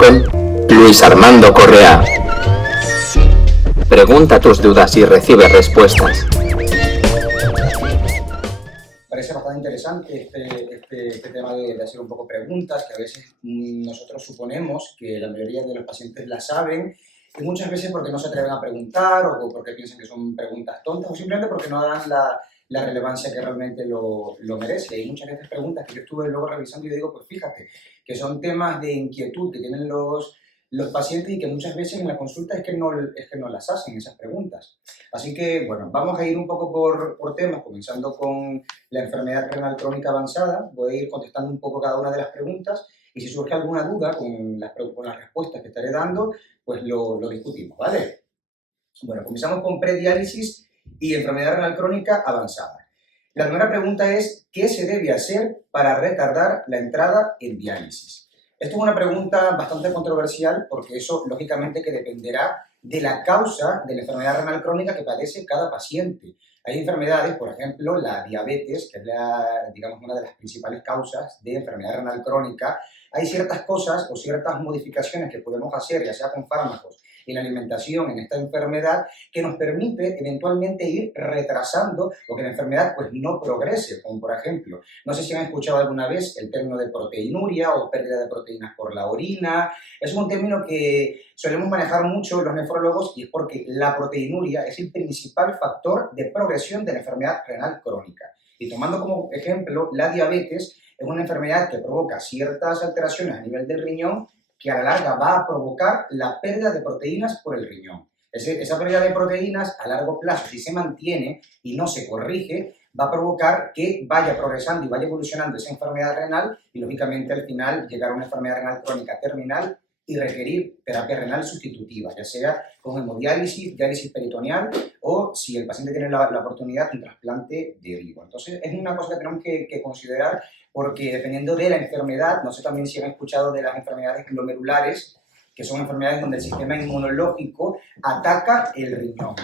con Luis Armando Correa. Pregunta tus dudas y recibe respuestas. Parece bastante interesante este tema de hacer un poco preguntas, que a veces nosotros suponemos que la mayoría de los pacientes las saben, y muchas veces porque no se atreven a preguntar o porque piensan que son preguntas tontas o simplemente porque no dan la relevancia que realmente lo merece. Hay muchas de estas preguntas que yo estuve luego revisando y digo, pues fíjate, que son temas de inquietud que tienen los pacientes y que muchas veces en la consulta es que no las hacen esas preguntas. Así que, bueno, vamos a ir un poco por temas, comenzando con la enfermedad renal crónica avanzada. Voy a ir contestando un poco cada una de las preguntas y si surge alguna duda con las respuestas que estaré dando, pues lo discutimos, ¿vale? Bueno, comenzamos con prediálisis y enfermedad renal crónica avanzada. La primera pregunta es, ¿qué se debe hacer para retardar la entrada en diálisis? Esto es una pregunta bastante controversial porque eso lógicamente que dependerá de la causa de la enfermedad renal crónica que padece cada paciente. Hay enfermedades, por ejemplo, la diabetes, que es digamos, una de las principales causas de enfermedad renal crónica. Hay ciertas cosas o ciertas modificaciones que podemos hacer, ya sea con fármacos y la alimentación en esta enfermedad, que nos permite eventualmente ir retrasando o que la enfermedad pues no progrese, como por ejemplo, no sé si han escuchado alguna vez el término de proteinuria o pérdida de proteínas por la orina. Es un término que solemos manejar mucho los nefrólogos y es porque la proteinuria es el principal factor de progresión de la enfermedad renal crónica. Y tomando como ejemplo la diabetes, es una enfermedad que provoca ciertas alteraciones a nivel del riñón que a la larga va a provocar la pérdida de proteínas por el riñón. Esa pérdida de proteínas a largo plazo, si se mantiene y no se corrige, va a provocar que vaya progresando y vaya evolucionando esa enfermedad renal y lógicamente al final llegar a una enfermedad renal crónica terminal y requerir terapia renal sustitutiva, ya sea con hemodiálisis, diálisis peritoneal o si el paciente tiene la oportunidad, un trasplante de vivo. Entonces es una cosa que tenemos que considerar porque dependiendo de la enfermedad, no sé también si han escuchado de las enfermedades glomerulares, que son enfermedades donde el sistema inmunológico ataca el riñón.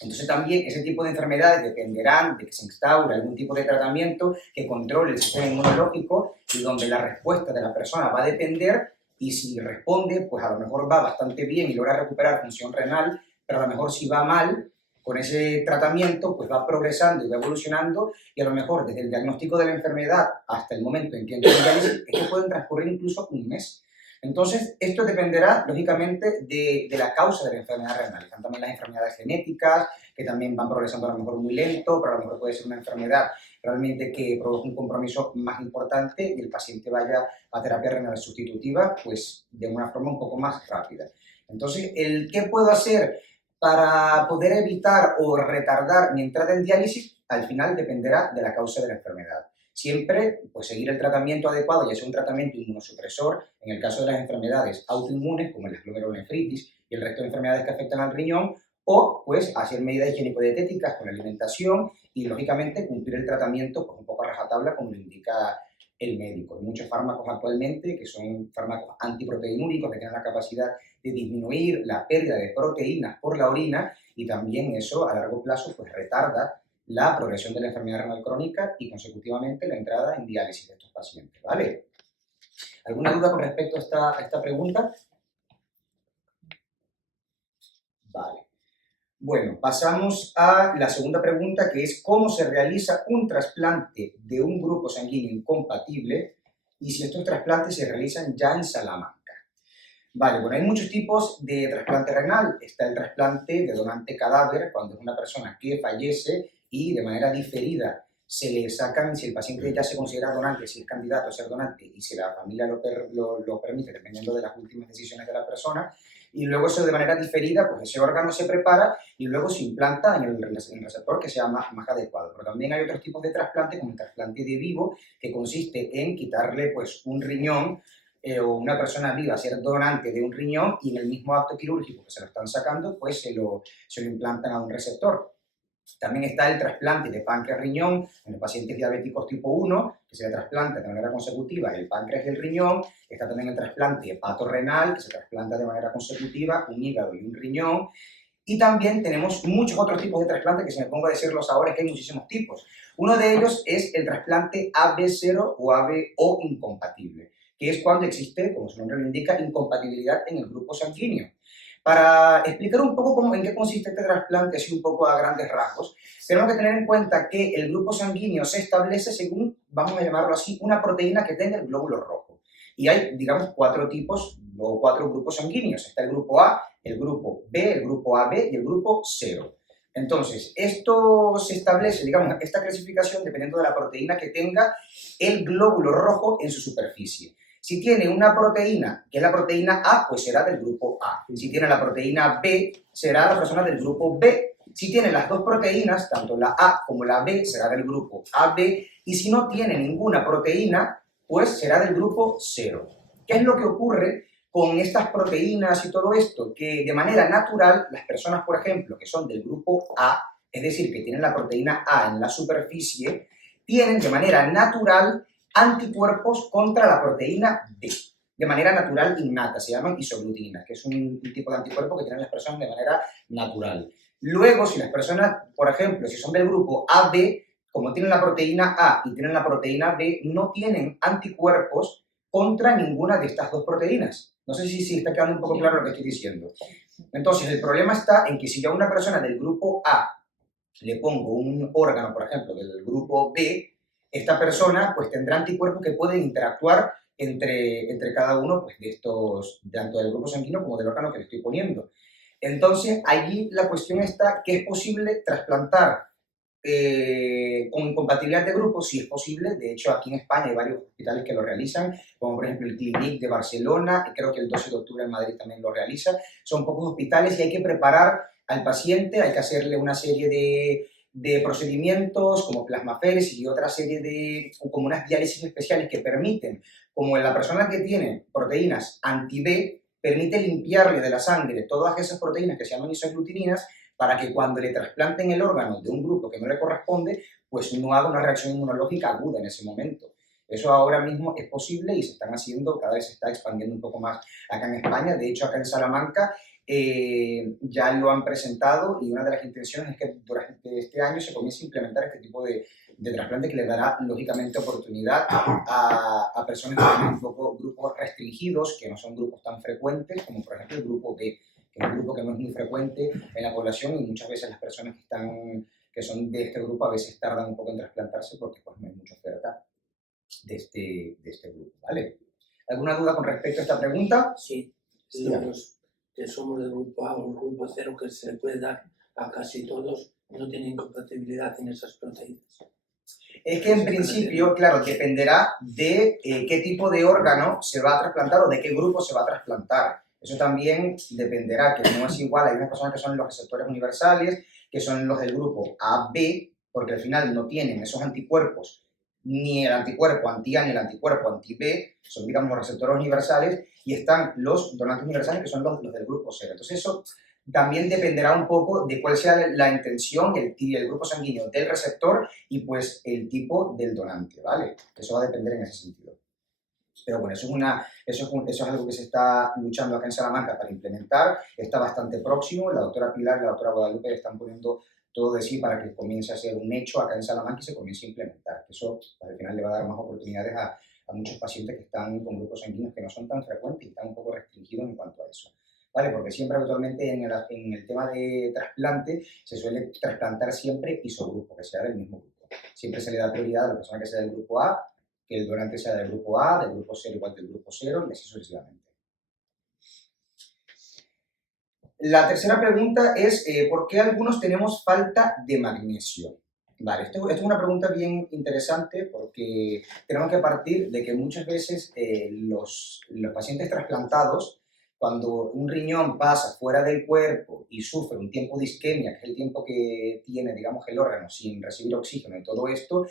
Entonces también ese tipo de enfermedades dependerán de que se instaure algún tipo de tratamiento que controle el sistema inmunológico y donde la respuesta de la persona va a depender y si responde, pues a lo mejor va bastante bien y logra recuperar función renal, pero a lo mejor si va mal con ese tratamiento, pues va progresando y va evolucionando y a lo mejor desde el diagnóstico de la enfermedad hasta el momento en que entra en diálisis, es que pueden transcurrir incluso un mes. Entonces, esto dependerá, lógicamente, de la causa de la enfermedad renal. Están también las enfermedades genéticas, que también van progresando a lo mejor muy lento, pero a lo mejor puede ser una enfermedad realmente que provoca un compromiso más importante y el paciente vaya a terapia renal sustitutiva, pues de una forma un poco más rápida. Entonces, ¿qué puedo hacer para poder evitar o retardar mi entrada en diálisis? Al final dependerá de la causa de la enfermedad. Siempre, pues, seguir el tratamiento adecuado, ya sea un tratamiento inmunosupresor, en el caso de las enfermedades autoinmunes, como la glomerulonefritis y el resto de enfermedades que afectan al riñón, o, pues, hacer medidas higiénico-dietéticas con la alimentación y, lógicamente, cumplir el tratamiento, pues, un poco a rajatabla, como lo indica el médico. Hay muchos fármacos actualmente que son fármacos antiproteinúricos que tienen la capacidad de disminuir la pérdida de proteínas por la orina y también eso, a largo plazo, pues, retarda la progresión de la enfermedad renal crónica y consecutivamente la entrada en diálisis de estos pacientes, ¿vale? ¿Alguna duda con respecto a esta pregunta? Vale. Bueno, pasamos a la segunda pregunta, que es ¿cómo se realiza un trasplante de un grupo sanguíneo incompatible y si estos trasplantes se realizan ya en Salamanca? Vale, bueno, hay muchos tipos de trasplante renal. Está el trasplante de donante cadáver, cuando es una persona que fallece y de manera diferida se le sacan, si el paciente ya se considera donante, si es candidato a ser donante y si la familia lo permite, dependiendo de las últimas decisiones de la persona, y luego eso de manera diferida, pues ese órgano se prepara y luego se implanta en el receptor que sea más adecuado. Pero también hay otros tipos de trasplante, como el trasplante de vivo, que consiste en quitarle pues un riñón o una persona viva ser donante de un riñón y en el mismo acto quirúrgico que se lo están sacando, pues se lo implantan a un receptor. También está el trasplante de páncreas-riñón en los pacientes diabéticos tipo 1, que se le trasplanta de manera consecutiva el páncreas y el riñón. Está también el trasplante hepatorrenal, que se trasplanta de manera consecutiva un hígado y un riñón. Y también tenemos muchos otros tipos de trasplantes que si me pongo a decirlos ahora es que hay muchísimos tipos. Uno de ellos es el trasplante AB0 o ABO incompatible, que es cuando existe, como su nombre lo indica, incompatibilidad en el grupo sanguíneo. Para explicar un poco en qué consiste este trasplante, así un poco a grandes rasgos, tenemos que tener en cuenta que el grupo sanguíneo se establece según, vamos a llamarlo así, una proteína que tenga el glóbulo rojo. Y hay, digamos, 4 tipos o 4 grupos sanguíneos. Está el grupo A, el grupo B, el grupo AB y el grupo 0. Entonces, esto se establece, digamos, esta clasificación dependiendo de la proteína que tenga el glóbulo rojo en su superficie. Si tiene una proteína, que es la proteína A, pues será del grupo A. Si tiene la proteína B, será la persona del grupo B. Si tiene las dos proteínas, tanto la A como la B, será del grupo AB. Y si no tiene ninguna proteína, pues será del grupo 0. ¿Qué es lo que ocurre con estas proteínas y todo esto? Que de manera natural, las personas, por ejemplo, que son del grupo A, es decir, que tienen la proteína A en la superficie, tienen de manera natural anticuerpos contra la proteína B, de manera natural innata, se llaman isoglutininas, que es un tipo de anticuerpo que tienen las personas de manera natural. Luego, si las personas, por ejemplo, si son del grupo AB, como tienen la proteína A y tienen la proteína B, no tienen anticuerpos contra ninguna de estas dos proteínas. No sé si está quedando un poco claro lo que estoy diciendo. Entonces, el problema está en que si yo a una persona del grupo A le pongo un órgano, por ejemplo, del grupo B, esta persona pues tendrá anticuerpos que pueden interactuar entre cada uno pues, de estos, tanto del grupo sanguíneo como del órgano que le estoy poniendo. Entonces, allí la cuestión está que es posible trasplantar con incompatibilidad de grupos, si es posible. De hecho, aquí en España hay varios hospitales que lo realizan, como por ejemplo el Clinic de Barcelona, y creo que el 12 de octubre en Madrid también lo realiza. Son pocos hospitales y hay que preparar al paciente, hay que hacerle una serie de procedimientos como plasmaféresis y otra serie como unas diálisis especiales que permiten, como en la persona que tiene proteínas anti-B, permite limpiarle de la sangre todas esas proteínas que se llaman isoglutininas para que cuando le trasplanten el órgano de un grupo que no le corresponde, pues no haga una reacción inmunológica aguda en ese momento. Eso ahora mismo es posible y se están haciendo, cada vez se está expandiendo un poco más acá en España. De hecho, acá en Salamanca ya lo han presentado y una de las intenciones es que durante este año se comience a implementar este tipo de trasplante que le dará lógicamente oportunidad a personas que tienen un poco grupos restringidos, que no son grupos tan frecuentes como por ejemplo el grupo B, que es un grupo que no es muy frecuente en la población y muchas veces las personas que son de este grupo a veces tardan un poco en trasplantarse porque pues no hay mucha oferta de este grupo, ¿vale? ¿Alguna duda con respecto a esta pregunta? Sí, los que somos del grupo A o el grupo 0, que se puede dar a casi todos, no tienen compatibilidad en esas proteínas. Es que en principio, claro, dependerá de qué tipo de órgano se va a trasplantar o de qué grupo se va a trasplantar. Eso también dependerá, que no es igual. Hay unas personas que son los receptores universales, que son los del grupo AB, porque al final no tienen esos anticuerpos, ni el anticuerpo anti-A ni el anticuerpo anti-B, son, digamos, los receptores universales, y están los donantes universales, que son los del grupo 0. Entonces eso también dependerá un poco de cuál sea la intención, el grupo sanguíneo del receptor y pues el tipo del donante, ¿vale? Eso va a depender en ese sentido. Pero bueno, eso es algo que se está luchando acá en Salamanca para implementar, está bastante próximo. La doctora Pilar y la doctora Guadalupe están poniendo todo de sí para que comience a ser un hecho acá en Salamanca y se comience a implementar. Eso al final le va a dar más oportunidades a muchos pacientes que están con grupos sanguíneos que no son tan frecuentes y están un poco restringidos en cuanto a eso. ¿Vale? Porque siempre habitualmente en el tema de trasplante se suele trasplantar siempre isogrupo, que sea del mismo grupo. Siempre se le da prioridad a la persona que sea del grupo A, que el donante sea del grupo A, del grupo 0 igual que el grupo 0 y así sucesivamente. La tercera pregunta es ¿por qué algunos tenemos falta de magnesio? Vale, esto es una pregunta bien interesante porque tenemos que partir de que muchas veces los pacientes trasplantados, cuando un riñón pasa fuera del cuerpo y sufre un tiempo de isquemia, que es el tiempo que tiene, digamos, el órgano sin recibir oxígeno y todo esto,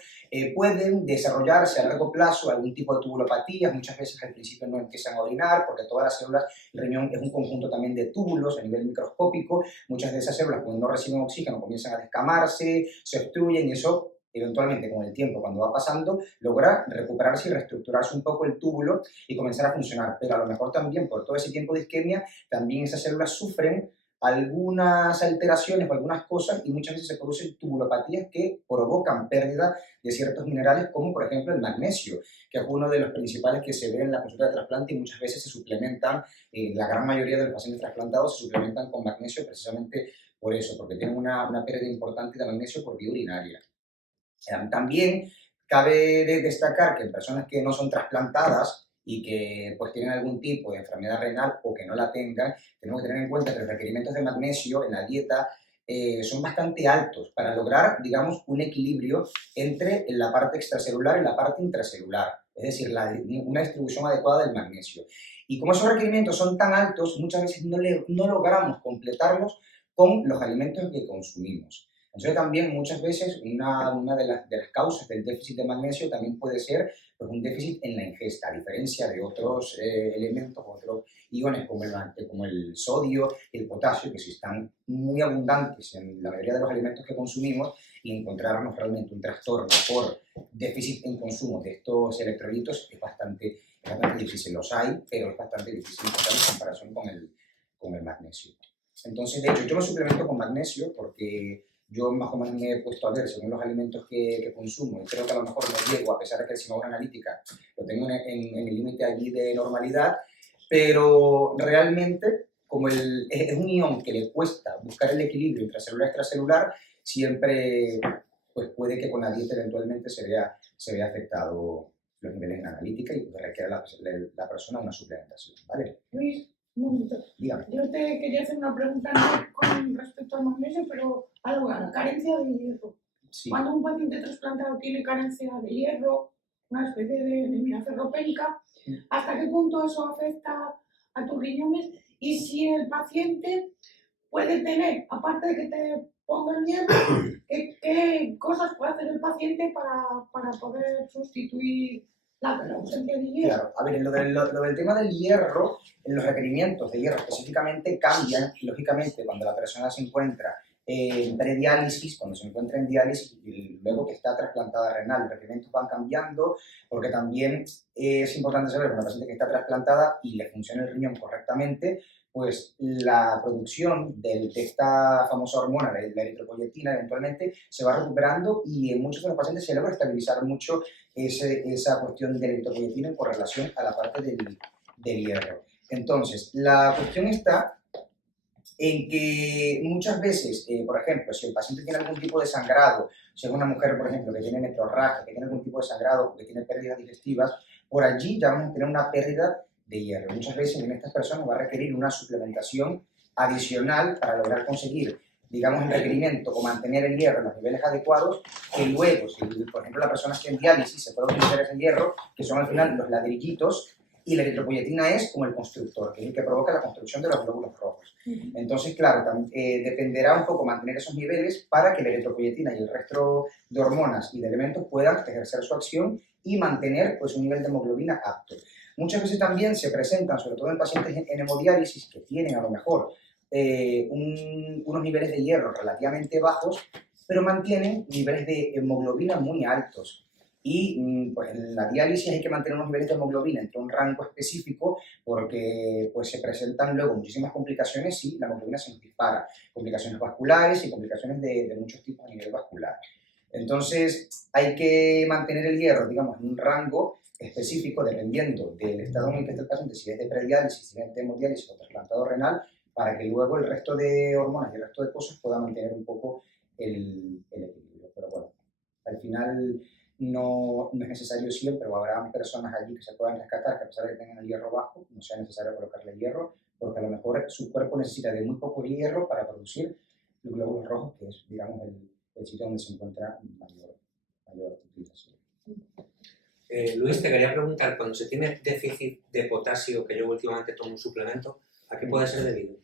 pueden desarrollarse a largo plazo algún tipo de tubulopatías. Muchas veces al principio no empiezan a orinar porque todas las células, el riñón es un conjunto también de túbulos a nivel microscópico. Muchas de esas células, cuando no reciben oxígeno, comienzan a descamarse, se obstruyen y eso eventualmente con el tiempo, cuando va pasando, logra recuperarse y reestructurarse un poco el túbulo y comenzar a funcionar. Pero a lo mejor también por todo ese tiempo de isquemia, también esas células sufren algunas alteraciones o algunas cosas y muchas veces se producen tubulopatías que provocan pérdida de ciertos minerales como por ejemplo el magnesio, que es uno de los principales que se ve en la consulta de trasplante y muchas veces se suplementan, la gran mayoría de los pacientes trasplantados se suplementan con magnesio precisamente por eso, porque tienen una pérdida importante de magnesio por vía urinaria. También cabe destacar que en personas que no son trasplantadas y que pues tienen algún tipo de enfermedad renal o que no la tengan, tenemos que tener en cuenta que los requerimientos de magnesio en la dieta son bastante altos para lograr, digamos, un equilibrio entre la parte extracelular y la parte intracelular, es decir, una distribución adecuada del magnesio. Y como esos requerimientos son tan altos, muchas veces no logramos completarlos con los alimentos que consumimos. Entonces también muchas veces una de las causas del déficit de magnesio también puede ser pues, un déficit en la ingesta, a diferencia de otros elementos, otros iones como el sodio y el potasio, que sí están muy abundantes en la mayoría de los alimentos que consumimos, y encontrarnos realmente un trastorno por déficit en consumo de estos electrolitos es bastante difícil. Los hay, pero es bastante difícil encontrar en comparación con el magnesio. Entonces, de hecho, yo me suplemento con magnesio porque yo más o menos me he puesto a ver según los alimentos que consumo y creo que a lo mejor no llego, a pesar de que si me hago una analítica lo tengo en el límite allí de normalidad, pero realmente como es un ion que le cuesta buscar el equilibrio intracelular y extracelular, siempre pues puede que con la dieta eventualmente se vea afectado los niveles en analítica y pues requiera la persona una suplementación, ¿vale? Luis, un momento. Dígame. Yo te quería hacer una pregunta no con respecto al magnesio, pero algo a la carencia de hierro. Sí. Cuando un paciente trasplantado tiene carencia de hierro, una especie de anemia ferropénica, ¿hasta qué punto eso afecta a tus riñones? Y si el paciente puede tener, aparte de que te pongan hierro, ¿qué cosas puede hacer el paciente para poder sustituir la ausencia de hierro? Claro, a ver, lo del tema del hierro, los requerimientos de hierro específicamente cambian, lógicamente, cuando la persona se encuentra en prediálisis, cuando se encuentra en diálisis y luego que está trasplantada renal, los requerimientos van cambiando, porque también es importante saber que una paciente que está trasplantada y le funciona el riñón correctamente, pues la producción de esta famosa hormona, la eritropoyetina, eventualmente se va recuperando y en muchos de los pacientes se logra estabilizar mucho esa cuestión de la eritropoyetina con relación a la parte del hierro. Entonces, la cuestión está en que muchas veces, por ejemplo, si el paciente tiene algún tipo de sangrado, si es una mujer, por ejemplo, que tiene metrorragia, que tiene algún tipo de sangrado, que tiene pérdidas digestivas, por allí ya vamos a tener una pérdida de hierro. Muchas veces en estas personas va a requerir una suplementación adicional para lograr conseguir, digamos, el requerimiento o mantener el hierro en los niveles adecuados, que luego, si por ejemplo la persona está en diálisis, se puede utilizar ese hierro, que son al final los ladrillitos, y la eritropoyetina es como el constructor, que es el que provoca la construcción de los glóbulos rojos. Entonces, claro, dependerá un poco mantener esos niveles para que la eritropoyetina y el resto de hormonas y de elementos puedan ejercer su acción y mantener pues, un nivel de hemoglobina apto. Muchas veces también se presentan, sobre todo en pacientes en hemodiálisis, que tienen a lo mejor unos niveles de hierro relativamente bajos, pero mantienen niveles de hemoglobina muy altos. Y pues en la diálisis hay que mantener unos niveles de hemoglobina entre un rango específico porque pues, se presentan luego muchísimas complicaciones si la hemoglobina se nos dispara. Complicaciones vasculares y complicaciones de muchos tipos a nivel vascular. Entonces hay que mantener el hierro, digamos, en un rango específico dependiendo del estado en el que esté el paciente, si es de prediálisis, si es de hemodiálisis o trasplantado renal, para que luego el resto de hormonas y el resto de cosas pueda mantener un poco el equilibrio. Pero bueno, al final no es necesario siempre, o habrá personas allí que se puedan rescatar que a pesar de que tengan el hierro bajo, no sea necesario colocarle hierro, porque a lo mejor su cuerpo necesita de muy poco hierro para producir los glóbulos rojos, que es, digamos, el sitio donde se encuentra mayor utilización. Luis, te quería preguntar, cuando se tiene déficit de potasio, que yo últimamente tomo un suplemento, ¿a qué puede ser debido?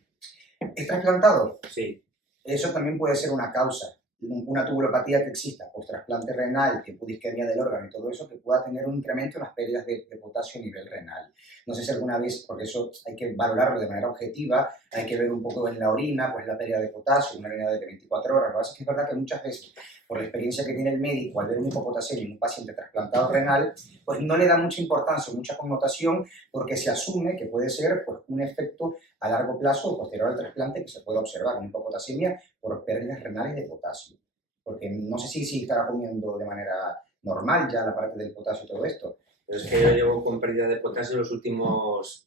¿Es trasplantado? Sí. Eso también puede ser una causa. Una tubulopatía que exista, post trasplante renal, que isquemia del órgano y todo eso, que pueda tener un incremento en las pérdidas de potasio a nivel renal. No sé si alguna vez, porque eso hay que valorarlo de manera objetiva, hay que ver un poco en la orina, pues la pérdida de potasio, una orina de 24 horas. Lo que pasa es que es verdad que muchas veces por la experiencia que tiene el médico al ver un hipopotasemia en un paciente trasplantado renal, pues no le da mucha importancia, mucha connotación, porque se asume que puede ser pues, un efecto a largo plazo o posterior al trasplante que se puede observar en hipopotasemia por pérdidas renales de potasio. Porque no sé si estará comiendo de manera normal ya la parte del potasio y todo esto. Pero es que yo llevo con pérdida de potasio los últimos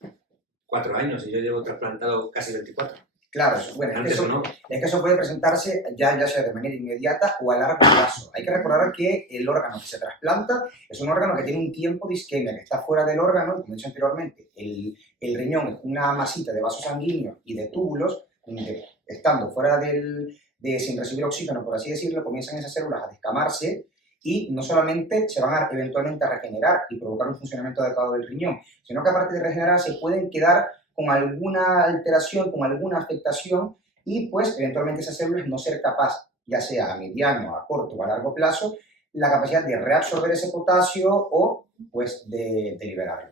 4 años y yo llevo trasplantado casi 24. Claro, bueno, Antes no. es que eso puede presentarse ya sea de manera inmediata o a largo plazo. Hay que recordar que el órgano que se trasplanta es un órgano que tiene un tiempo de isquemia, que está fuera del órgano, como he dicho anteriormente, el riñón es una masita de vasos sanguíneos y de túbulos, donde estando fuera sin recibir oxígeno, por así decirlo, comienzan esas células a descamarse y no solamente se van eventualmente a regenerar y provocar un funcionamiento adecuado del riñón, sino que aparte de regenerarse pueden quedar con alguna alteración, con alguna afectación y pues eventualmente esas células no ser capaz, ya sea a mediano, a corto o a largo plazo, la capacidad de reabsorber ese potasio o pues de liberarlo.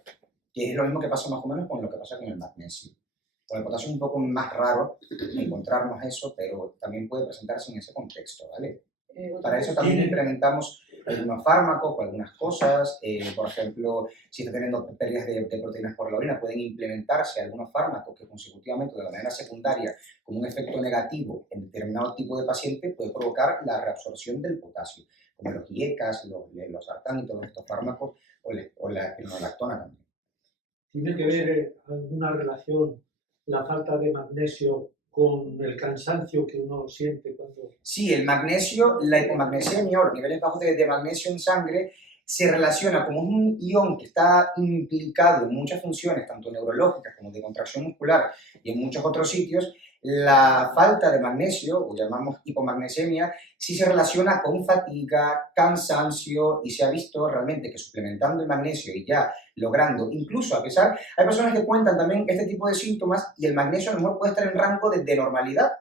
Que es lo mismo que pasa más o menos con lo que pasa con el magnesio. Con el potasio es un poco más raro encontrarnos eso, pero también puede presentarse en ese contexto, ¿vale? Para eso también implementamos algunos fármacos o algunas cosas. Por ejemplo, si está teniendo pérdidas de proteínas por la orina, pueden implementarse algunos fármacos que consecutivamente, de manera secundaria, con un efecto negativo en determinado tipo de paciente, puede provocar la reabsorción del potasio, como los IECAS, los sartán y todos estos fármacos, o la espironolactona también. ¿Tiene que ver alguna relación la falta de magnesio con el cansancio que uno siente cuando... Sí, el magnesio, la hipomagnesemia o los niveles bajos de magnesio en sangre se relaciona como un ion que está implicado en muchas funciones, tanto neurológicas como de contracción muscular y en muchos otros sitios. La falta de magnesio, o llamamos hipomagnesemia, sí se relaciona con fatiga, cansancio, y se ha visto realmente que suplementando el magnesio y ya logrando, incluso a pesar, hay personas que cuentan también este tipo de síntomas y el magnesio a lo mejor puede estar en rango de normalidad,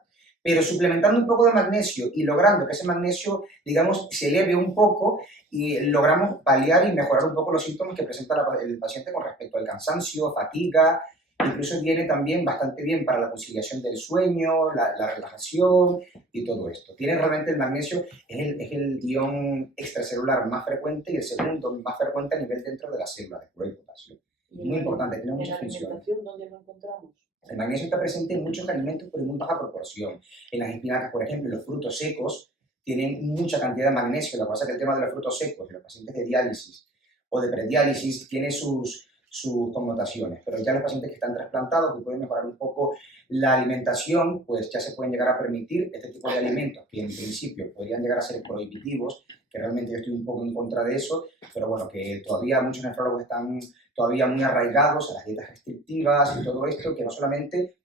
pero suplementando un poco de magnesio y logrando que ese magnesio, digamos, se eleve un poco y logramos paliar y mejorar un poco los síntomas que presenta el paciente con respecto al cansancio, fatiga. Incluso viene también bastante bien para la conciliación del sueño, la relajación y todo esto. Tiene realmente el magnesio, es el ion extracelular más frecuente y el segundo más frecuente a nivel dentro de la célula, después del potasio. Muy importante, tiene muchas funciones. ¿Dónde lo encontramos? El magnesio está presente en muchos alimentos, pero en muy baja proporción. En las espinacas, por ejemplo, los frutos secos tienen mucha cantidad de magnesio. Lo que pasa es que el tema de los frutos secos, de los pacientes de diálisis o de prediálisis, tiene sus connotaciones, pero ya los pacientes que están trasplantados, que pueden mejorar un poco la alimentación, pues ya se pueden llegar a permitir este tipo de alimentos que en principio podrían llegar a ser prohibitivos, que realmente yo estoy un poco en contra de eso, pero bueno, que todavía muchos nefrólogos están todavía muy arraigados a las dietas restrictivas y todo esto, que no solamente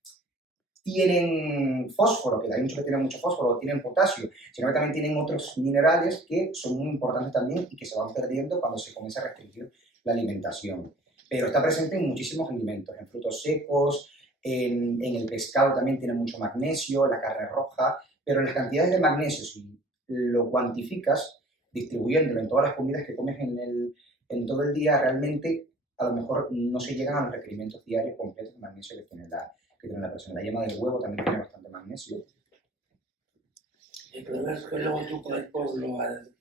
tienen fósforo, que hay muchos que tienen mucho fósforo, tienen potasio, sino que también tienen otros minerales que son muy importantes también y que se van perdiendo cuando se comienza a restringir la alimentación. Pero está presente en muchísimos alimentos, en frutos secos, en el pescado también tiene mucho magnesio, la carne roja, pero las cantidades de magnesio, si lo cuantificas, distribuyéndolo en todas las comidas que comes en todo el día, realmente a lo mejor no se llegan a los requerimientos diarios completos de magnesio que tiene la persona. La yema del huevo también tiene bastante magnesio. El problema es que luego tu cuerpo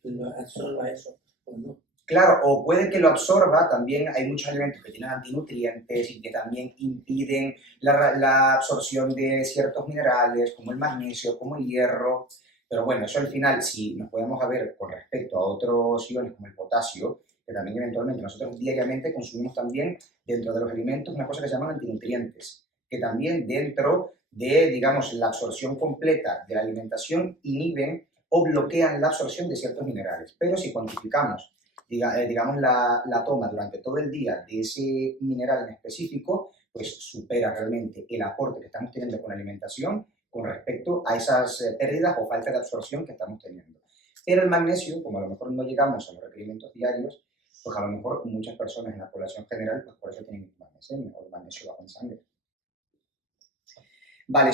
lo absorba eso, ¿o no? Claro, o puede que lo absorba, también hay muchos alimentos que tienen antinutrientes y que también impiden la absorción de ciertos minerales, como el magnesio, como el hierro, pero bueno, eso al final, si nos podemos ver con respecto a otros iones como el potasio, que también eventualmente nosotros diariamente consumimos también dentro de los alimentos una cosa que se llaman antinutrientes, que también dentro de, digamos, la absorción completa de la alimentación inhiben o bloquean la absorción de ciertos minerales, pero si cuantificamos digamos, la toma durante todo el día de ese mineral en específico, pues supera realmente el aporte que estamos teniendo con la alimentación con respecto a esas pérdidas o falta de absorción que estamos teniendo. Pero el magnesio, como a lo mejor no llegamos a los requerimientos diarios, pues a lo mejor muchas personas en la población general, pues por eso tienen magnesemia o el magnesio bajo en sangre. Vale,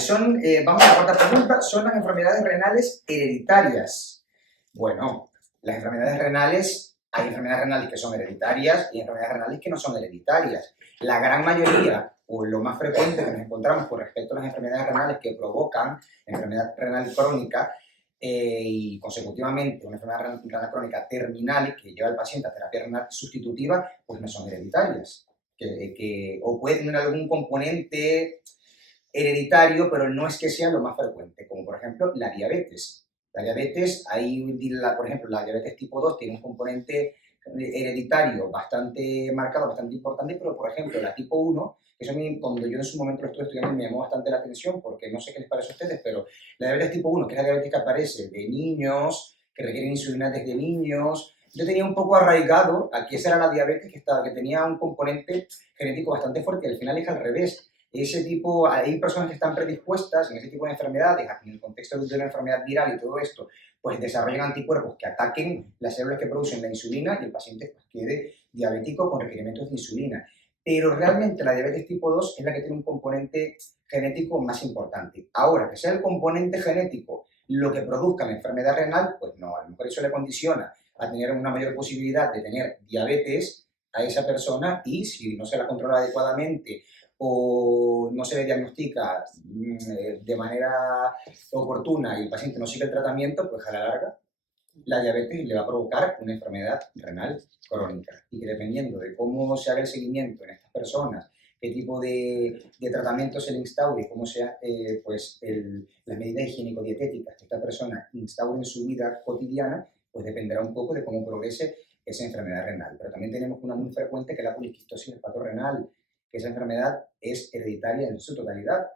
vamos a la cuarta pregunta, ¿son las enfermedades renales hereditarias? Bueno, las enfermedades renales, hay enfermedades renales que son hereditarias y enfermedades renales que no son hereditarias. La gran mayoría, o lo más frecuente que nos encontramos con respecto a las enfermedades renales que provocan enfermedad renal crónica, y consecutivamente una enfermedad renal crónica terminal que lleva al paciente a terapia renal sustitutiva, pues no son hereditarias. O pueden tener algún componente hereditario, pero no es que sea lo más frecuente, como por ejemplo la diabetes. La diabetes, por ejemplo, la diabetes tipo 2 tiene un componente hereditario bastante marcado, bastante importante, pero por ejemplo la tipo 1, que eso a mí, cuando yo en su momento lo estuve estudiando, me llamó bastante la atención, porque no sé qué les parece a ustedes, pero la diabetes tipo 1, que es la diabetes que aparece de niños, que requieren insulina desde niños, yo tenía un poco arraigado a que esa era la diabetes que tenía un componente genético bastante fuerte, y al final es al revés. Hay personas que están predispuestas en ese tipo de enfermedades, en el contexto de una enfermedad viral y todo esto, pues desarrollan anticuerpos que ataquen las células que producen la insulina y el paciente pues, quede diabético con requerimientos de insulina. Pero realmente la diabetes tipo 2 es la que tiene un componente genético más importante. Ahora, que sea el componente genético lo que produzca la enfermedad renal, pues no, a lo mejor eso le condiciona a tener una mayor posibilidad de tener diabetes a esa persona, y si no se la controla adecuadamente o no se le diagnostica de manera oportuna y el paciente no sigue el tratamiento, pues a la larga la diabetes le va a provocar una enfermedad renal crónica. Y que dependiendo de cómo se haga el seguimiento en estas personas, qué tipo de tratamiento se le instaure, cómo sea las medidas higiénico-dietéticas que esta persona instaure en su vida cotidiana, pues dependerá un poco de cómo progrese esa enfermedad renal. Pero también tenemos una muy frecuente que es la poliquistosis hepatorenal, que esa enfermedad es hereditaria en su totalidad.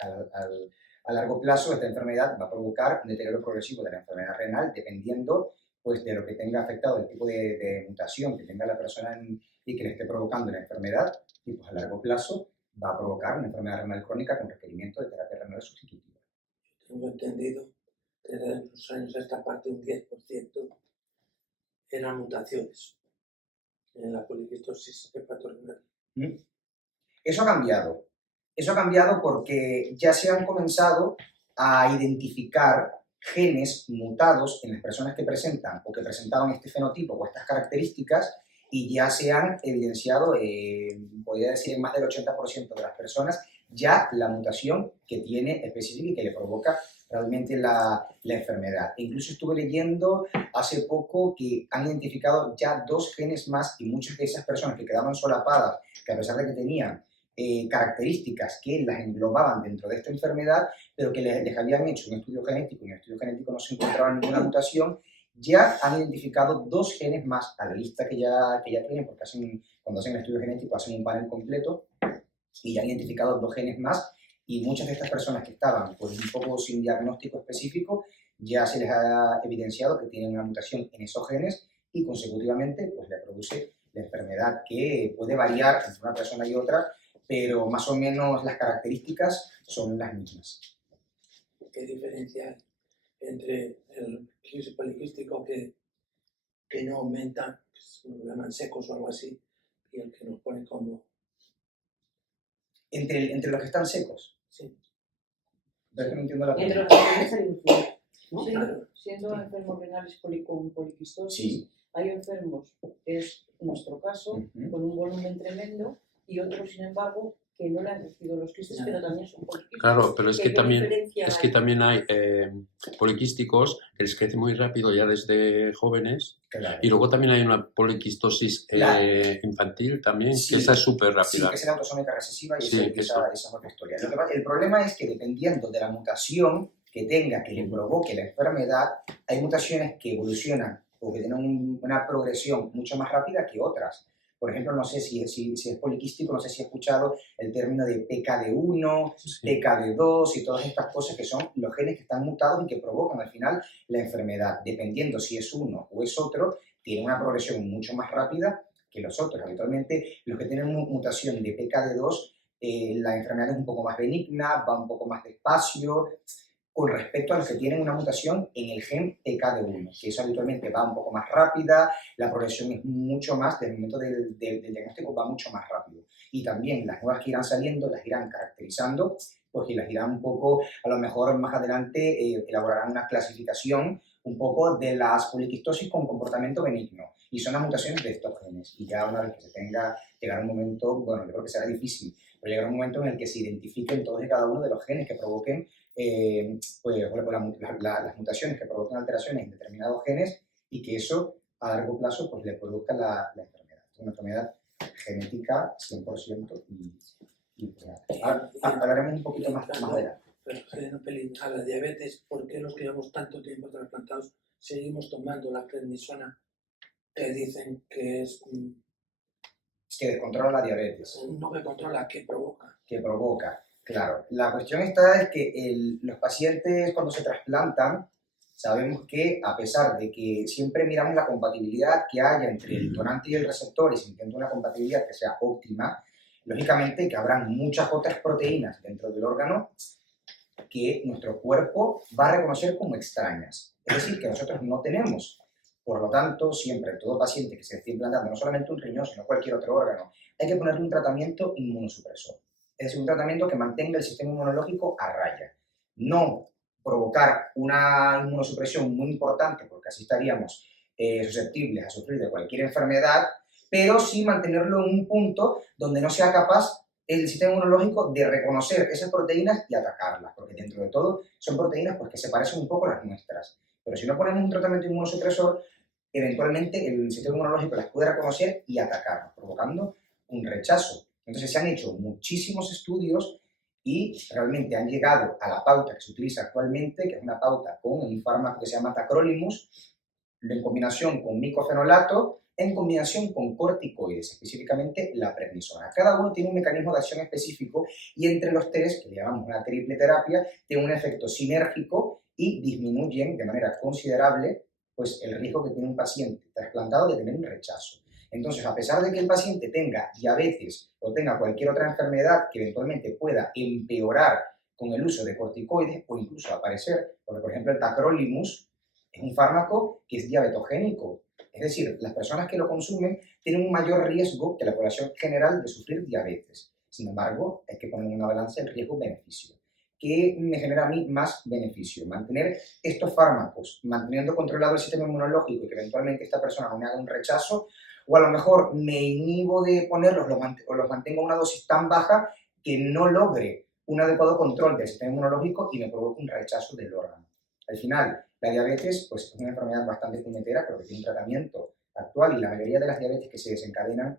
A largo plazo, esta enfermedad va a provocar un deterioro progresivo de la enfermedad renal, dependiendo pues, de lo que tenga afectado, el tipo de mutación que tenga la persona y que le esté provocando la enfermedad, y pues a largo plazo va a provocar una enfermedad renal crónica con requerimiento de terapia renal sustitutiva. Tengo entendido que desde los años a esta parte un 10% eran mutaciones en la poliquistosis hepatorenal. Eso ha cambiado. Eso ha cambiado porque ya se han comenzado a identificar genes mutados en las personas que presentan o que presentaban este fenotipo o estas características, y ya se han evidenciado, podría decir, en más del 80% de las personas, ya la mutación que tiene específica y que le provoca realmente la enfermedad. E incluso estuve leyendo hace poco que han identificado ya 2 genes más, y muchas de esas personas que quedaban solapadas, que a pesar de que tenían características que las englobaban dentro de esta enfermedad, pero que les habían hecho un estudio genético y en el estudio genético no se encontraba ninguna mutación, ya han identificado 2 genes más a la lista que ya tienen, porque cuando hacen el estudio genético hacen un panel completo, y ya han identificado 2 genes más, y muchas de estas personas que estaban pues, un poco sin diagnóstico específico, ya se les ha evidenciado que tienen una mutación en esos genes, y consecutivamente pues, le produce la enfermedad, que puede variar entre una persona y otra, pero más o menos las características son las mismas. ¿Qué diferencia hay entre el poliquístico que no aumenta, que lo llaman secos o algo así, y el que nos pone como... Entre los que están secos? Sí. Pero es que no entiendo la Entre pregunta. los que hay influir, ¿no? Sí, claro. Siendo enfermos renales con poliquistosis, Sí. hay enfermos, que es nuestro caso, con un volumen tremendo, y otros, sin embargo, que no le han crecido los quistes, pero también son poliquísticos. Claro, pero es que ¿Qué también hay poliquísticos que les crece muy rápido ya desde jóvenes, Claro. y luego también hay una poliquistosis infantil también, Sí, que esa es súper Sí, rápida. que es la autosómica recesiva, y Sí, esa es otra historia. El problema es que dependiendo de la mutación que tenga, que le provoque la enfermedad, hay mutaciones que evolucionan o que tienen una progresión mucho más rápida que otras. Por ejemplo, no sé si es poliquístico, no sé si he escuchado el término de PKD1, Sí. PKD2 y todas estas cosas que son los genes que están mutados y que provocan al final la enfermedad. Dependiendo si es uno o es otro, tiene una progresión mucho más rápida que los otros. Habitualmente, los que tienen mutación de PKD2, la enfermedad es un poco más benigna, va un poco más despacio, con respecto a los que tienen una mutación en el gen PKD1, que eso habitualmente va un poco más rápida, la progresión es mucho más, desde el momento del diagnóstico va mucho más rápido. Y también las nuevas que irán saliendo las irán caracterizando, pues y las irán un poco, a lo mejor más adelante elaborarán una clasificación un poco de las poliquistosis con comportamiento benigno, y son las mutaciones de estos genes. genes. Y ya una vez que se tenga, llegará un momento, bueno, yo creo que será difícil, pero llegará un momento en el que se identifiquen todos y cada uno de los genes que provoquen las mutaciones que provocan alteraciones en determinados genes y que eso a largo plazo pues, le produzca la enfermedad. Es una enfermedad genética 100% y pues, hablaremos un poquito más adelante. Pero un pelín a la diabetes, ¿por qué los que llevamos tanto tiempo trasplantados seguimos tomando la prednisona que dicen que es Que descontrola la diabetes. no que controla, que provoca? Que provoca. Claro, la cuestión está es que los pacientes cuando se trasplantan, sabemos que a pesar de que siempre miramos la compatibilidad que haya entre el donante y el receptor y se intenta una compatibilidad que sea óptima, lógicamente que habrán muchas otras proteínas dentro del órgano que nuestro cuerpo va a reconocer como extrañas. Es decir, que nosotros no tenemos. Por lo tanto, siempre, todo paciente que se esté implantando, no solamente un riñón, sino cualquier otro órgano, hay que ponerle un tratamiento inmunosupresor. Es decir, un tratamiento que mantenga el sistema inmunológico a raya. No provocar una inmunosupresión muy importante, porque así estaríamos susceptibles a sufrir de cualquier enfermedad, pero sí mantenerlo en un punto donde no sea capaz el sistema inmunológico de reconocer esas proteínas y atacarlas, porque dentro de todo son proteínas pues, que se parecen un poco a las nuestras. Pero si no ponemos un tratamiento inmunosupresor, eventualmente el sistema inmunológico las puede reconocer y atacarlas, provocando un rechazo. Entonces se han hecho muchísimos estudios y realmente han llegado a la pauta que se utiliza actualmente, que es una pauta con un fármaco que se llama tacrolimus, en combinación con micofenolato, en combinación con corticoides, específicamente la prednisona. Cada uno tiene un mecanismo de acción específico y entre los tres, que le llamamos una triple terapia, tiene un efecto sinérgico y disminuyen de manera considerable pues, el riesgo que tiene un paciente trasplantado de tener un rechazo. Entonces, a pesar de que el paciente tenga diabetes o tenga cualquier otra enfermedad que eventualmente pueda empeorar con el uso de corticoides o incluso aparecer, porque por ejemplo el tacrolimus es un fármaco que es diabetogénico, es decir, las personas que lo consumen tienen un mayor riesgo que la población general de sufrir diabetes. Sin embargo, hay que poner en una balanza el riesgo-beneficio. ¿Qué me genera a mí más beneficio? Mantener estos fármacos, manteniendo controlado el sistema inmunológico y que eventualmente esta persona no me haga un rechazo, o a lo mejor me inhibo de ponerlos o los mantengo a una dosis tan baja que no logre un adecuado control del sistema inmunológico y me provoque un rechazo del órgano. Al final, la diabetes pues, es una enfermedad bastante puñetera, pero que tiene un tratamiento actual y la mayoría de las diabetes que se desencadenan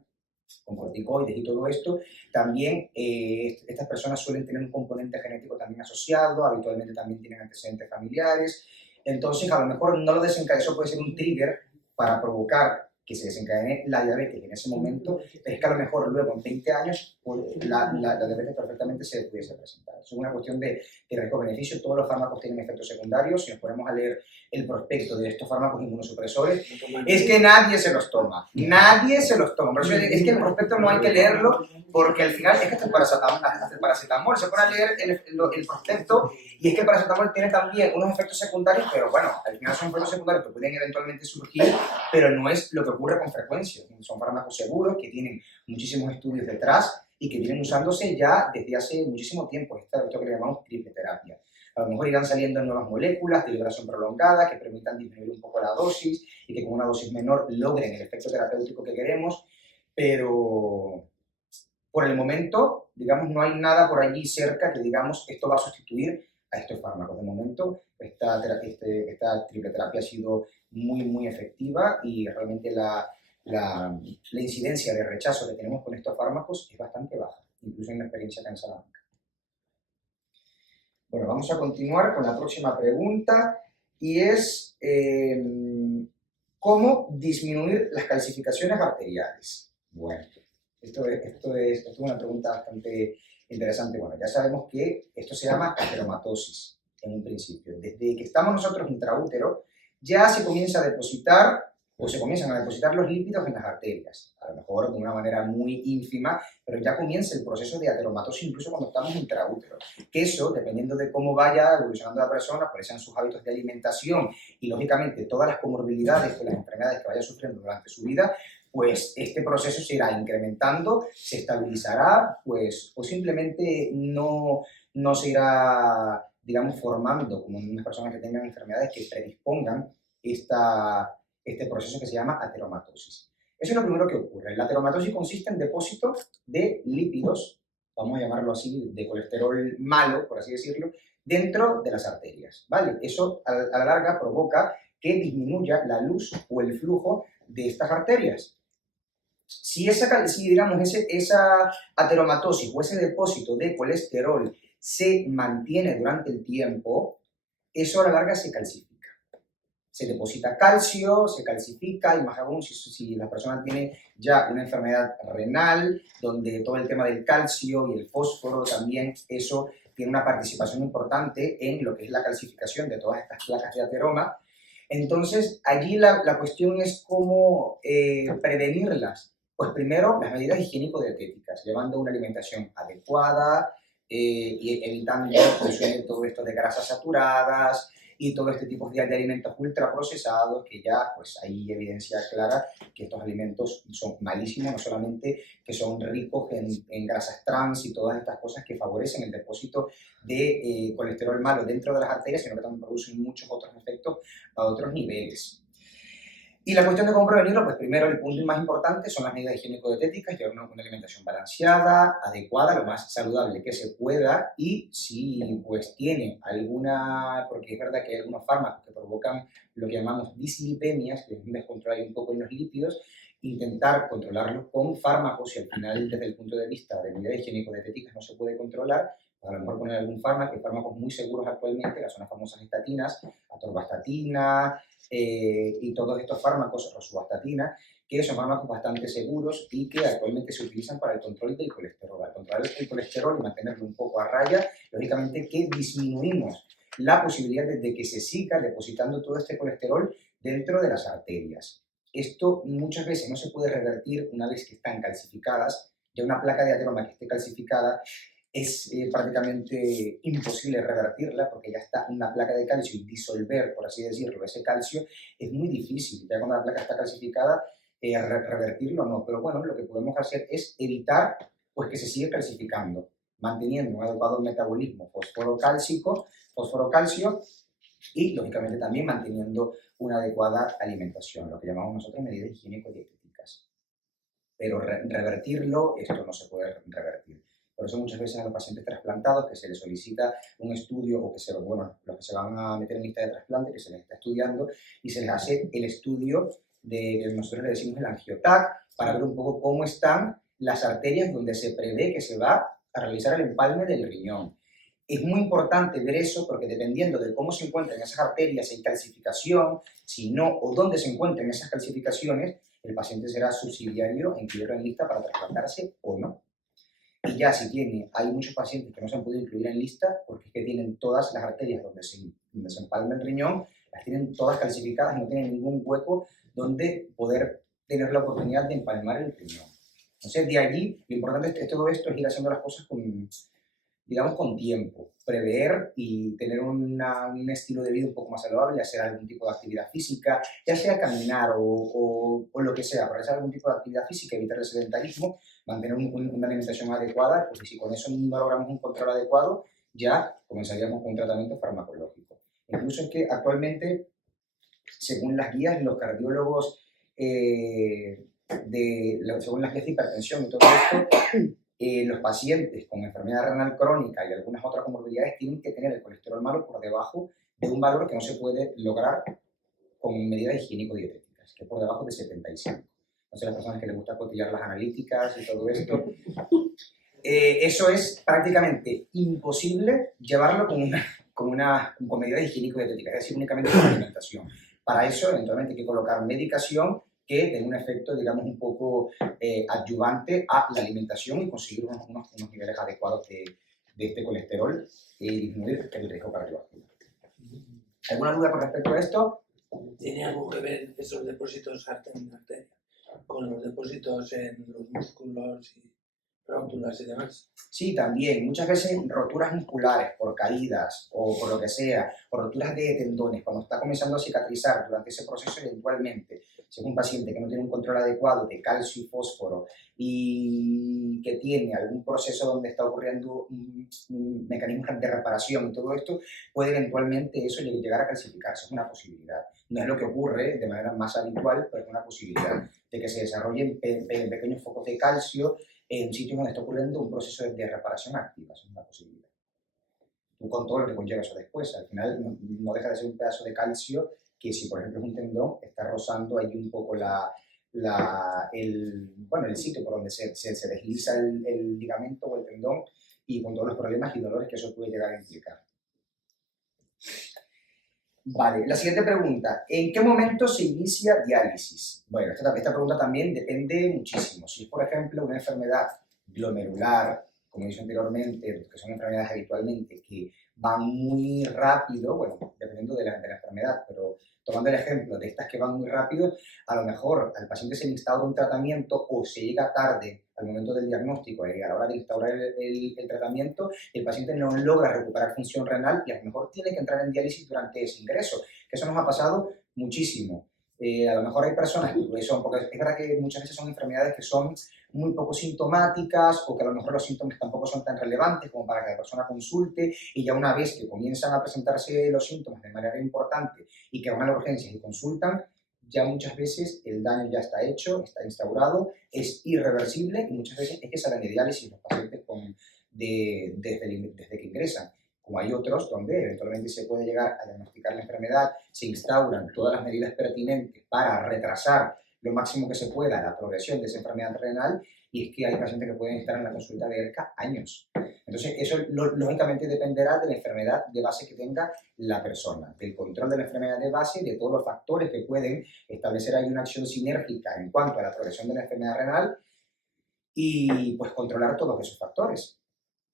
con corticoides y todo esto, también estas personas suelen tener un componente genético también asociado, habitualmente también tienen antecedentes familiares, entonces a lo mejor no lo desencadena, eso puede ser un trigger para provocar que se desencadene la diabetes en ese momento, pero es que a lo mejor luego en 20 años pues, la diabetes perfectamente se pudiese presentar. Es una cuestión de riesgo-beneficio, todos los fármacos tienen efectos secundarios, si nos ponemos a leer el prospecto de estos fármacos inmunosupresores, es que nadie se los toma, nadie se los toma. Por eso es que el prospecto no hay que leerlo, porque al final es que hasta el paracetamol se pone a leer el prospecto y es que el paracetamol tiene también unos efectos secundarios, pero bueno, al final son efectos secundarios que pueden eventualmente surgir, pero no es lo que ocurre con frecuencia. Son fármacos seguros que tienen muchísimos estudios detrás y que vienen usándose ya desde hace muchísimo tiempo, esto que le llamamos triple terapia. A lo mejor irán saliendo nuevas moléculas de liberación prolongada que permitan disminuir un poco la dosis y que con una dosis menor logren el efecto terapéutico que queremos, pero por el momento, digamos, no hay nada por allí cerca que digamos esto va a sustituir a estos fármacos. De momento, esta triple terapia ha sido muy, muy efectiva y realmente la incidencia de rechazo que tenemos con estos fármacos es bastante baja, incluso en la experiencia acá en Salamanca. Bueno, vamos a continuar con la próxima pregunta y es ¿cómo disminuir las calcificaciones arteriales? Bueno, esto es una pregunta bastante interesante. Bueno, ya sabemos que esto se llama ateromatosis en un principio. Desde que estamos nosotros intraútero ya se comienza a depositar o se comienzan a depositar los lípidos en las arterias, a lo mejor de una manera muy ínfima, pero ya comienza el proceso de ateromatosis incluso cuando estamos intraútero. Que eso, dependiendo de cómo vaya evolucionando la persona, cuáles sean sus hábitos de alimentación y, lógicamente, todas las comorbilidades de las enfermedades que vaya sufriendo durante su vida, pues este proceso se irá incrementando, se estabilizará, pues, o simplemente no se irá, digamos, formando como en unas personas que tengan enfermedades que predispongan este proceso que se llama ateromatosis. Eso es lo primero que ocurre. La ateromatosis consiste en depósito de lípidos, vamos a llamarlo así, de colesterol malo, por así decirlo, dentro de las arterias, ¿vale? Eso a la larga provoca que disminuya la luz o el flujo de estas arterias. Si digamos, esa ateromatosis o ese depósito de colesterol se mantiene durante el tiempo, eso a la larga se calcifica. Se deposita calcio, se calcifica, y más aún si la persona tiene ya una enfermedad renal, donde todo el tema del calcio y el fósforo también, eso tiene una participación importante en lo que es la calcificación de todas estas placas de ateroma. Entonces, allí la cuestión es cómo prevenirlas. Pues primero, las medidas higiénico-dietéticas, llevando una alimentación adecuada y evitando consumir todo esto de grasas saturadas y todo este tipo de alimentos ultraprocesados, que ya pues hay evidencia clara que estos alimentos son malísimos, no solamente que son ricos en grasas trans y todas estas cosas que favorecen el depósito de colesterol malo dentro de las arterias, sino que también producen muchos otros efectos a otros niveles. Y la cuestión de cómo prevenirlo, pues primero el punto más importante son las medidas higiénico-dietéticas, llevar una alimentación balanceada, adecuada, lo más saludable que se pueda, y si pues tiene alguna, porque es verdad que hay algunos fármacos que provocan lo que llamamos dislipemias, que es un descontrol ahí un poco en los lípidos, intentar controlarlos con fármacos, si al final desde el punto de vista de medidas higiénico-dietéticas no se puede controlar, pues a lo mejor poner algún fármaco, hay fármacos muy seguros actualmente, que son las famosas estatinas, atorvastatina, y todos estos fármacos, rosuvastatina, que son fármacos bastante seguros y que actualmente se utilizan para el control del colesterol. Al controlar el colesterol y mantenerlo un poco a raya, lógicamente que disminuimos la posibilidad de que se siga depositando todo este colesterol dentro de las arterias. Esto muchas veces no se puede revertir una vez que están calcificadas. Ya una placa de ateroma que esté calcificada es prácticamente imposible revertirla porque ya está una placa de calcio y disolver, por así decirlo, ese calcio es muy difícil. Ya cuando la placa está calcificada, revertirlo no. Pero bueno, lo que podemos hacer es evitar pues, que se siga calcificando, manteniendo un adecuado metabolismo fósforo-calcio y, lógicamente, también manteniendo una adecuada alimentación, lo que llamamos nosotros medidas higiénico-dietéticas. Pero revertirlo, esto no se puede revertir. Por eso muchas veces a los pacientes trasplantados que se les solicita un estudio o que los que se van a meter en lista de trasplante, que se les está estudiando y se les hace el estudio que nosotros le decimos el angioTAC para ver un poco cómo están las arterias donde se prevé que se va a realizar el empalme del riñón. Es muy importante ver eso porque dependiendo de cómo se encuentran esas arterias, si hay calcificación, si no, o dónde se encuentran esas calcificaciones, el paciente será subsidiario en incluirlo en lista para trasplantarse o no. Y ya hay muchos pacientes que no se han podido incluir en lista porque es que tienen todas las arterias donde se empalma el riñón, las tienen todas calcificadas, no tienen ningún hueco donde poder tener la oportunidad de empalmar el riñón. Entonces, de allí, lo importante de todo esto es ir haciendo las cosas con tiempo, prever y tener un estilo de vida un poco más saludable, hacer algún tipo de actividad física, ya sea caminar o lo que sea, realizar algún tipo de actividad física, evitar el sedentarismo, mantener una alimentación adecuada, porque si con eso no logramos un control adecuado, ya comenzaríamos con un tratamiento farmacológico. Incluso es que actualmente, según las guías, los cardiólogos, según las guías de hipertensión y todo esto, los pacientes con enfermedad renal crónica y algunas otras comorbilidades tienen que tener el colesterol malo por debajo de un valor que no se puede lograr con medidas higiénico-dietéticas, que es por debajo de 75. Entonces, las personas que les gusta cotillar las analíticas y todo esto, eso es prácticamente imposible llevarlo con medidas higiénico-dietéticas, es decir, únicamente con alimentación. Para eso, eventualmente, hay que colocar medicación que tenga un efecto, digamos, un poco adyuvante a la alimentación y conseguir unos niveles adecuados de este colesterol y disminuir el riesgo cardiovascular. ¿Alguna duda con respecto a esto? ¿Tiene algo que ver esos depósitos en la arteria con los depósitos en los músculos y rótulas y demás? Sí, también. Muchas veces roturas musculares por caídas o por lo que sea, o roturas de tendones, cuando está comenzando a cicatrizar durante ese proceso eventualmente, si es un paciente que no tiene un control adecuado de calcio y fósforo y que tiene algún proceso donde está ocurriendo mecanismos de reparación y todo esto, puede eventualmente eso llegar a calcificarse, es una posibilidad. No es lo que ocurre de manera más habitual, pero es una posibilidad de que se desarrollen pequeños focos de calcio en sitios donde está ocurriendo un proceso de reparación activa. Eso es una posibilidad. Tú con todo lo que conlleva eso después. Al final no deja de ser un pedazo de calcio que si por ejemplo es un tendón, está rozando ahí un poco el sitio por donde se desliza el ligamento o el tendón y con todos los problemas y dolores que eso puede llegar a implicar. Vale, la siguiente pregunta. ¿En qué momento se inicia diálisis? Bueno, esta pregunta también depende muchísimo. Si es, por ejemplo, una enfermedad glomerular, como dije anteriormente, que son enfermedades habitualmente que van muy rápido, bueno, dependiendo de la enfermedad, pero tomando el ejemplo de estas que van muy rápido, a lo mejor al paciente se le instaura un tratamiento o se llega tarde al momento del diagnóstico y a la hora de instaurar el tratamiento, el paciente no logra recuperar función renal y a lo mejor tiene que entrar en diálisis durante ese ingreso, que eso nos ha pasado muchísimo. A lo mejor hay personas que son, porque es verdad que muchas veces son enfermedades que son muy poco sintomáticas o que a lo mejor los síntomas tampoco son tan relevantes como para que la persona consulte y ya una vez que comienzan a presentarse los síntomas de manera importante y que van a las urgencias y consultan, ya muchas veces el daño ya está hecho, está instaurado, es irreversible y muchas veces es que salen de diálisis los pacientes desde que ingresan. Como hay otros donde eventualmente se puede llegar a diagnosticar la enfermedad, se instauran todas las medidas pertinentes para retrasar lo máximo que se pueda la progresión de esa enfermedad renal y es que hay pacientes que pueden estar en la consulta de ERCA años. Entonces eso lógicamente dependerá de la enfermedad de base que tenga la persona, del control de la enfermedad de base y de todos los factores que pueden establecer ahí una acción sinérgica en cuanto a la progresión de la enfermedad renal y pues controlar todos esos factores.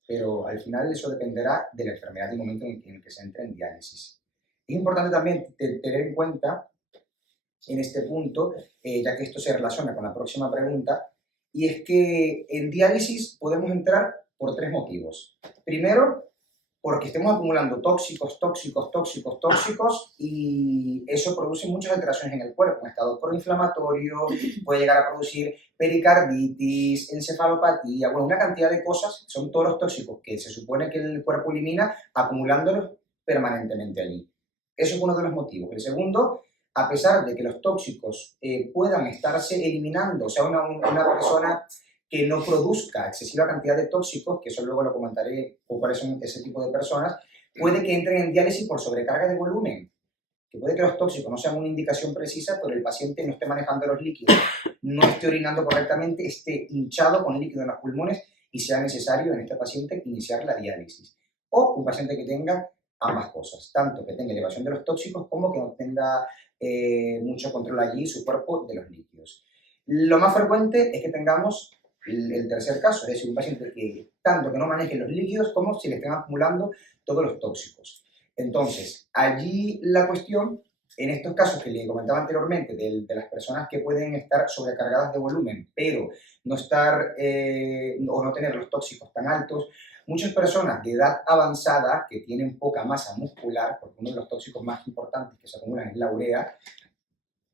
Pero al final eso dependerá de la enfermedad y el momento en el que se entre en diálisis. Es importante también tener en cuenta en este punto, ya que esto se relaciona con la próxima pregunta, y es que en diálisis podemos entrar por 3 motivos. Primero, porque estemos acumulando tóxicos y eso produce muchas alteraciones en el cuerpo, en estado proinflamatorio, puede llegar a producir pericarditis, encefalopatía, bueno, una cantidad de cosas, son todos los tóxicos que se supone que el cuerpo elimina, acumulándolos permanentemente allí. Eso es uno de los motivos. El segundo, a pesar de que los tóxicos puedan estarse eliminando, o sea, una persona que no produzca excesiva cantidad de tóxicos, que eso luego lo comentaré cuáles son ese tipo de personas, puede que entren en diálisis por sobrecarga de volumen, que puede que los tóxicos no sean una indicación precisa, pero el paciente no esté manejando los líquidos, no esté orinando correctamente, esté hinchado con líquido en los pulmones y sea necesario en este paciente iniciar la diálisis. O un paciente que tenga ambas cosas, tanto que tenga elevación de los tóxicos como que no tenga mucho control allí su cuerpo de los líquidos. Lo más frecuente es que tengamos el tercer caso, es decir, un paciente que tanto que no maneje los líquidos como si le estén acumulando todos los tóxicos. Entonces, allí la cuestión, en estos casos que le comentaba anteriormente, de las personas que pueden estar sobrecargadas de volumen, pero no estar o no tener los tóxicos tan altos, muchas personas de edad avanzada que tienen poca masa muscular, porque uno de los tóxicos más importantes que se acumulan es la urea,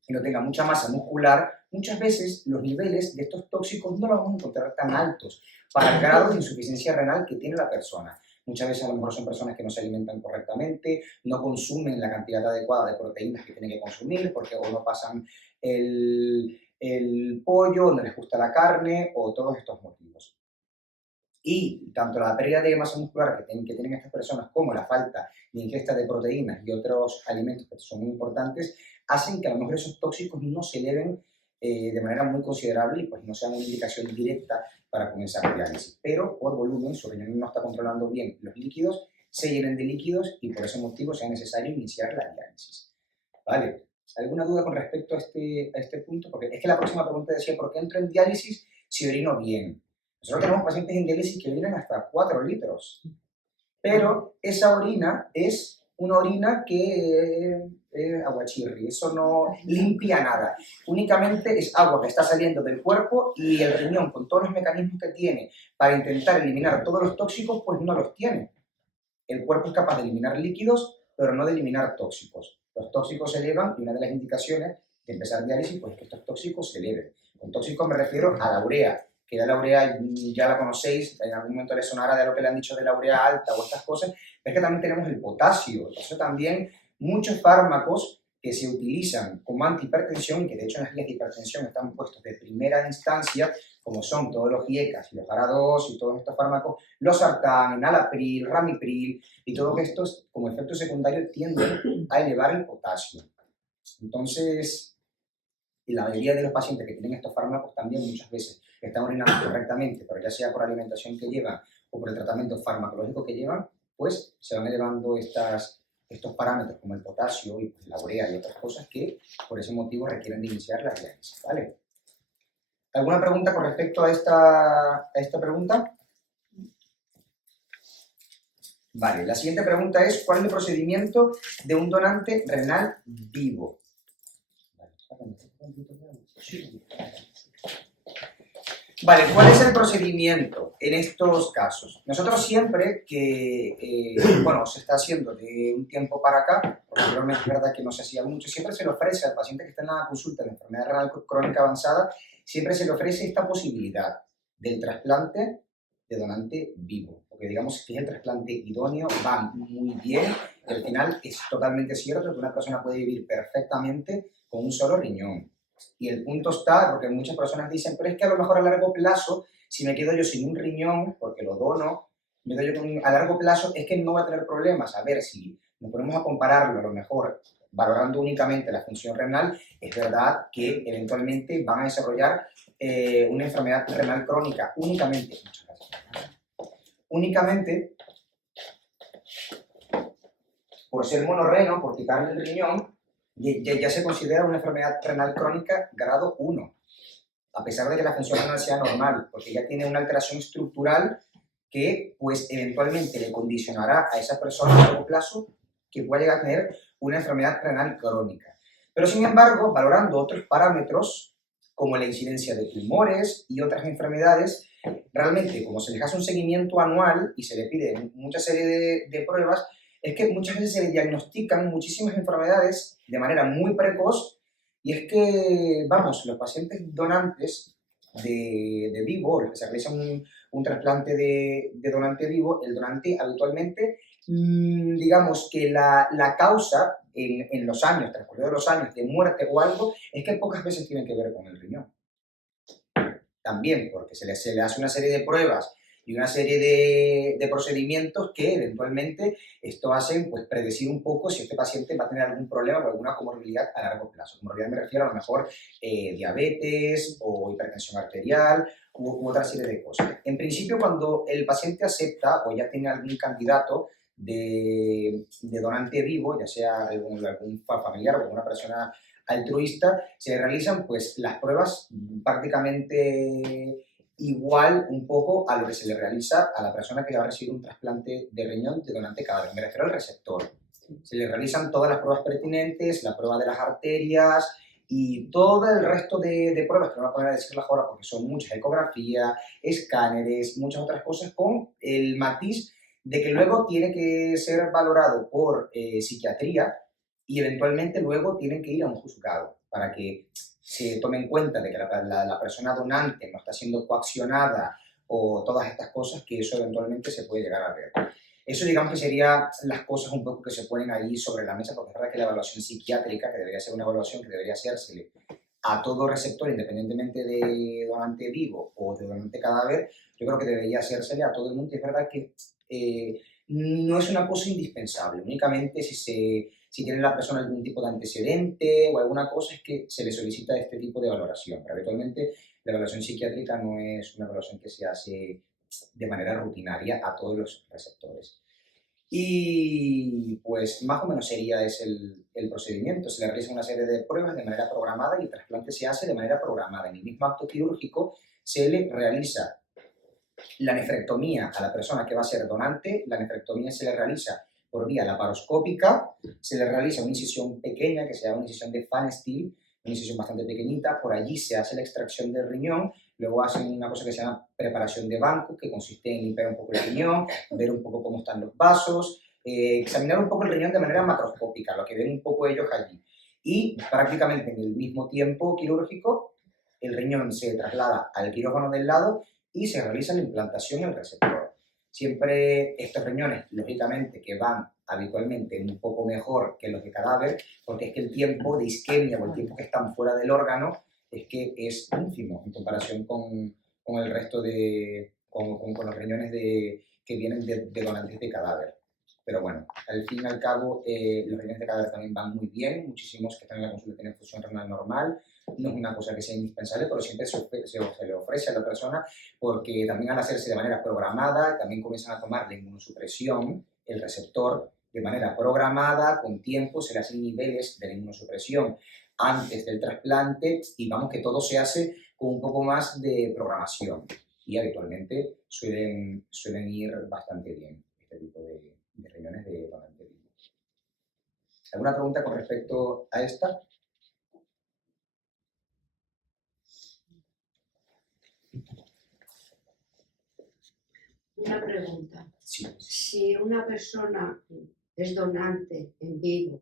y no tenga mucha masa muscular, muchas veces los niveles de estos tóxicos no los vamos a encontrar tan altos para el grado de insuficiencia renal que tiene la persona. Muchas veces a lo mejor son personas que no se alimentan correctamente, no consumen la cantidad adecuada de proteínas que tienen que consumir, porque o no pasan el pollo, o no les gusta la carne, o todos estos motivos. Y tanto la pérdida de masa muscular que tienen estas personas como la falta de ingesta de proteínas y otros alimentos que son muy importantes hacen que a lo mejor esos tóxicos no se eleven de manera muy considerable y pues no sean una indicación directa para comenzar la diálisis. Pero por volumen, su riñón no está controlando bien los líquidos, se llenen de líquidos y por ese motivo sea necesario iniciar la diálisis. ¿Vale? ¿Alguna duda con respecto a este punto? Porque es que la próxima pregunta decía, ¿por qué entro en diálisis si orino bien? Nosotros tenemos pacientes en diálisis que orinan hasta 4 litros, pero esa orina es una orina que es aguachirri, eso no limpia nada, únicamente es agua que está saliendo del cuerpo y el riñón con todos los mecanismos que tiene para intentar eliminar todos los tóxicos, pues no los tiene. El cuerpo es capaz de eliminar líquidos, pero no de eliminar tóxicos. Los tóxicos se elevan y una de las indicaciones de empezar diálisis pues es que estos tóxicos se eleven. Con tóxicos me refiero a la urea, que ya la urea ya la conocéis, en algún momento les sonará de lo que le han dicho de la urea alta o estas cosas, pero es que también tenemos el potasio. Eso también, muchos fármacos que se utilizan como antihipertensión y que de hecho en las guías de hipertensión están puestos de primera instancia, como son todos los IECAS y los ARA2 y todos estos fármacos, los sartán, enalapril, ramipril y todos estos como efecto secundario tienden a elevar el potasio. Entonces, la mayoría de los pacientes que tienen estos fármacos también muchas veces están orinando correctamente, pero ya sea por la alimentación que llevan o por el tratamiento farmacológico que llevan, pues se van elevando estos parámetros como el potasio y la urea y otras cosas que por ese motivo requieren de iniciar la diálisis, ¿vale? ¿Alguna pregunta con respecto a esta pregunta? Vale, la siguiente pregunta es ¿cuál es el procedimiento de un donante renal vivo? Vale, ¿cuál es el procedimiento en estos casos? Nosotros siempre que, bueno, se está haciendo de un tiempo para acá, porque realmente es verdad que no se hacía mucho, siempre se le ofrece al paciente que está en la consulta de enfermedad renal crónica avanzada, siempre se le ofrece esta posibilidad del trasplante de donante vivo, porque digamos que el trasplante idóneo va muy bien y al final es totalmente cierto que una persona puede vivir perfectamente con un solo riñón. Y el punto está, porque muchas personas dicen, pero es que a lo mejor a largo plazo, si me quedo yo sin un riñón, porque lo dono, me quedo yo a largo plazo, es que no va a tener problemas. A ver, si nos ponemos a compararlo, a lo mejor valorando únicamente la función renal, es verdad que eventualmente van a desarrollar una enfermedad renal crónica únicamente, muchas gracias, únicamente por ser monorreno, por quitarle el riñón, ya se considera una enfermedad renal crónica grado 1, a pesar de que la función renal sea normal, porque ya tiene una alteración estructural que pues eventualmente le condicionará a esa persona a largo plazo que pueda llegar a tener una enfermedad renal crónica. Pero sin embargo, valorando otros parámetros, como la incidencia de tumores y otras enfermedades, realmente como se les hace un seguimiento anual y se le pide mucha serie de pruebas, es que muchas veces se le diagnostican muchísimas enfermedades de manera muy precoz y es que, vamos, los pacientes donantes de vivo, los que se realizan un trasplante de donante vivo, el donante habitualmente, digamos que la causa en los años, transcurridos los años de muerte o algo, es que pocas veces tienen que ver con el riñón. También porque se le hace una serie de pruebas y una serie de procedimientos que eventualmente esto hacen pues, predecir un poco si este paciente va a tener algún problema o alguna comorbilidad a largo plazo. Comorbilidad me refiero a lo mejor diabetes o hipertensión arterial u otra serie de cosas. En principio, cuando el paciente acepta o ya tiene algún candidato de donante vivo, ya sea algún familiar o alguna persona altruista, se realizan pues las pruebas prácticamente igual un poco a lo que se le realiza a la persona que va a recibir un trasplante de riñón de donante cadáver. Me refiero al receptor. Se le realizan todas las pruebas pertinentes, la prueba de las arterias y todo el resto de pruebas que no voy a poner a decirlas ahora porque son muchas, ecografía, escáneres, muchas otras cosas con el matiz de que luego tiene que ser valorado por psiquiatría y eventualmente luego tienen que ir a un juzgado para que se tome en cuenta de que la persona donante no está siendo coaccionada o todas estas cosas, que eso eventualmente se puede llegar a ver. Eso digamos que serían las cosas un poco que se ponen ahí sobre la mesa, porque es verdad que la evaluación psiquiátrica, que debería ser una evaluación que debería hacerse a todo receptor, independientemente de donante vivo o de donante cadáver, yo creo que debería hacérsele a todo el mundo. Y es verdad que no es una cosa indispensable, únicamente si tiene la persona algún tipo de antecedente o alguna cosa es que se le solicita este tipo de valoración. Pero habitualmente la evaluación psiquiátrica no es una evaluación que se hace de manera rutinaria a todos los receptores. Y pues más o menos sería ese el procedimiento. Se le realiza una serie de pruebas de manera programada y el trasplante se hace de manera programada. En el mismo acto quirúrgico se le realiza la nefrectomía a la persona que va a ser donante. La nefrectomía se le realiza por vía laparoscópica, se le realiza una incisión pequeña que se llama una incisión de Fan Steel, una incisión bastante pequeñita, por allí se hace la extracción del riñón, luego hacen una cosa que se llama preparación de banco, que consiste en limpiar un poco el riñón, ver un poco cómo están los vasos, examinar un poco el riñón de manera macroscópica, lo que ven un poco ellos allí. Y prácticamente en el mismo tiempo quirúrgico, el riñón se traslada al quirófano del lado y se realiza la implantación del receptor. Siempre estos riñones, lógicamente, que van habitualmente un poco mejor que los de cadáver, porque es que el tiempo de isquemia o el tiempo que están fuera del órgano es que es ínfimo en comparación con el resto de, con los riñones que vienen de donantes de cadáver. Pero bueno, al fin y al cabo, los riñones de cadáver también van muy bien, muchísimos que están en la consulta tienen función renal normal, no es una cosa que sea indispensable, pero siempre se le ofrece a la persona porque también al hacerse de manera programada, también comienzan a tomar la inmunosupresión, el receptor, de manera programada, con tiempo, se le hacen niveles de la inmunosupresión antes del trasplante y vamos que todo se hace con un poco más de programación y habitualmente suelen ir bastante bien este tipo de riñones de donante vivo. ¿Alguna pregunta con respecto a esta? Una pregunta. Sí. Si una persona es donante en vivo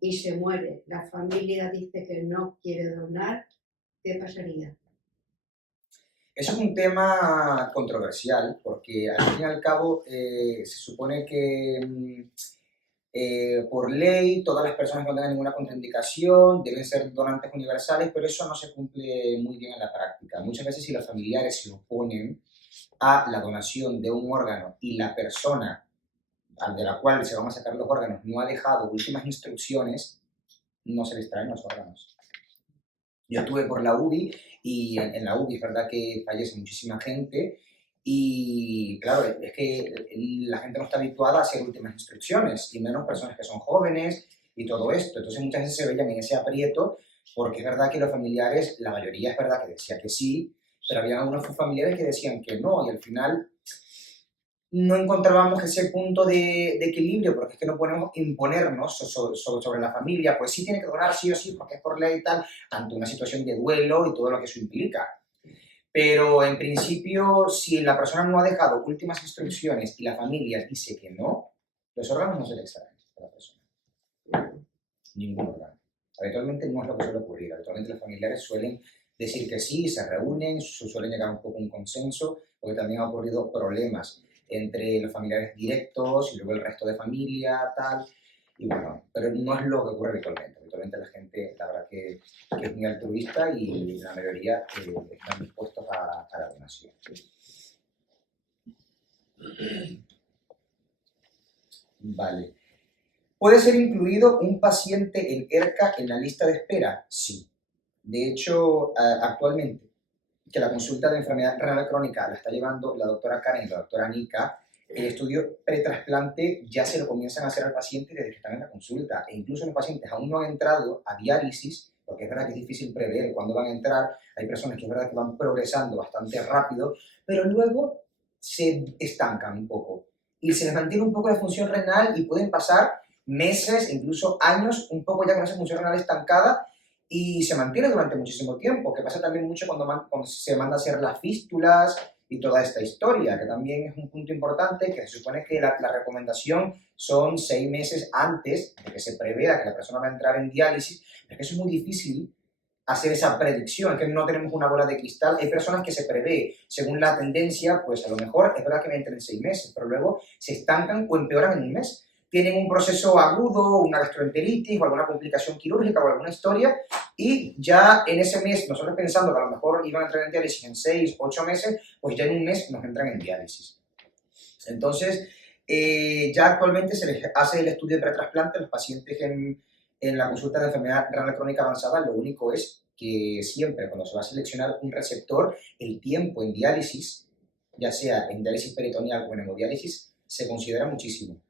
y se muere, la familia dice que no quiere donar, ¿qué pasaría? Eso es un tema controversial porque al fin y al cabo se supone que por ley todas las personas que no tengan ninguna contraindicación deben ser donantes universales, pero eso no se cumple muy bien en la práctica. Muchas veces si los familiares se oponen a la donación de un órgano y la persona de la cual se van a sacar los órganos no ha dejado últimas instrucciones, no se les traen los órganos. Yo estuve por la UBI y en la UBI es verdad que fallece muchísima gente y claro, es que la gente no está habituada a hacer últimas instrucciones y menos personas que son jóvenes y todo esto. Entonces muchas veces se veían en ese aprieto porque es verdad que los familiares, la mayoría es verdad que decía que sí, pero había algunos familiares que decían que no y al final no encontrábamos ese punto de equilibrio, porque es que no podemos imponernos sobre la familia, pues sí tiene que donar sí o sí, porque es por ley y tal, ante una situación de duelo y todo lo que eso implica. Pero en principio, si la persona no ha dejado últimas instrucciones y la familia dice que no, los órganos no se le extraen a la persona. Ningún órgano. Habitualmente no es lo que suele ocurrir. Habitualmente los familiares suelen decir que sí, se reúnen, suelen llegar un poco a un consenso, porque también ha ocurrido problemas entre los familiares directos y luego el resto de familia, tal, y bueno, pero no es lo que ocurre habitualmente. Habitualmente la gente, la verdad que es muy altruista y la mayoría están dispuestos a la donación. Vale. ¿Puede ser incluido un paciente en ERCA en la lista de espera? Sí. De hecho, actualmente, que la consulta de enfermedad renal crónica la está llevando la doctora Karen y la doctora Nika, el estudio pretrasplante ya se lo comienzan a hacer al paciente desde que están en la consulta. E incluso los pacientes aún no han entrado a diálisis, porque es verdad que es difícil prever cuándo van a entrar. Hay personas que es verdad que van progresando bastante rápido, pero luego se estancan un poco. Y se les mantiene un poco de función renal y pueden pasar meses, incluso años, un poco ya con esa función renal estancada, y se mantiene durante muchísimo tiempo, que pasa también mucho cuando se manda a hacer las fístulas y toda esta historia, que también es un punto importante, que se supone que la recomendación son 6 meses antes de que se prevea que la persona va a entrar en diálisis, pero es que eso es muy difícil hacer esa predicción, es que no tenemos una bola de cristal. Hay personas que se prevé, según la tendencia, pues a lo mejor es verdad que me entren en 6 meses, pero luego se estancan o empeoran en 1 mes. Tienen un proceso agudo, una gastroenteritis o alguna complicación quirúrgica o alguna historia y ya en ese mes, nosotros pensando que a lo mejor iban a entrar en diálisis en 6, 8 meses, pues ya en 1 mes nos entran en diálisis. Entonces, ya actualmente se les hace el estudio de pretrasplante a los pacientes en la consulta de enfermedad renal crónica avanzada. Lo único es que siempre cuando se va a seleccionar un receptor, el tiempo en diálisis, ya sea en diálisis peritoneal o en hemodiálisis, se considera muchísimo.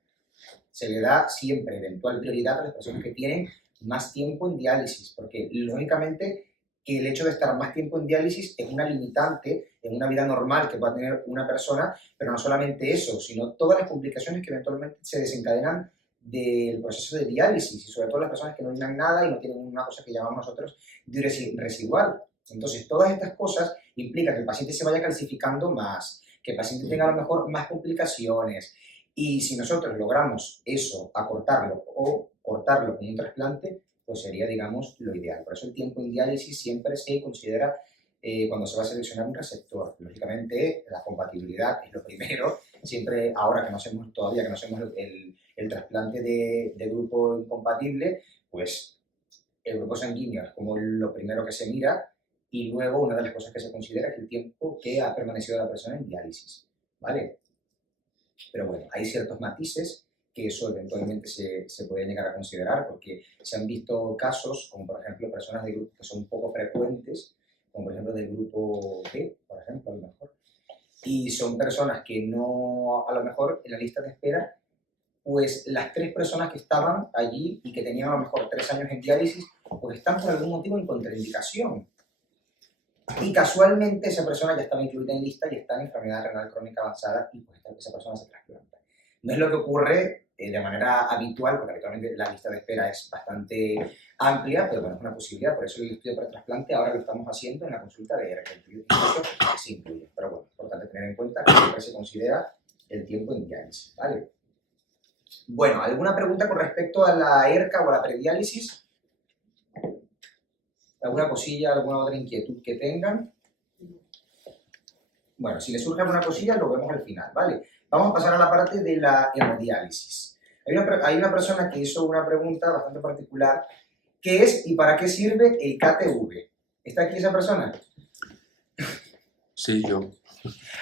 Se le da siempre eventual prioridad a las personas que tienen más tiempo en diálisis, porque lógicamente que el hecho de estar más tiempo en diálisis es una limitante en una vida normal que va a tener una persona, pero no solamente eso, sino todas las complicaciones que eventualmente se desencadenan del proceso de diálisis, y sobre todo las personas que no tienen nada y no tienen una cosa que llamamos nosotros diuresis residual. Entonces, todas estas cosas implican que el paciente se vaya calcificando más, que el paciente tenga a lo mejor más complicaciones, y si nosotros logramos eso, acortarlo o cortarlo con un trasplante, pues sería, digamos, lo ideal. Por eso el tiempo en diálisis siempre se considera cuando se va a seleccionar un receptor. Lógicamente, la compatibilidad es lo primero, siempre, ahora que no hacemos todavía, que no hacemos el trasplante de grupo incompatible, pues el grupo sanguíneo es como lo primero que se mira y luego una de las cosas que se considera es el tiempo que ha permanecido la persona en diálisis, ¿vale? Pero bueno, hay ciertos matices que eso eventualmente se puede llegar a considerar porque se han visto casos, como por ejemplo personas de grupos que son un poco frecuentes, como por ejemplo del grupo B, por ejemplo, a lo mejor, y son personas que no, a lo mejor en la lista de espera, pues las 3 personas que estaban allí y que tenían a lo mejor 3 años en diálisis, pues están por algún motivo en contraindicación. Y casualmente esa persona ya estaba incluida en lista y está en enfermedad renal crónica avanzada y pues esa persona se trasplanta. No es lo que ocurre de manera habitual, porque habitualmente la lista de espera es bastante amplia, pero bueno, es una posibilidad. Por eso el estudio para trasplante ahora lo estamos haciendo en la consulta de ERCA, que se incluye. Pero bueno, es importante tener en cuenta que siempre se considera el tiempo en diálisis, ¿vale? Bueno, ¿alguna pregunta con respecto a la ERCA o a la prediálisis? ¿Alguna cosilla, alguna otra inquietud que tengan? Bueno, si les surge alguna cosilla lo vemos al final, ¿vale? Vamos a pasar a la parte de la hemodiálisis. Hay una persona que hizo una pregunta bastante particular, ¿qué es y para qué sirve el KTV? ¿Está aquí esa persona? Sí, yo.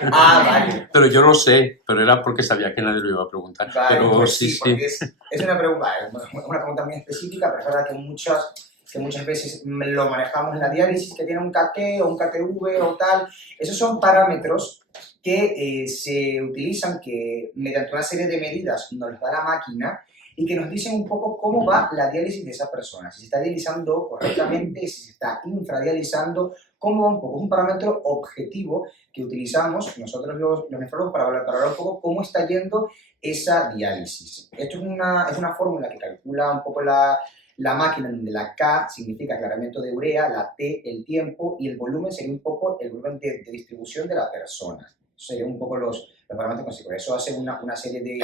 Ah, vale. Pero yo lo sé, pero era porque sabía que nadie lo iba a preguntar. Vale, pero pues sí, sí, porque es una pregunta muy específica, pero es verdad que muchas veces lo manejamos en la diálisis, que tiene un KT o un KTV o tal. Esos son parámetros que se utilizan, que mediante una serie de medidas nos los da la máquina y que nos dicen un poco cómo va la diálisis de esa persona, si se está dializando correctamente, si se está infradializando, cómo va un poco. Es un parámetro objetivo que utilizamos nosotros los nefrólogos para hablar un poco cómo está yendo esa diálisis. Esto es una fórmula que calcula un poco la máquina, donde la K significa aclaramiento de urea, la T el tiempo y el volumen sería un poco el volumen de distribución de la persona. Eso serían un poco los parámetros consejos. Eso hace una serie de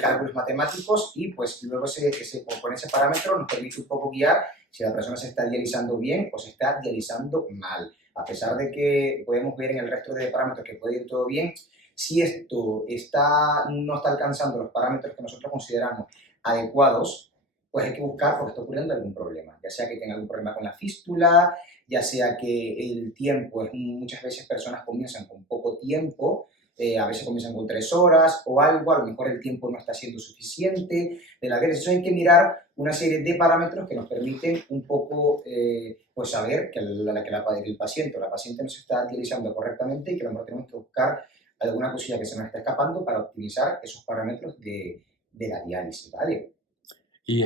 cálculos matemáticos y pues luego con ese parámetro nos permite un poco guiar si la persona se está dializando bien o se está dializando mal. A pesar de que podemos ver en el resto de parámetros que puede ir todo bien, si esto no está alcanzando los parámetros que nosotros consideramos adecuados, pues hay que buscar porque está ocurriendo algún problema, ya sea que tenga algún problema con la fístula, ya sea que el tiempo, muchas veces personas comienzan con poco tiempo, a veces comienzan con 3 horas o algo, a lo mejor el tiempo no está siendo suficiente de la diálisis. Eso hay que mirar una serie de parámetros que nos permiten un poco pues saber que el paciente o la paciente no se está dializando correctamente y que a lo mejor tenemos que buscar alguna cosilla que se nos está escapando para optimizar esos parámetros de la diálisis, ¿vale? Y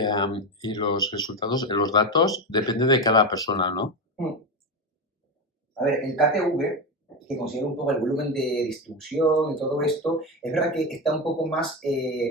los resultados, los datos, depende de cada persona, ¿no? A ver, el KTV, que considera un poco el volumen de distribución y todo esto, es verdad que está un poco más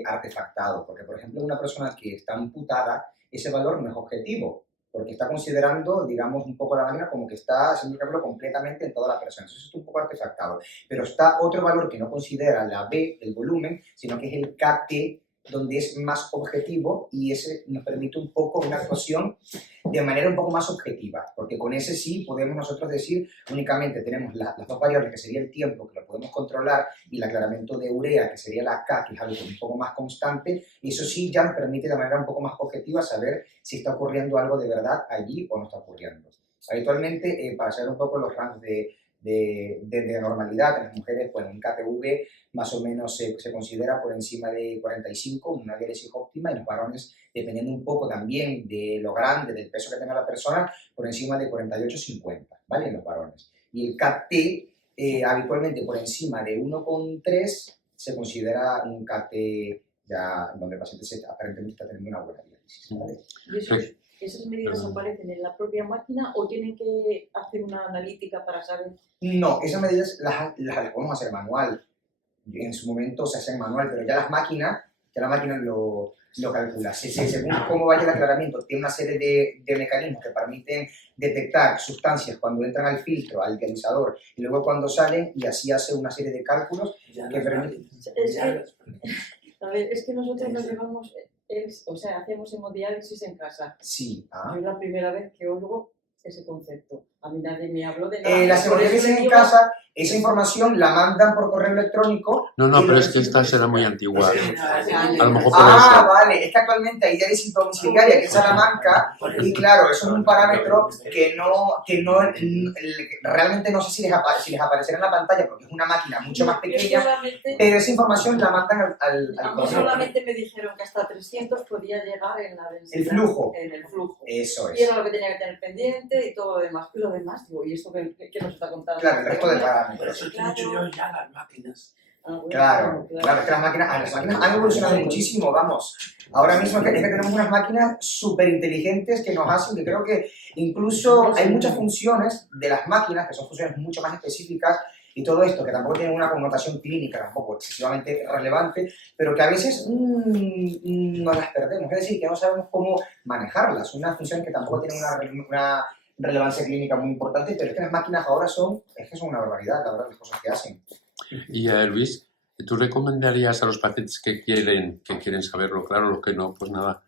artefactado, porque por ejemplo una persona que está amputada, ese valor no es objetivo, porque está considerando, digamos, un poco la máquina como que está haciendo el cálculo completamente en toda la persona. Entonces está un poco artefactado. Pero está otro valor que no considera la B, el volumen, sino que es el KT, donde es más objetivo y ese nos permite un poco una actuación de manera un poco más objetiva, porque con ese sí podemos nosotros decir únicamente tenemos las 2 variables que sería el tiempo, que lo podemos controlar, y el aclaramiento de urea, que sería la K, que es algo un poco más constante, y eso sí ya nos permite de manera un poco más objetiva saber si está ocurriendo algo de verdad allí o no está ocurriendo. Habitualmente, para saber un poco los rangos de normalidad en las mujeres, pues un KTV más o menos se considera por encima de 45, una diálisis óptima, y los varones, dependiendo un poco también de lo grande, del peso que tenga la persona, por encima de 48-50, ¿vale? En los varones. Y el KT, habitualmente por encima de 1,3, se considera un KT ya donde el paciente aparentemente está teniendo una buena diálisis, ¿vale? ¿Y esas medidas aparecen en la propia máquina o tienen que hacer una analítica para saber? No, esas medidas las podemos hacer manual. En su momento se hacen manual, pero ya la máquina lo calcula. Según cómo vaya el aclaramiento, tiene una serie de mecanismos que permiten detectar sustancias cuando entran al filtro, al dializador, y luego cuando salen, y así hace una serie de cálculos que permiten... A ver, es que nosotros nos llevamos... hacemos hemodiálisis en casa. Sí. Yo es la primera vez que oigo ese concepto. A mí nadie me habló de nada. Las hemodiálisis en casa Esa información la mandan por correo electrónico. No, no, y pero lo es que esta reciben. será muy antigua. A lo mejor puede Ah, ser. vale, es que actualmente hay diálisis domiciliaria que es Salamanca y claro, eso es un parámetro que realmente no sé si les aparecerá en la pantalla porque es una máquina mucho más pequeña, pero esa información la mandan al A mí correo. solamente me dijeron que hasta 300 podía llegar en la densidad. El flujo. En el flujo. Eso Y es. era lo que tenía que tener pendiente y todo lo demás. Y lo demás, digo, ¿y esto qué nos está contando? Claro, el resto de Pero parámetros. eso tiene hecho yo ya las máquinas. Ah, bueno, Claro, es que las máquinas han evolucionado muchísimo, vamos. Ahora mismo es que tenemos unas máquinas súper inteligentes que nos hacen, que creo que incluso hay muchas funciones de las máquinas, que son funciones mucho más específicas, y todo esto, que tampoco tiene una connotación clínica tampoco excesivamente relevante, pero que a veces nos las perdemos, es decir, que no sabemos cómo manejarlas. Una función que tampoco tiene una relevancia clínica muy importante, pero es que las máquinas ahora son una barbaridad, la verdad, las cosas que hacen. Y Luis, ¿tú recomendarías a los pacientes que quieren saberlo? Claro, los que no, pues nada,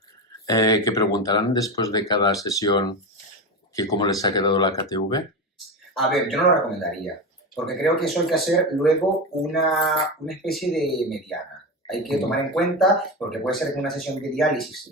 que preguntarán después de cada sesión que cómo les ha quedado la KTV? A ver, yo no lo recomendaría, porque creo que eso hay que hacer luego una especie de mediana. Hay que tomar en cuenta, porque puede ser que en una sesión de diálisis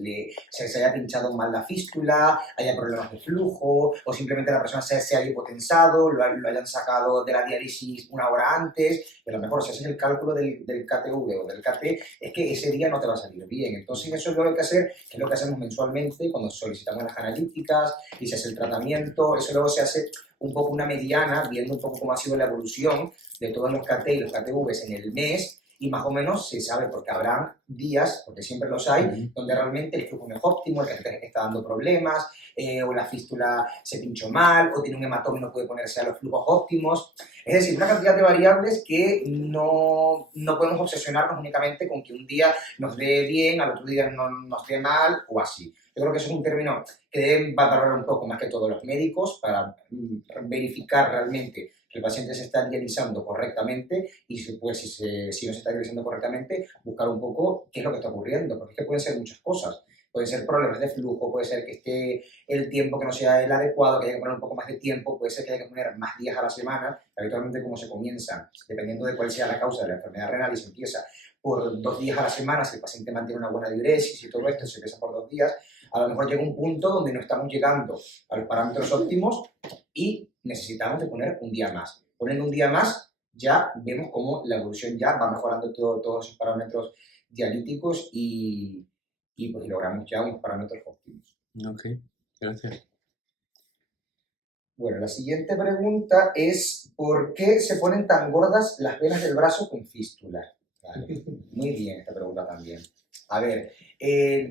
se haya pinchado mal la fístula, haya problemas de flujo, o simplemente la persona se haya hipotensado, lo hayan sacado de la diálisis una hora antes, y a lo mejor si haces el cálculo del KTV o del KT, es que ese día no te va a salir bien. Entonces eso es lo que hay que hacer, que es lo que hacemos mensualmente cuando solicitamos las analíticas y se hace el tratamiento. Eso luego se hace un poco una mediana, viendo un poco cómo ha sido la evolución de todos los KT y los KTVs en el mes, y más o menos se sabe, porque habrán días, porque siempre los hay, donde realmente el flujo no es óptimo, el que está dando problemas, o la fístula se pinchó mal, o tiene un hematoma y no puede ponerse a los flujos óptimos. Es decir, una cantidad de variables que no podemos obsesionarnos únicamente con que un día nos dé bien, al otro día no nos dé mal, o así. Yo creo que eso es un término que deben valorar un poco más que todos los médicos para verificar realmente que el paciente se está dializando correctamente y si no se está dializando correctamente, buscar un poco qué es lo que está ocurriendo, porque es que pueden ser muchas cosas. Pueden ser problemas de flujo, puede ser que esté el tiempo que no sea el adecuado, que haya que poner un poco más de tiempo, puede ser que haya que poner más días a la semana, habitualmente como se comienza, dependiendo de cuál sea la causa de la enfermedad renal y se empieza por 2 días a la semana, si el paciente mantiene una buena diuresis y todo esto se empieza por 2 días, a lo mejor llega un punto donde no estamos llegando a los parámetros óptimos y necesitamos de poner un día más. Poniendo un día más, ya vemos cómo la evolución ya va mejorando todos esos parámetros dialíticos y pues logramos ya unos parámetros óptimos. Ok, gracias. Bueno, la siguiente pregunta es ¿por qué se ponen tan gordas las venas del brazo con fístula? Vale. Muy bien esta pregunta también. A ver,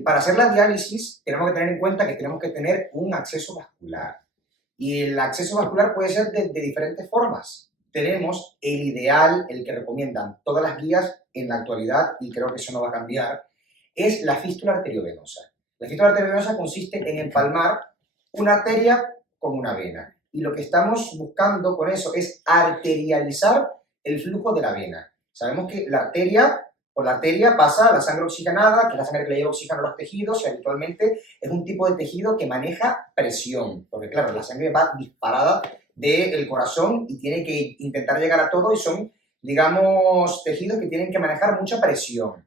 para hacer la diálisis tenemos que tener en cuenta que tenemos que tener un acceso vascular. Y el acceso vascular puede ser de diferentes formas. Tenemos el ideal, el que recomiendan todas las guías en la actualidad, y creo que eso no va a cambiar, es la fístula arteriovenosa. La fístula arteriovenosa consiste en empalmar una arteria con una vena. Y lo que estamos buscando con eso es arterializar el flujo de la vena. Sabemos que por la arteria pasa la sangre oxigenada, que es la sangre que le lleva oxígeno a los tejidos, y habitualmente es un tipo de tejido que maneja presión. Porque claro, la sangre va disparada del corazón y tiene que intentar llegar a todo y son, digamos, tejidos que tienen que manejar mucha presión.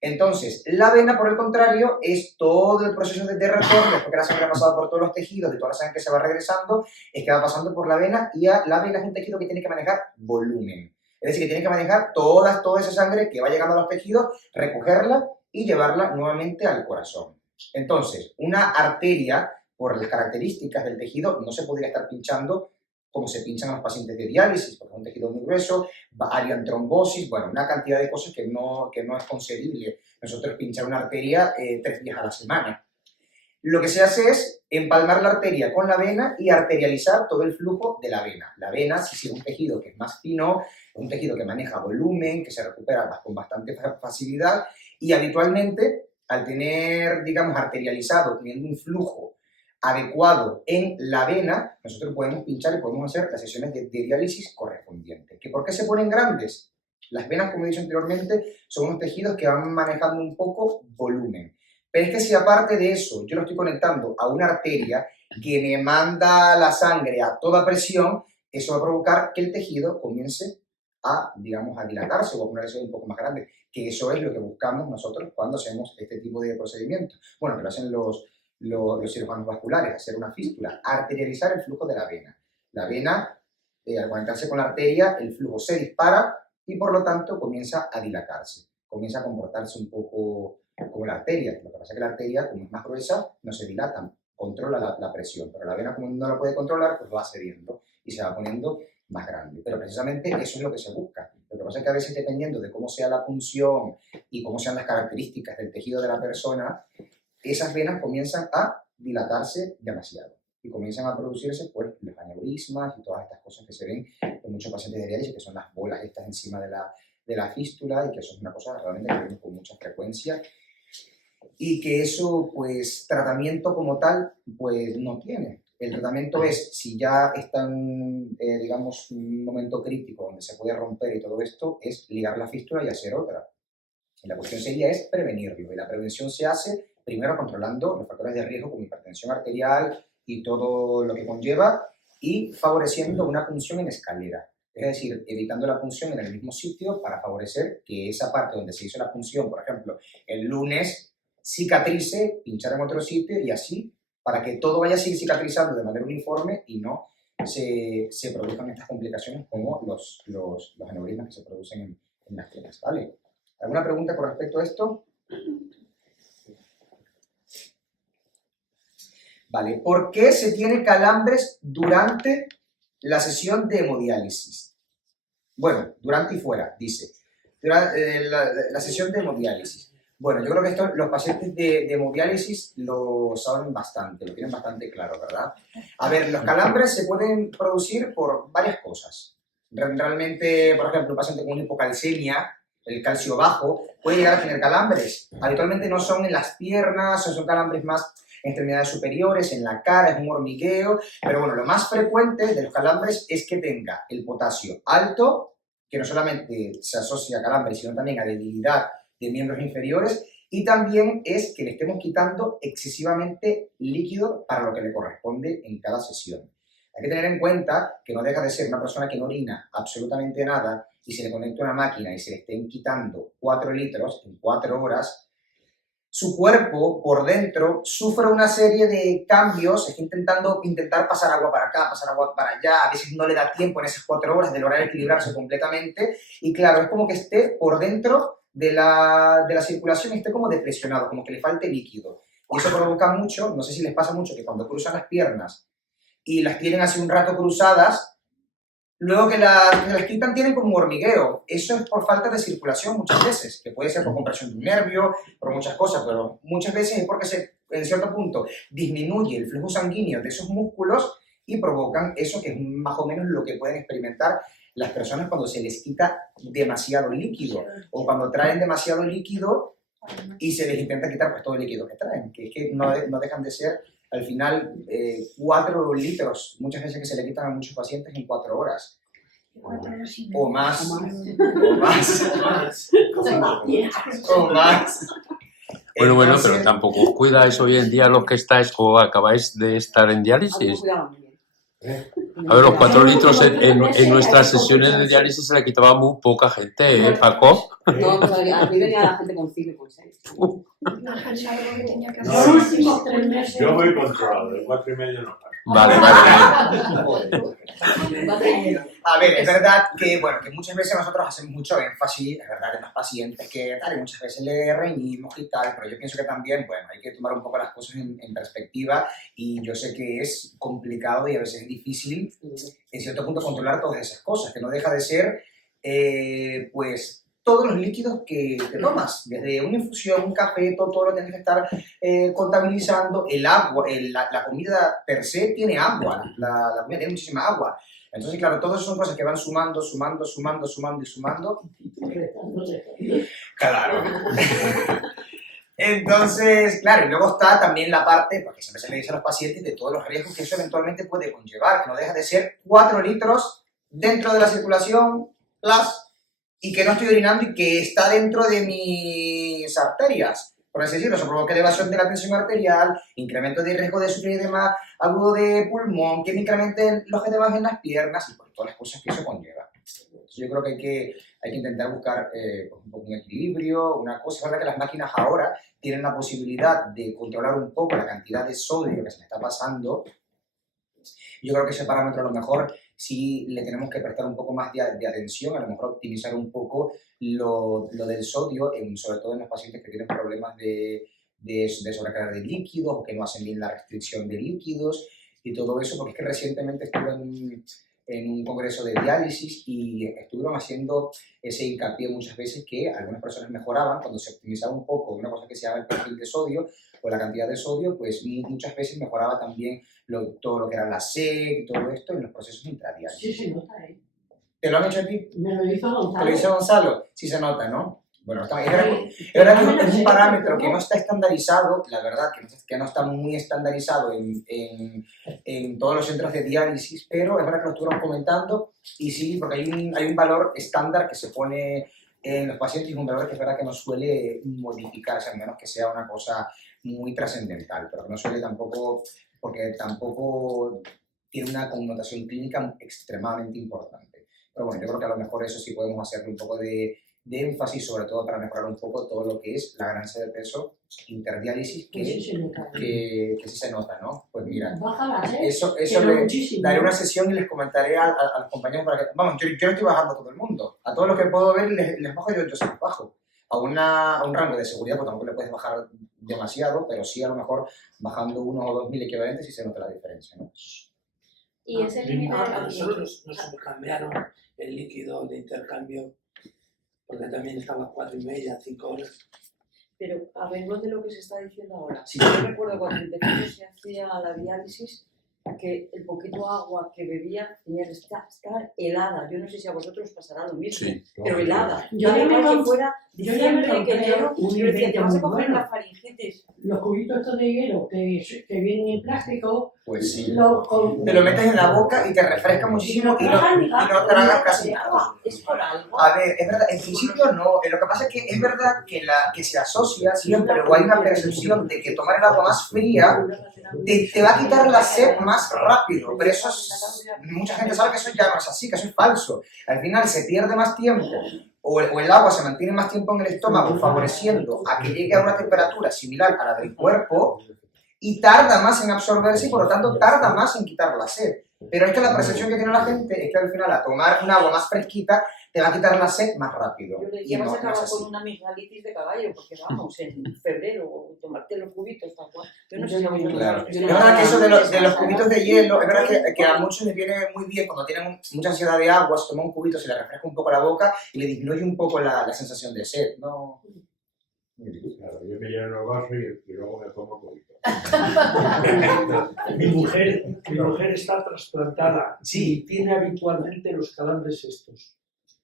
Entonces, la vena, por el contrario, es todo el proceso de retorno, después que la sangre ha pasado por todos los tejidos, de toda la sangre que se va regresando, es que va pasando por la vena, y la vena es un tejido que tiene que manejar volumen. Es decir, que tiene que manejar toda esa sangre que va llegando a los tejidos, recogerla y llevarla nuevamente al corazón. Entonces, una arteria, por las características del tejido, no se podría estar pinchando como se pinchan a los pacientes de diálisis, porque es un tejido muy grueso, harían trombosis, bueno, una cantidad de cosas que no es concebible nosotros pinchar una arteria 3 días a la semana. Lo que se hace es empalmar la arteria con la vena y arterializar todo el flujo de la vena. La vena, si es un tejido que es más fino, es un tejido que maneja volumen, que se recupera con bastante facilidad, y habitualmente, al tener, digamos, arterializado, teniendo un flujo adecuado en la vena, nosotros podemos pinchar y podemos hacer las sesiones de diálisis correspondientes. ¿Que por qué se ponen grandes? Las venas, como he dicho anteriormente, son unos tejidos que van manejando un poco volumen. Pero es que si aparte de eso yo lo estoy conectando a una arteria que me manda la sangre a toda presión, eso va a provocar que el tejido comience a, digamos, a dilatarse o a ponerse un poco más grande, que eso es lo que buscamos nosotros cuando hacemos este tipo de procedimientos. Bueno, que lo hacen los cirujanos vasculares, hacer una fístula, arterializar el flujo de la vena. La vena, al conectarse con la arteria, el flujo se dispara y por lo tanto comienza a dilatarse, comienza a comportarse un poco como la arteria. Lo que pasa es que la arteria, como es más gruesa, no se dilata, controla la presión, pero la vena, como no la puede controlar, pues va cediendo y se va poniendo más grande. Pero precisamente eso es lo que se busca. Lo que pasa es que a veces, dependiendo de cómo sea la punción y cómo sean las características del tejido de la persona, esas venas comienzan a dilatarse demasiado y comienzan a producirse pues los aneurismas y todas estas cosas que se ven en muchos pacientes de diálisis, que son las bolas estas encima de la fístula, y que eso es una cosa realmente que vemos con mucha frecuencia, y que eso, pues, tratamiento como tal, pues no tiene. El tratamiento es, si ya está en, digamos, un momento crítico donde se puede romper y todo esto, es ligar la fístula y hacer otra. Y la cuestión sería es prevenirlo, y la prevención se hace primero controlando los factores de riesgo como hipertensión arterial y todo lo que conlleva, y favoreciendo una punción en escalera. Es decir, evitando la punción en el mismo sitio para favorecer que esa parte donde se hizo la punción, por ejemplo, el lunes, cicatrice, pinchar en otro sitio y así, para que todo vaya a seguir cicatrizando de manera uniforme y no se produzcan estas complicaciones como los aneurismas que se producen en las venas, ¿vale? ¿Alguna pregunta con respecto a esto? Vale, ¿por qué se tiene calambres durante la sesión de hemodiálisis? Bueno, durante y fuera, dice. Durante, la sesión de hemodiálisis. Bueno, yo creo que esto los pacientes de hemodiálisis lo saben bastante, lo tienen bastante claro, ¿verdad? A ver, los calambres se pueden producir por varias cosas. Realmente, por ejemplo, un paciente con hipocalcemia, el calcio bajo, puede llegar a tener calambres. Habitualmente no son en las piernas, o son calambres más en extremidades superiores, en la cara, es un hormigueo, pero bueno, lo más frecuente de los calambres es que tenga el potasio alto, que no solamente se asocia a calambres, sino también a debilidad de miembros inferiores, y también es que le estemos quitando excesivamente líquido para lo que le corresponde en cada sesión. Hay que tener en cuenta que no deja de ser una persona que no orina absolutamente nada y se le conecta una máquina y se le estén quitando 4 litros en 4 horas, su cuerpo por dentro sufre una serie de cambios, está intentar pasar agua para acá, pasar agua para allá, a veces no le da tiempo en esas 4 horas de lograr equilibrarse completamente, y claro, es como que esté por dentro de la circulación, esté como depresionado, como que le falte líquido. Y eso provoca mucho, no sé si les pasa mucho, que cuando cruzan las piernas y las tienen así un rato cruzadas, luego que las quitan tienen como hormigueo. Eso es por falta de circulación muchas veces, que puede ser por compresión de un nervio, por muchas cosas, pero muchas veces es porque en cierto punto disminuye el flujo sanguíneo de esos músculos y provocan eso, que es más o menos lo que pueden experimentar las personas cuando se les quita demasiado líquido o cuando traen demasiado líquido y se les intenta quitar pues todo el líquido que traen, que es que no dejan de ser al final 4 litros, muchas veces que se le quitan a muchos pacientes en 4 horas. O más. Bueno, Entonces, pero tampoco os cuidáis hoy en día los que estáis o acabáis de estar en diálisis. A ver, los 4 litros en nuestras sesiones de diálisis se le quitaba muy poca gente, ¿eh, Paco? No, pues aquí venía la gente con 5 pues 6. Yo voy controlado, de 4,5 no pasa. Vale. a ver, es verdad que, bueno, que muchas veces nosotros hacemos mucho énfasis, es verdad, en los pacientes que tal, y muchas veces le reñimos y tal, pero yo pienso que también, bueno, hay que tomar un poco las cosas en perspectiva, y yo sé que es complicado y a veces es difícil, en cierto punto, controlar todas esas cosas, que no deja de ser, pues, todos los líquidos que tomas, desde una infusión, un café, todo lo tienes que estar contabilizando. El agua, la comida per se tiene agua, la comida tiene muchísima agua. Entonces, claro, todas son cosas que van sumando. Claro. Entonces, claro, y luego está también la parte, porque siempre se le dice a los pacientes, de todos los riesgos que eso eventualmente puede conllevar, que no deja de ser 4 litros dentro de la circulación, y que no estoy orinando y que está dentro de mis arterias. Por así decirlo, eso provoca elevación de la tensión arterial, incremento de riesgo de sufrir edema agudo de pulmón, que me incrementen los edemas en las piernas y pues por todas las cosas que eso conlleva. Entonces yo creo que hay que intentar buscar un poco un equilibrio, una cosa. Es verdad que las máquinas ahora tienen la posibilidad de controlar un poco la cantidad de sodio que se le está pasando. Yo creo que ese parámetro a lo mejor sí le tenemos que prestar un poco más de atención, a lo mejor optimizar un poco lo del sodio, sobre todo en los pacientes que tienen problemas de sobrecarga de líquidos o que no hacen bien la restricción de líquidos y todo eso, porque es que recientemente estuve en un congreso de diálisis y estuvieron haciendo ese hincapié muchas veces que algunas personas mejoraban cuando se optimizaba un poco una cosa que se llama el perfil de sodio o la cantidad de sodio, pues muchas veces mejoraba también todo lo que era la sed y todo esto en los procesos intradiálisis. Sí, se nota, ¿eh? ¿Te lo han hecho a ti? Me lo hizo Gonzalo. ¿Te lo hizo Gonzalo? Sí se nota, ¿no? Bueno, es verdad que es un parámetro que no está estandarizado, la verdad, que no está muy estandarizado en todos los centros de diálisis, pero es verdad que lo estuvieron comentando y sí, porque hay un valor estándar que se pone en los pacientes y un valor que es verdad que no suele modificarse, a menos que sea una cosa muy trascendental, pero que no suele tampoco, porque tampoco tiene una connotación clínica extremadamente importante. Pero bueno, yo creo que a lo mejor eso sí podemos hacerle un poco de énfasis, sobre todo para mejorar un poco todo lo que es la ganancia de peso interdiálisis, que sí se nota, ¿no? Pues mira, eso le daré una sesión y les comentaré a los compañeros para que, vamos, yo no estoy bajando a todo el mundo, a todos los que puedo ver les bajo, yo se los bajo. A un rango de seguridad, pues tampoco le puedes bajar demasiado, pero sí a lo mejor bajando 1 o 2 mil equivalentes sí se nota la diferencia, ¿no? Y ese límite A nosotros nos cambiaron el líquido de intercambio porque también estaba 4,5, 5 horas. Pero a verlo de lo que se está diciendo ahora. Sí. Yo recuerdo cuando empezó se hacía la diálisis que el poquito agua que bebía tenía que estar helada. Yo no sé si a vosotros pasará lo mismo, Sí. pero helada. Yo da ya igual me que fuera diciembre, que enero, un yo decía, te vas a invento coger muy una faringitis. Los cubitos estos de hielo que vienen en plástico, Pues sí. te Te lo metes en la boca y te refresca muchísimo y no tragas casi nada. Es por algo. A ver, es verdad, en principio no. Lo que pasa es que es verdad que se asocia siempre, o hay una percepción de que tomar el agua más fría te va a quitar la sed más rápido, pero eso mucha gente sabe que eso ya no es así, que eso es falso. Al final se pierde más tiempo, o el agua se mantiene más tiempo en el estómago, favoreciendo a que llegue a una temperatura similar a la del cuerpo, y tarda más en absorberse y por lo tanto tarda más en quitar la sed. Pero es que la percepción que tiene la gente es que al final a tomar un agua más fresquita te va a quitar la sed más rápido. Yo le Y decía, no, vas a no es acabar así. con una amigdalitis de caballo, porque vamos, en febrero, tomarte los cubitos, tal cual. Yo no sé si a vosotros Claro. os Es verdad que eso de los cubitos de hielo, es verdad que a muchos les viene muy bien cuando tienen mucha ansiedad de agua, se toma un cubito, se le refresca un poco la boca y le disminuye un poco la sensación de sed, ¿no? Claro, yo me lleno el vaso y luego me tomo cubito. Mi mujer está trasplantada Sí. y tiene habitualmente los calambres estos.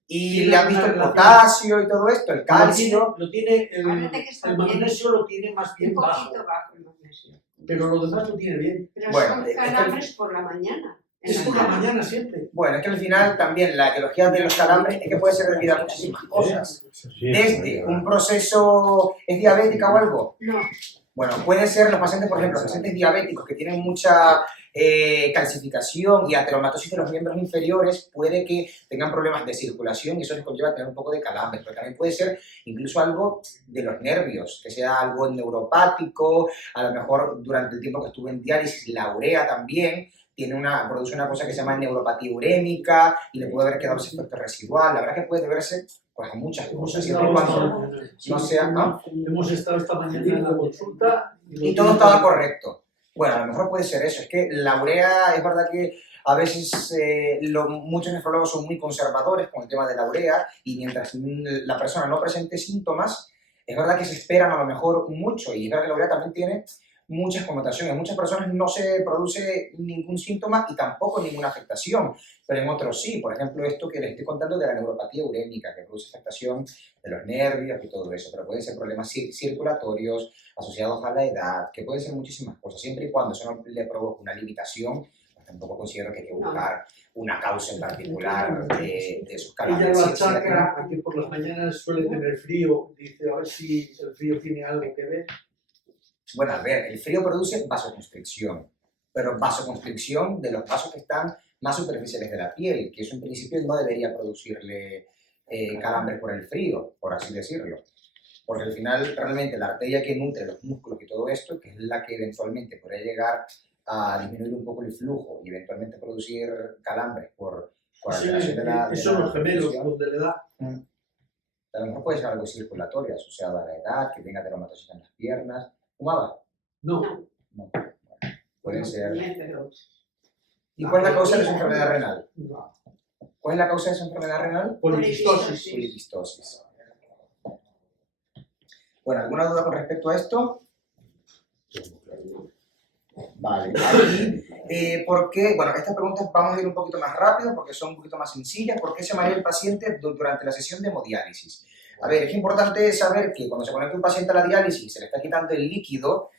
Y le han visto el potasio y todo esto, el calcio. Lo tiene Fíjate que está el bien. magnesio lo tiene más bien Un bajo, poquito bajo el magnesio. pero lo demás lo tiene bien. Pero Bueno, son es que- calambres por la mañana. En Es por la mañana siempre. Bueno, es que al final también la etiología de los calambres es que puede ser debido a muchísimas cosas. Desde un proceso, ¿es diabética o algo? No, Bueno, puede ser los pacientes, por ejemplo, pacientes diabéticos que tienen mucha calcificación y ateromatosis de los miembros inferiores, puede que tengan problemas de circulación y eso les conlleva a tener un poco de calambres, pero también puede ser incluso algo de los nervios, que sea algo neuropático, a lo mejor durante el tiempo que estuve en diálisis, la urea también produce una cosa que se llama neuropatía urémica y le puede haber quedado ese efecto residual. La verdad que puede deberse pues, a muchas cosas, siempre y cuando no sea... ¿no? Hemos estado esta mañana en la consulta Y todo estaba correcto. Bueno, a lo mejor puede ser eso. Es que la urea, es verdad que a veces muchos nefrólogos son muy conservadores con el tema de la urea y mientras la persona no presente síntomas, es verdad que se esperan a lo mejor mucho y es verdad que la urea también tiene muchas connotaciones. En muchas personas no se produce ningún síntoma y tampoco ninguna afectación, pero en otros sí. Por ejemplo, esto que les estoy contando de la neuropatía urémica, que produce afectación de los nervios y todo eso, pero pueden ser problemas circulatorios asociados a la edad, que pueden ser muchísimas cosas, siempre y cuando eso no le provoque una limitación, pues tampoco considero que hay que buscar una causa en particular de sus Ella calambres. lo Sí, achaca a que por las mañanas suele tener frío. Dice, a ver si el frío tiene algo que ver. Bueno, a ver, el frío produce vasoconstricción, pero vasoconstricción de los vasos que están más superficiales de la piel, que eso en principio no debería producirle calambres por el frío, por así decirlo. Porque al final realmente la arteria que nutre los músculos y todo esto, que es la que eventualmente podría llegar a disminuir un poco el flujo y eventualmente producir calambres por alteración de la... Eso los gemelos, donde le da. A lo mejor puede ser algo circulatorio asociado a la edad, que tenga dermatosis en las piernas. ¿Fumaba? No. No. Puede ser. Pero... ¿Y cuál es la causa de su enfermedad renal? No. ¿Cuál es la causa de su enfermedad renal? Poliquistosis. Poliquistosis. Bueno, ¿alguna duda con respecto a esto? Vale. Aquí, ¿por qué? Bueno, estas preguntas vamos a ir un poquito más rápido porque son un poquito más sencillas. ¿Por qué se marea el paciente durante la sesión de hemodiálisis? A ver, es importante saber que cuando se conecta un paciente a la diálisis y se le está quitando el líquido,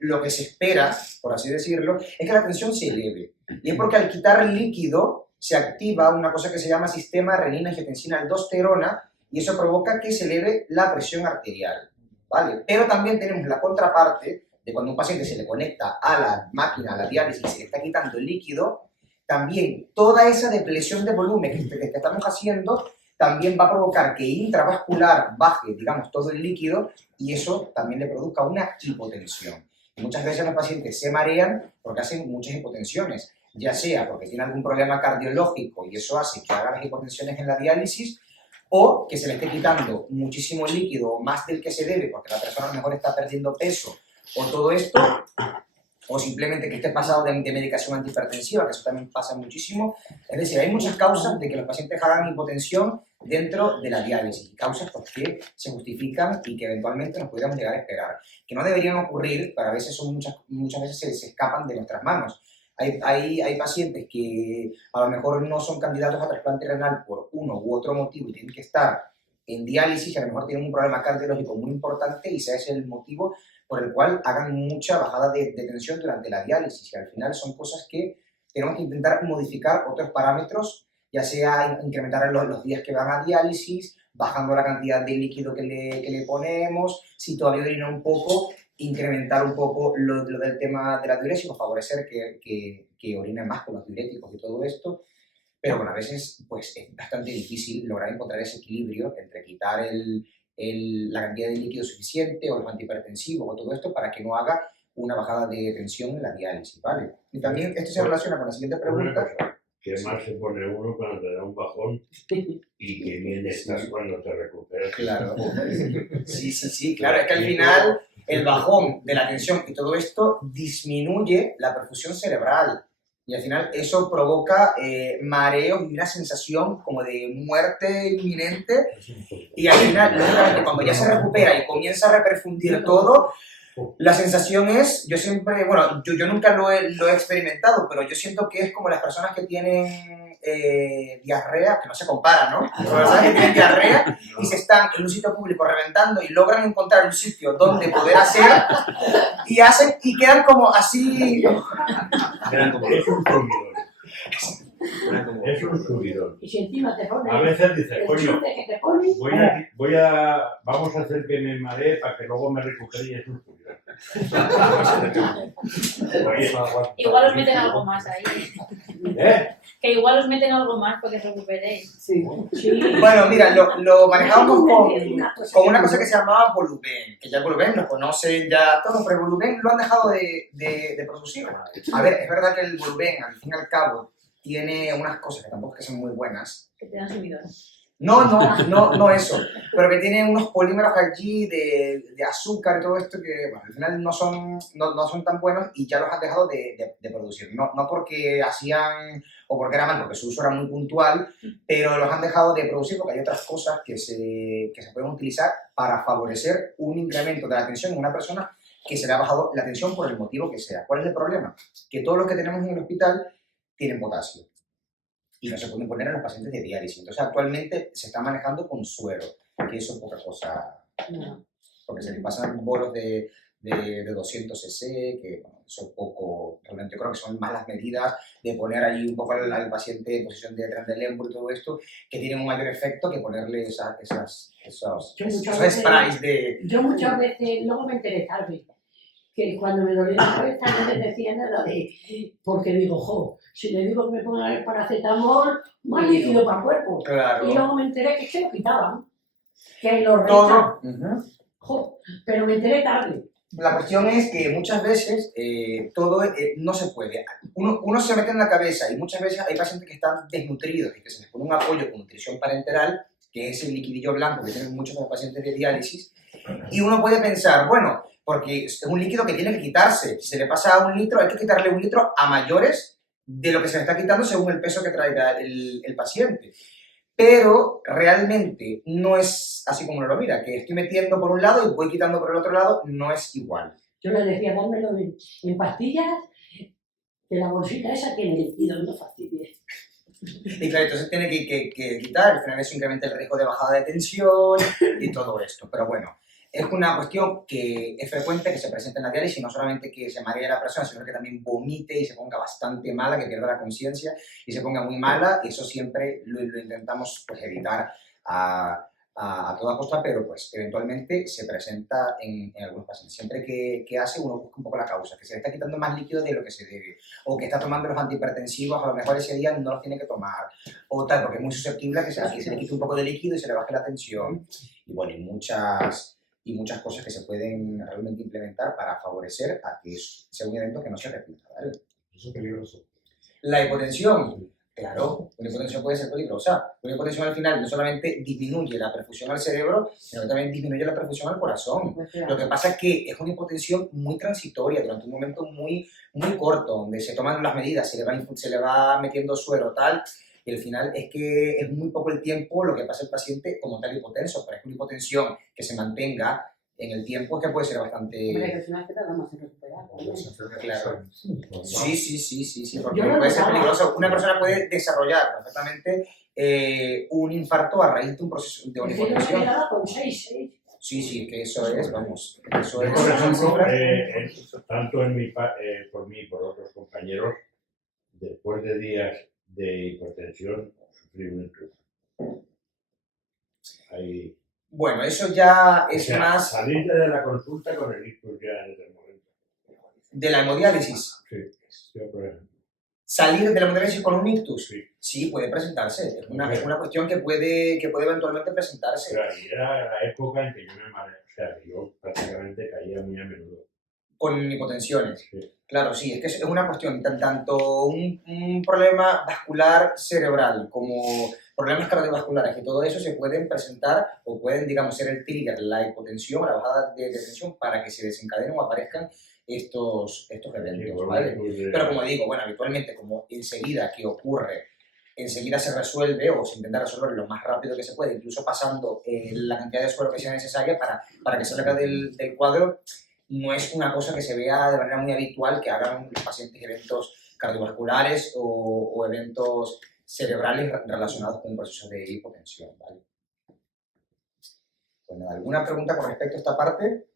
lo que se espera, por así decirlo, es que la tensión se eleve. Y es porque al quitar el líquido se activa una cosa que se llama sistema renina-angiotensina-aldosterona y eso provoca que se eleve la presión arterial, ¿vale? Pero también tenemos la contraparte de cuando un paciente se le conecta a la máquina, a la diálisis y se le está quitando el líquido, también toda esa depresión de volumen que estamos haciendo también va a provocar que intravascular baje, digamos, todo el líquido y eso también le produzca una hipotensión. Y muchas veces los pacientes se marean porque hacen muchas hipotensiones, ya sea porque tienen algún problema cardiológico y eso hace que hagan las hipotensiones en la diálisis o que se le esté quitando muchísimo líquido, más del que se debe, porque la persona a lo mejor está perdiendo peso o todo esto, o simplemente que esté pasado de medicación antihipertensiva, que eso también pasa muchísimo. Es decir, hay muchas causas de que los pacientes hagan hipotensión dentro de la diálisis, causas que se justifican y que eventualmente nos podríamos llegar a esperar, que no deberían ocurrir, pero a veces son muchas veces se escapan de nuestras manos. Hay pacientes que a lo mejor no son candidatos a trasplante renal por uno u otro motivo y tienen que estar en diálisis, y a lo mejor tienen un problema cardiológico muy importante y ese es el motivo por el cual hagan mucha bajada de tensión durante la diálisis. Y al final son cosas que tenemos que intentar modificar otros parámetros, ya sea incrementar los días que van a diálisis, bajando la cantidad de líquido que le ponemos, si todavía orina un poco, incrementar un poco lo del tema de la diuresis o favorecer que orine más con los diuréticos y todo esto. Pero bueno, a veces pues, es bastante difícil lograr encontrar ese equilibrio entre quitar la cantidad de líquido suficiente o los antihipertensivos o todo esto para que no haga una bajada de tensión en la diálisis, ¿vale? Y también esto se relaciona con la siguiente pregunta. ¿Qué más se pone uno cuando te da un bajón y qué bien estás cuando te recuperas? Claro. Sí, claro. Es que al final el bajón de la tensión y todo esto disminuye la perfusión cerebral. Y al final eso provoca mareos y una sensación como de muerte inminente. Y al final, lógicamente, cuando ya se recupera y comienza a reperfundir todo, la sensación es, yo siempre, bueno, yo nunca lo he experimentado, pero yo siento que es como las personas que tienen diarrea, que no se compara, ¿no? Las personas que tienen diarrea y se están en un sitio público reventando y logran encontrar un sitio donde poder hacer y hacen y quedan como así. Es un subidón. Es un subidón. Y si encima te pones A veces dices, el coño, chute que te pones, vamos a hacer que me maree para que luego me recupere y es un subidón. Igual os meten algo más ahí. Que igual os meten algo más para que os recuperéis. Sí. Bueno, mira, lo manejamos con una cosa que se llamaba volumen, que ya el volumen lo conocen ya todos, pero el volumen lo han dejado de producir. A ver, es verdad que el volumen, al fin y al cabo, tiene unas cosas que tampoco es que son muy buenas. Que te dan subidones. No eso, pero que tiene unos polímeros allí de azúcar y todo esto que bueno, al final no son tan buenos y ya los han dejado de producir. No porque hacían o porque era mal, porque su uso era muy puntual, pero los han dejado de producir porque hay otras cosas que se pueden utilizar para favorecer un incremento de la tensión en una persona que se le ha bajado la tensión por el motivo que sea. ¿Cuál es el problema? Que todos los que tenemos en el hospital tienen potasio y no se pueden poner a los pacientes de diálisis. Entonces, actualmente se está manejando con suero, que eso es poca cosa, porque se les pasan bolos de 200 cc, que bueno, eso es poco, realmente yo creo que son más las medidas de poner allí un poco al paciente en posición de Trendelenburg y todo esto, que tienen un mayor efecto que ponerle esos sprays de... Yo muchas veces, luego me enteré tarde, que cuando me dolía la cabeza no me decía nada de... Porque digo, jo, si le digo que me pongan el paracetamol, más líquido para el cuerpo. Claro. Y luego me enteré que se lo quitaban, que lo Todo. restan. Jo, pero me enteré tarde. La cuestión es que muchas veces todo no se puede. Uno se mete en la cabeza y muchas veces hay pacientes que están desnutridos y que se les pone un apoyo con nutrición parenteral, que es el liquidillo blanco que tienen muchos de los pacientes de diálisis, y uno puede pensar, bueno, porque es un líquido que tiene que quitarse. Si se le pasa a 1 litro, hay que quitarle 1 litro a mayores de lo que se le está quitando según el peso que traiga el paciente. Pero realmente no es así como uno lo mira, que estoy metiendo por un lado y voy quitando por el otro lado, no es igual. Yo le decía, dármelo en pastillas, que la bolsita esa tiene líquido, no fastidies. Y claro, entonces tiene que quitar, al final eso incrementa el riesgo de bajada de tensión y todo esto. Pero bueno, es una cuestión que es frecuente que se presente en la diálisis, no solamente que se maree la persona, sino que también vomite y se ponga bastante mala, que pierda la conciencia y se ponga muy mala. Eso siempre lo intentamos pues, evitar a toda costa, pero pues eventualmente se presenta en algunos pacientes. Siempre que hace uno busca un poco la causa, que se le está quitando más líquido de lo que se debe, o que está tomando los antihipertensivos, a lo mejor ese día no los tiene que tomar, o tal, porque es muy susceptible a que se le quite un poco de líquido y se le baje la tensión. Y bueno, y muchas cosas que se pueden realmente implementar para favorecer a que sea un evento que no se repita, ¿vale? Eso es peligroso. La hipotensión, claro, una hipotensión puede ser peligrosa. Una hipotensión al final no solamente disminuye la perfusión al cerebro, sino que también disminuye la perfusión al corazón. Lo que pasa es que es una hipotensión muy transitoria, durante un momento muy corto, donde se toman las medidas, se le va metiendo suero, tal, y al final es que es muy poco el tiempo lo que pasa el paciente como tal hipotenso, pero es que una hipotensión que se mantenga en el tiempo es que puede ser bastante... Hombre, que al final te tarda más en recuperar. Claro. Sí, porque Yo no puede ser notaba. peligroso. Una persona puede desarrollar perfectamente un infarto a raíz de un proceso de una Es que yo me hipotensión. quedaba con 6. Sí, que eso es, vamos, eso Yo, es... por ejemplo, cifras. tanto por mí y por otros compañeros, después de días de hipertensión, sufrí un ictus. Ahí, Bueno, eso ya o es sea, más salirte de la consulta con el ictus ya en ese momento. de la hemodiálisis. Sí, yo por ejemplo. Salir de la hemodiálisis con un ictus. Sí. Sí, puede presentarse. Es una cuestión que puede eventualmente presentarse. Pero ahí era la época en que yo me mareé, o sea, que yo prácticamente caía muy a menudo. Con hipotensiones. Sí. Claro, sí, es que es una cuestión, tanto un problema vascular cerebral como problemas cardiovasculares, que todo eso se pueden presentar o pueden, digamos, ser el trigger, la hipotensión, la bajada de tensión para que se desencadenen o aparezcan estos eventos, ¿vale? Pero como digo, bueno, habitualmente, como enseguida que ocurre, enseguida se resuelve o se intenta resolver lo más rápido que se puede, incluso pasando la cantidad de suero que sea necesaria para que salga del cuadro. No es una cosa que se vea de manera muy habitual que hagan los pacientes eventos cardiovasculares o eventos cerebrales relacionados con un proceso de hipotensión, ¿vale? Bueno, ¿alguna pregunta con respecto a esta parte?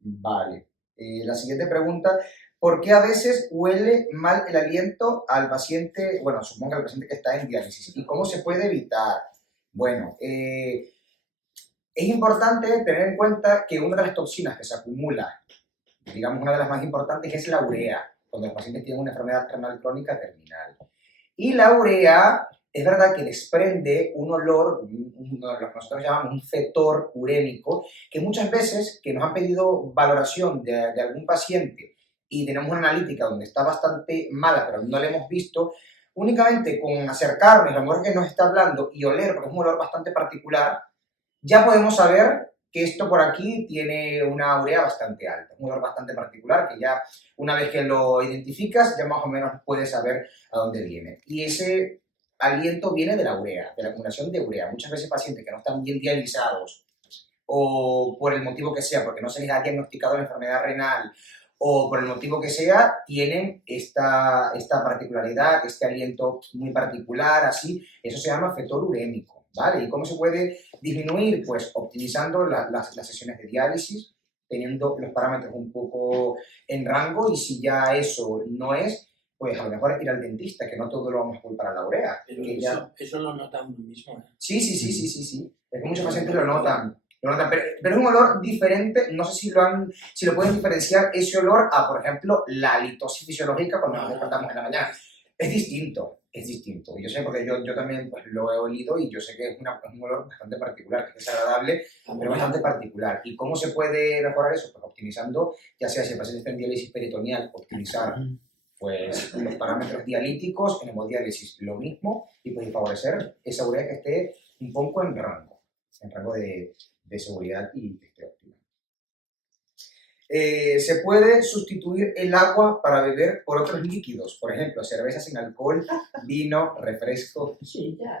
Vale. La siguiente pregunta, ¿por qué a veces huele mal el aliento al paciente, bueno, supongo que al paciente que está en diálisis? ¿Y cómo se puede evitar? Bueno, es importante tener en cuenta que una de las toxinas que se acumula, digamos una de las más importantes, es la urea, cuando los pacientes tienen una enfermedad renal crónica terminal. Y la urea, es verdad que desprende un olor, lo que nosotros llamamos un fetor urémico, que muchas veces que nos han pedido valoración de algún paciente y tenemos una analítica donde está bastante mala, pero no la hemos visto, únicamente con acercarnos, a lo mejor que nos está hablando y oler, porque es un olor bastante particular, ya podemos saber que esto por aquí tiene una urea bastante alta, un olor bastante particular que ya una vez que lo identificas ya más o menos puedes saber a dónde viene. Y ese aliento viene de la urea, de la acumulación de urea. Muchas veces pacientes que no están bien dializados o por el motivo que sea, porque no se les ha diagnosticado la enfermedad renal o por el motivo que sea, tienen esta particularidad, este aliento muy particular, así, eso se llama fetor urémico. ¿Vale? ¿Y cómo se puede disminuir? Pues optimizando las sesiones de diálisis, teniendo los parámetros un poco en rango, y si ya eso no es, pues a lo mejor ir al dentista, que no todo lo vamos a culpar a la urea. Pero que eso lo nota uno mismo, ¿eh? Sí. Es que muchos pacientes lo notan. Lo notan, pero es un olor diferente, no sé si lo pueden diferenciar ese olor a, por ejemplo, la halitosis fisiológica cuando nos despertamos en la mañana. Es distinto. Y yo sé, porque yo también pues, lo he olido y yo sé que es un olor bastante particular, que es desagradable, pero bastante particular. ¿Y cómo se puede mejorar eso? Pues optimizando, ya sea si el paciente está en diálisis peritoneal, optimizar pues, los parámetros dialíticos en hemodiálisis, lo mismo, y pues favorecer esa urea que esté un poco en rango de seguridad y que esté óptima. Se puede sustituir el agua para beber por otros líquidos, por ejemplo, cerveza sin alcohol, vino, refresco. Sí, ya.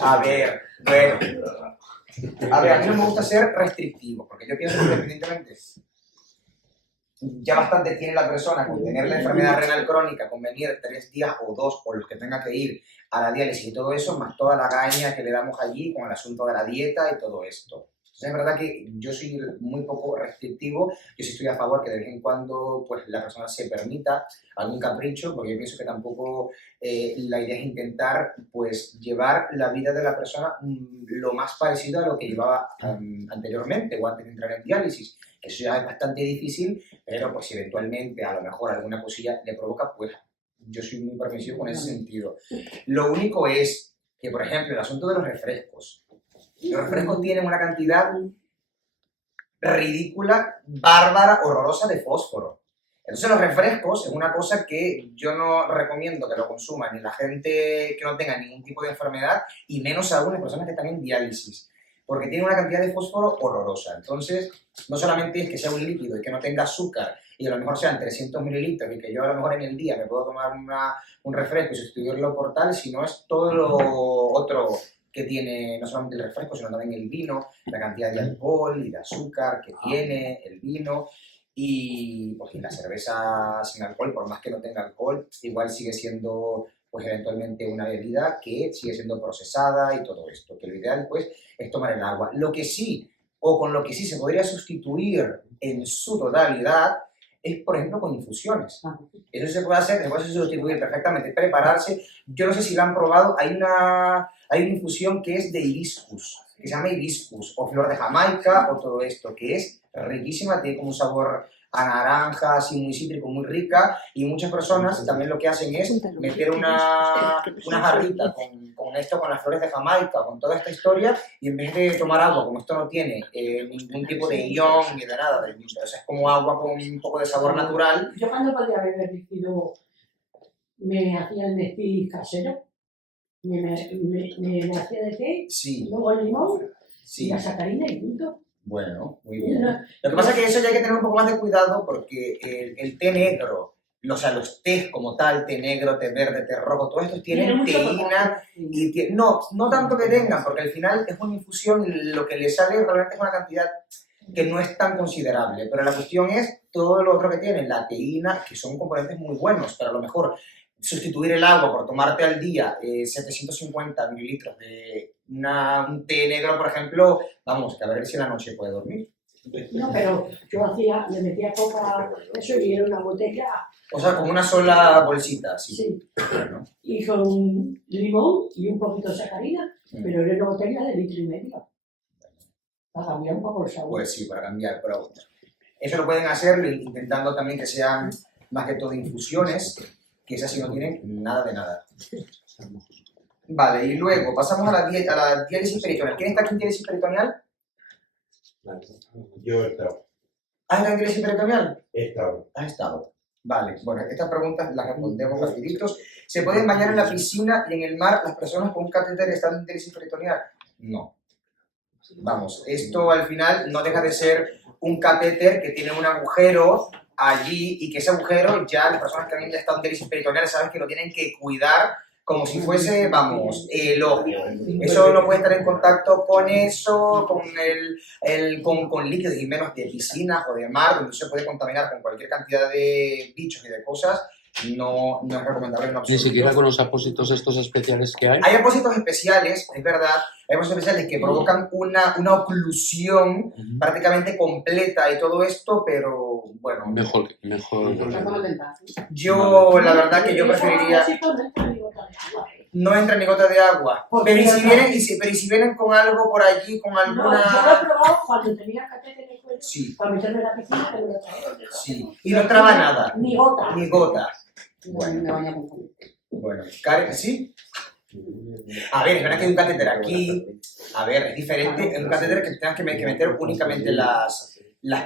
A ver, bueno. A ver, a mí no me gusta ser restrictivo, porque yo pienso que independientemente ya bastante tiene la persona con tener la enfermedad renal crónica, con venir 3 días o 2 o los que tenga que ir a la diálisis y todo eso, más toda la caña que le damos allí con el asunto de la dieta y todo esto. Entonces es verdad que yo soy muy poco restrictivo, yo sí estoy a favor que de vez en cuando pues, la persona se permita algún capricho, porque yo pienso que tampoco la idea es intentar pues, llevar la vida de la persona lo más parecido a lo que llevaba anteriormente o antes de entrar en diálisis. Eso ya es bastante difícil, pero pues si eventualmente a lo mejor alguna cosilla le provoca, pues yo soy muy permisivo con ese sentido. Lo único es que, por ejemplo, el asunto de los refrescos. Los refrescos tienen una cantidad ridícula, bárbara, horrorosa de fósforo. Entonces los refrescos es una cosa que yo no recomiendo que lo consuman ni la gente que no tenga ningún tipo de enfermedad y menos aún las personas que están en diálisis, porque tiene una cantidad de fósforo horrorosa. Entonces, no solamente es que sea un líquido y que no tenga azúcar y a lo mejor sean 300 mililitros y que yo a lo mejor en el día me puedo tomar un refresco y sustituirlo por tal, sino es todo lo otro que tiene no solamente el refresco, sino también el vino, la cantidad de alcohol y de azúcar que tiene el vino. Y pues la cerveza sin alcohol, por más que no tenga alcohol, igual sigue siendo pues eventualmente una bebida que sigue siendo procesada y todo esto, que lo ideal pues es tomar el agua. Lo que sí, o con lo que sí se podría sustituir en su totalidad, es por ejemplo con infusiones. Eso se puede hacer, se puede sustituir perfectamente, prepararse. Yo no sé si lo han probado, hay una infusión que es de hibiscus, que se llama hibiscus, o flor de Jamaica, o todo esto, que es riquísima, tiene como un sabor a naranja, así muy cítrico, muy rica, y muchas personas también lo que hacen es meter una jarrita con esto, con las flores de Jamaica, con toda esta historia, y en vez de tomar agua, como esto no tiene ningún tipo de ion ni de nada, o sea, es como agua con un poco de sabor natural. Yo cuando podía beber líquido me hacía el Nestí casero, me hacía de té, Sí. luego el limón, Sí. y la sacarina y punto. Bueno, muy bien. Lo que pasa es que eso ya hay que tener un poco más de cuidado porque el té negro, o sea, los tés como tal, té negro, té verde, té rojo, todos estos tienen teína y no tanto que tengan, porque al final es una infusión y lo que le sale realmente es una cantidad que no es tan considerable, pero la cuestión es todo lo otro que tienen, la teína, que son componentes muy buenos, pero a lo mejor sustituir el agua por tomarte al día 750 mililitros de un té negro, por ejemplo, vamos, que a ver si en la noche puede dormir. No, pero yo le metía coca, eso, y era una botella. O sea, como una sola bolsita, así. Sí. Bueno. Y con limón y un poquito de sacarina, pero era una botella de 1,5 litros. Para cambiar un poco el sabor. Pues sí, para cambiar, pero eso lo pueden hacer intentando también que sean más que todo infusiones, que esas sí no tienen nada de nada. Vale, y luego pasamos a la diálisis peritoneal. ¿Quién está aquí en diálisis peritoneal? Yo he estado. ¿Has estado en diálisis peritoneal? He estado. Has estado. Vale, bueno, estas preguntas las respondemos rapiditos. ¿Se pueden bañar en la piscina y en el mar las personas con un catéter estando en diálisis peritoneal? No. Vamos, esto al final no deja de ser un catéter que tiene un agujero allí y que ese agujero ya las personas que han estado en diálisis peritoneal saben que lo tienen que cuidar como si fuese, vamos, el ojo. Eso no puede estar en contacto con eso, con líquidos y menos de piscinas o de mar, donde se puede contaminar con cualquier cantidad de bichos y de cosas. No es recomendable en absoluto. Ni siquiera con los apósitos estos especiales que hay. Hay apósitos especiales, es verdad, hay apósitos especiales que provocan una oclusión prácticamente completa y todo esto, pero bueno. Mejor. Yo, la verdad que yo preferiría... No entra ni gota de agua. Porque Pero ¿y si no- vienen, pero ¿y si vienen con algo por allí, con No, yo lo he alguna...? probado cuando tenía catéter de cuello, Sí, para meterme en la piscina, que me lo trajeron. sí. Y no entraba nada. Ni gota. Ni gota. Me baña con COVID. Bueno, Karen, ¿sí? A ver, es verdad que hay un catéter aquí. A ver, es diferente. Es un catéter que tengas que meter únicamente las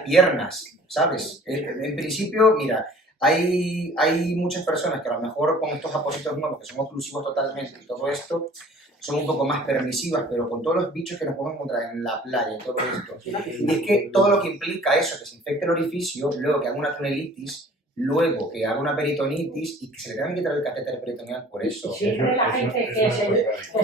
piernas, ¿sabes? En principio, mira, hay muchas personas que a lo mejor con estos apósitos nuevos, que son oclusivos totalmente y todo esto, son un poco más permisivas, pero con todos los bichos que nos podemos encontrar en la playa y todo esto. Y es que todo lo que implica eso, que se infecte el orificio, luego que haga una tunelitis, luego que haga una peritonitis y que se le tenga que quitar el catéter peritoneal por eso. Siempre la gente que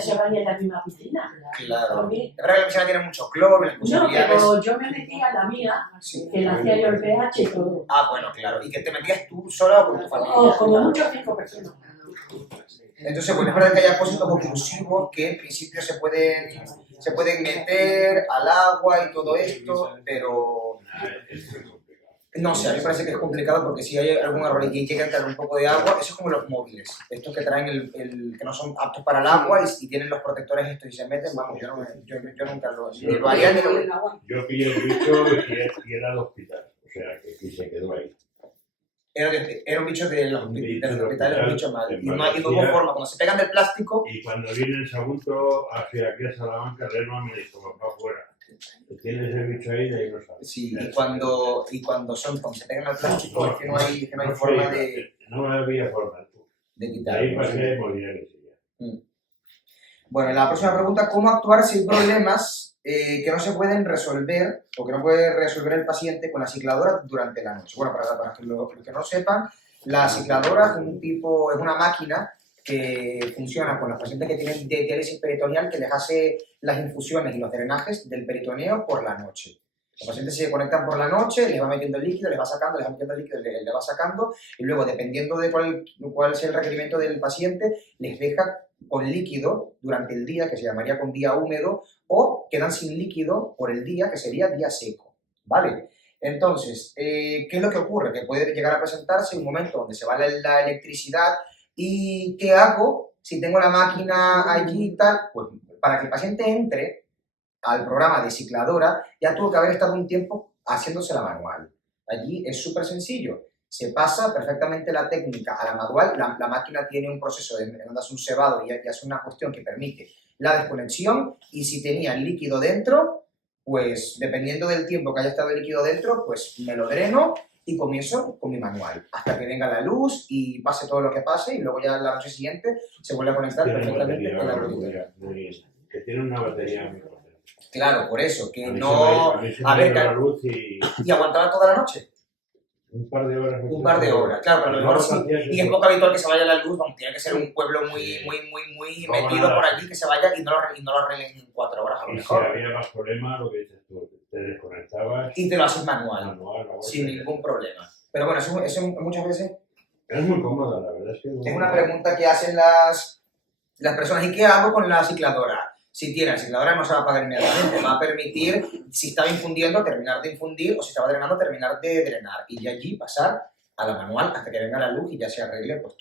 se baña en la misma piscina. Claro. A mí- Es verdad que la piscina tiene mucho cloro, las No, posibilidades... pero yo me metía a la mía, Sí. que la hacía yo el pH y todo. Ah, bueno, claro. ¿Y que te metías tú sola o con tu familia? O como mucho 5 personas. Entonces, bueno, es verdad que hay apósitos oclusivos que en principio se pueden meter al agua y todo esto, pero no sé, a mí me parece que es complicado porque si hay algún árbol y llega a entrar un poco de agua, eso es como los móviles, estos que traen que no son aptos para el agua y tienen los protectores estos y se meten, vamos, yo nunca lo haría ni lo... Yo pillé el bicho y era al hospital, o sea, que se quedó ahí. Era un bicho de los hospitales, un bicho mal. Y no hubo Valencia. forma, cuando se pegan del plástico, Y cuando vine en Sagunto hacia aquí a Salamanca, Reno me dijo, va afuera. Tienes el bicho ahí, de ahí no sales. sí, y cuando se pegan al plástico, es que no hay forma de No había forma. De ahí quitarlo. pasé morir que seguía. Bueno, la próxima pregunta, ¿cómo actuar si hay problemas que no se pueden resolver o que no puede resolver el paciente con la cicladora durante la noche? Bueno, para que los que no sepan, la cicladora es una máquina que funciona con los pacientes que tienen diálisis peritoneal, que les hace las infusiones y los drenajes del peritoneo por la noche. Los pacientes se conectan por la noche, les va metiendo el líquido, les va sacando, les va metiendo el líquido, le va sacando, y luego, dependiendo de cuál sea el requerimiento del paciente, les deja con líquido durante el día, que se llamaría con día húmedo, o quedan sin líquido por el día, que sería día seco, ¿vale? Entonces, ¿qué es lo que ocurre? Que puede llegar a presentarse un momento donde se va la electricidad y ¿qué hago si tengo la máquina allí y tal? Pues para que el paciente entre al programa de cicladora, ya tuvo que haber estado un tiempo haciéndose la manual. Allí es súper sencillo. Se pasa perfectamente la técnica a la manual. La máquina tiene un proceso de un cebado y es una cuestión que permite la desconexión, y si tenía el líquido dentro, pues dependiendo del tiempo que haya estado el líquido dentro, pues me lo dreno y comienzo con mi manual hasta que venga la luz y pase todo lo que pase, y luego ya la noche siguiente se vuelve a conectar perfectamente con la rutina. Que tiene una batería muy potente. Claro, por eso, que A mí no... se me A ver, dio la luz y ¿y aguantaba toda la noche? un par de horas. Un par de horas, claro, pero a lo mejor sí. Y es poco habitual que se vaya la luz, vamos, tiene que ser un pueblo muy metido por allí, que se vaya y no lo arreglen en 4 horas a lo Y si mejor. había más problemas, lo que dices tú, te desconectabas. Y te lo haces manual, Manual, sin ningún problema. Pero bueno, eso muchas veces es muy cómoda, la verdad es que es una pregunta que hacen las personas. ¿Y qué hago con la cicladora? Si tiene la cicladora no se va a apagar inmediatamente, va a permitir, si estaba infundiendo, terminar de infundir, o si estaba drenando, terminar de drenar, y de allí pasar a la manual hasta que venga la luz y ya se arregle pues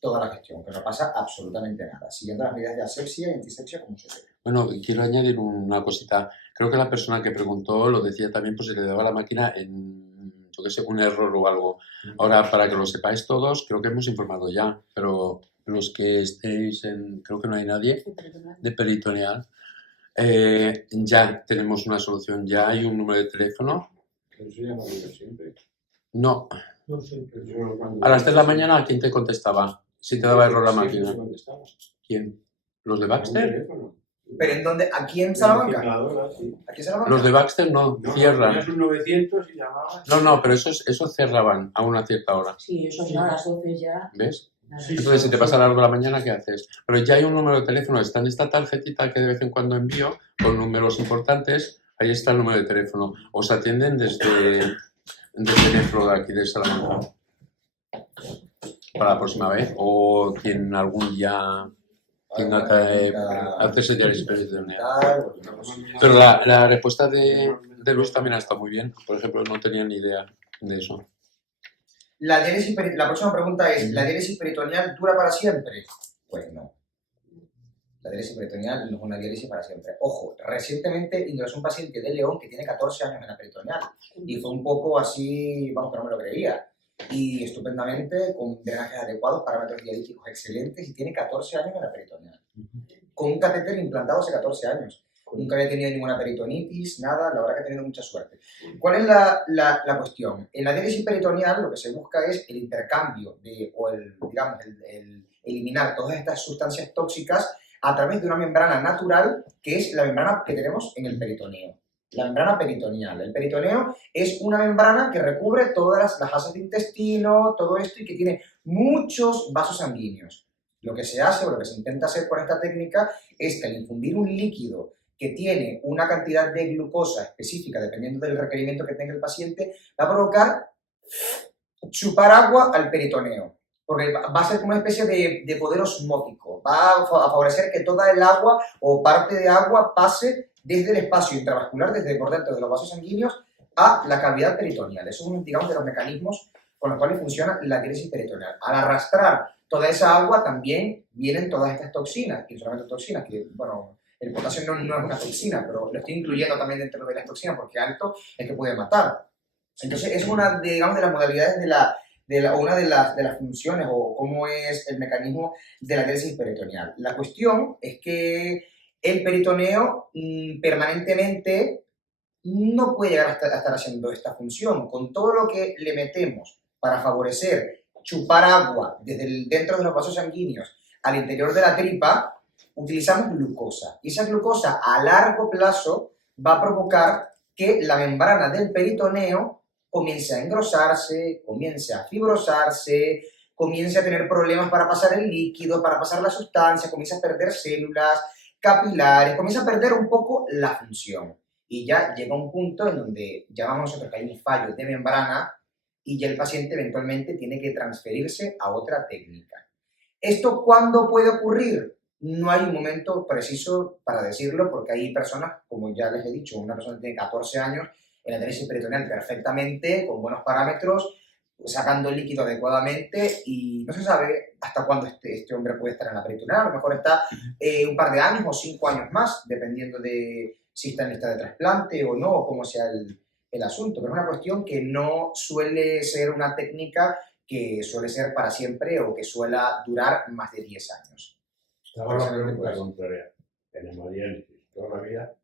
toda la gestión, que no pasa absolutamente nada, siguiendo las medidas de asepsia y antisepsia como se debe. Bueno, quiero añadir una cosita. Creo que la persona que preguntó lo decía también, pues se le daba la máquina en, yo qué sé, un error o algo. Ahora, para que lo sepáis todos, creo que hemos informado ya, pero los que estéis en, creo que no hay nadie, de peritoneal, ya tenemos una solución, ya hay un número de teléfono. Eso ya lo digo siempre. No, No sé. a las 3 de la mañana, ¿quién te contestaba? Si te daba error la máquina. ¿Quién? ¿Los de Baxter? ¿Pero en dónde? ¿Aquí en Salamanca? ¿Aquí en Salamanca? Los de Baxter no, cierran. Ponías un 900 y llamabas. No, pero esos cerraban a una cierta hora. Sí, eso ya a las 12 ya. ¿Ves? Entonces, si te pasa a las 2 de la mañana, ¿qué haces? Pero ya hay un número de teléfono, está en esta tarjetita que de vez en cuando envío, con números importantes, ahí está el número de teléfono. Os atienden desde Nefro de aquí de Salamanca. Para la próxima vez, o quien algún día tenga que hacerse diálisis peritoneal. Pero la respuesta de Luis también ha estado muy bien. Por ejemplo, no tenía ni idea de eso. La próxima pregunta es, ¿la diálisis peritoneal dura para siempre? Pues no. La diálisis peritoneal no es una diálisis para siempre. Ojo, recientemente ingresó un paciente de León que tiene 14 años en la peritoneal y fue un poco así, vamos, que no me lo creía. Y estupendamente, con drenajes adecuados, parámetros dialíticos excelentes y tiene 14 años en la peritoneal. Con un catéter implantado hace 14 años. Nunca había tenido ninguna peritonitis, nada, la verdad que ha tenido mucha suerte. ¿Cuál es la cuestión? En la diálisis peritoneal lo que se busca es el intercambio el eliminar todas estas sustancias tóxicas a través de una membrana natural que es la membrana que tenemos en el peritoneo. La membrana peritoneal. El peritoneo es una membrana que recubre todas las asas de intestino, todo esto, y que tiene muchos vasos sanguíneos. Lo que se hace o lo que se intenta hacer con esta técnica es que al infundir un líquido que tiene una cantidad de glucosa específica, dependiendo del requerimiento que tenga el paciente, va a provocar chupar agua al peritoneo, porque va a ser como una especie de poder osmótico, va a favorecer que toda el agua o parte de agua pase desde el espacio intravascular, desde por dentro de los vasos sanguíneos, a la cavidad peritoneal. Eso es uno, digamos, de los mecanismos con los cuales funciona la diálisis peritoneal. Al arrastrar toda esa agua también vienen todas estas toxinas, y no solamente toxinas, que, bueno, el potasio no es una toxina, pero lo estoy incluyendo también dentro de las toxinas porque alto es que puede matar. Entonces es una, digamos, de las modalidades una de las funciones o cómo es el mecanismo de la diálisis peritoneal. La cuestión es que el peritoneo permanentemente no puede llegar a estar haciendo esta función. Con todo lo que le metemos para favorecer chupar agua desde dentro de los vasos sanguíneos al interior de la tripa, utilizamos glucosa. Y esa glucosa a largo plazo va a provocar que la membrana del peritoneo comience a engrosarse, comience a fibrosarse, comience a tener problemas para pasar el líquido, para pasar la sustancia, comience a perder células capilares, comienza a perder un poco la función. Y ya llega un punto en donde llamamos nosotros que hay un fallo de membrana y ya el paciente eventualmente tiene que transferirse a otra técnica. ¿Esto cuándo puede ocurrir? No hay un momento preciso para decirlo porque hay personas, como ya les he dicho, una persona que tiene 14 años en la diálisis peritoneal perfectamente, con buenos parámetros, sacando el líquido adecuadamente y no se sabe hasta cuándo este hombre puede estar en la peritoneal. A lo mejor está un par de años o 5 años más, dependiendo de si está en lista de trasplante o no, o cómo sea el asunto. Pero es una cuestión que no suele ser una técnica que suele ser para siempre o que suela durar más de 10 años. Ahora la pregunta contraria. ¿Tenemos diálisis toda la vida?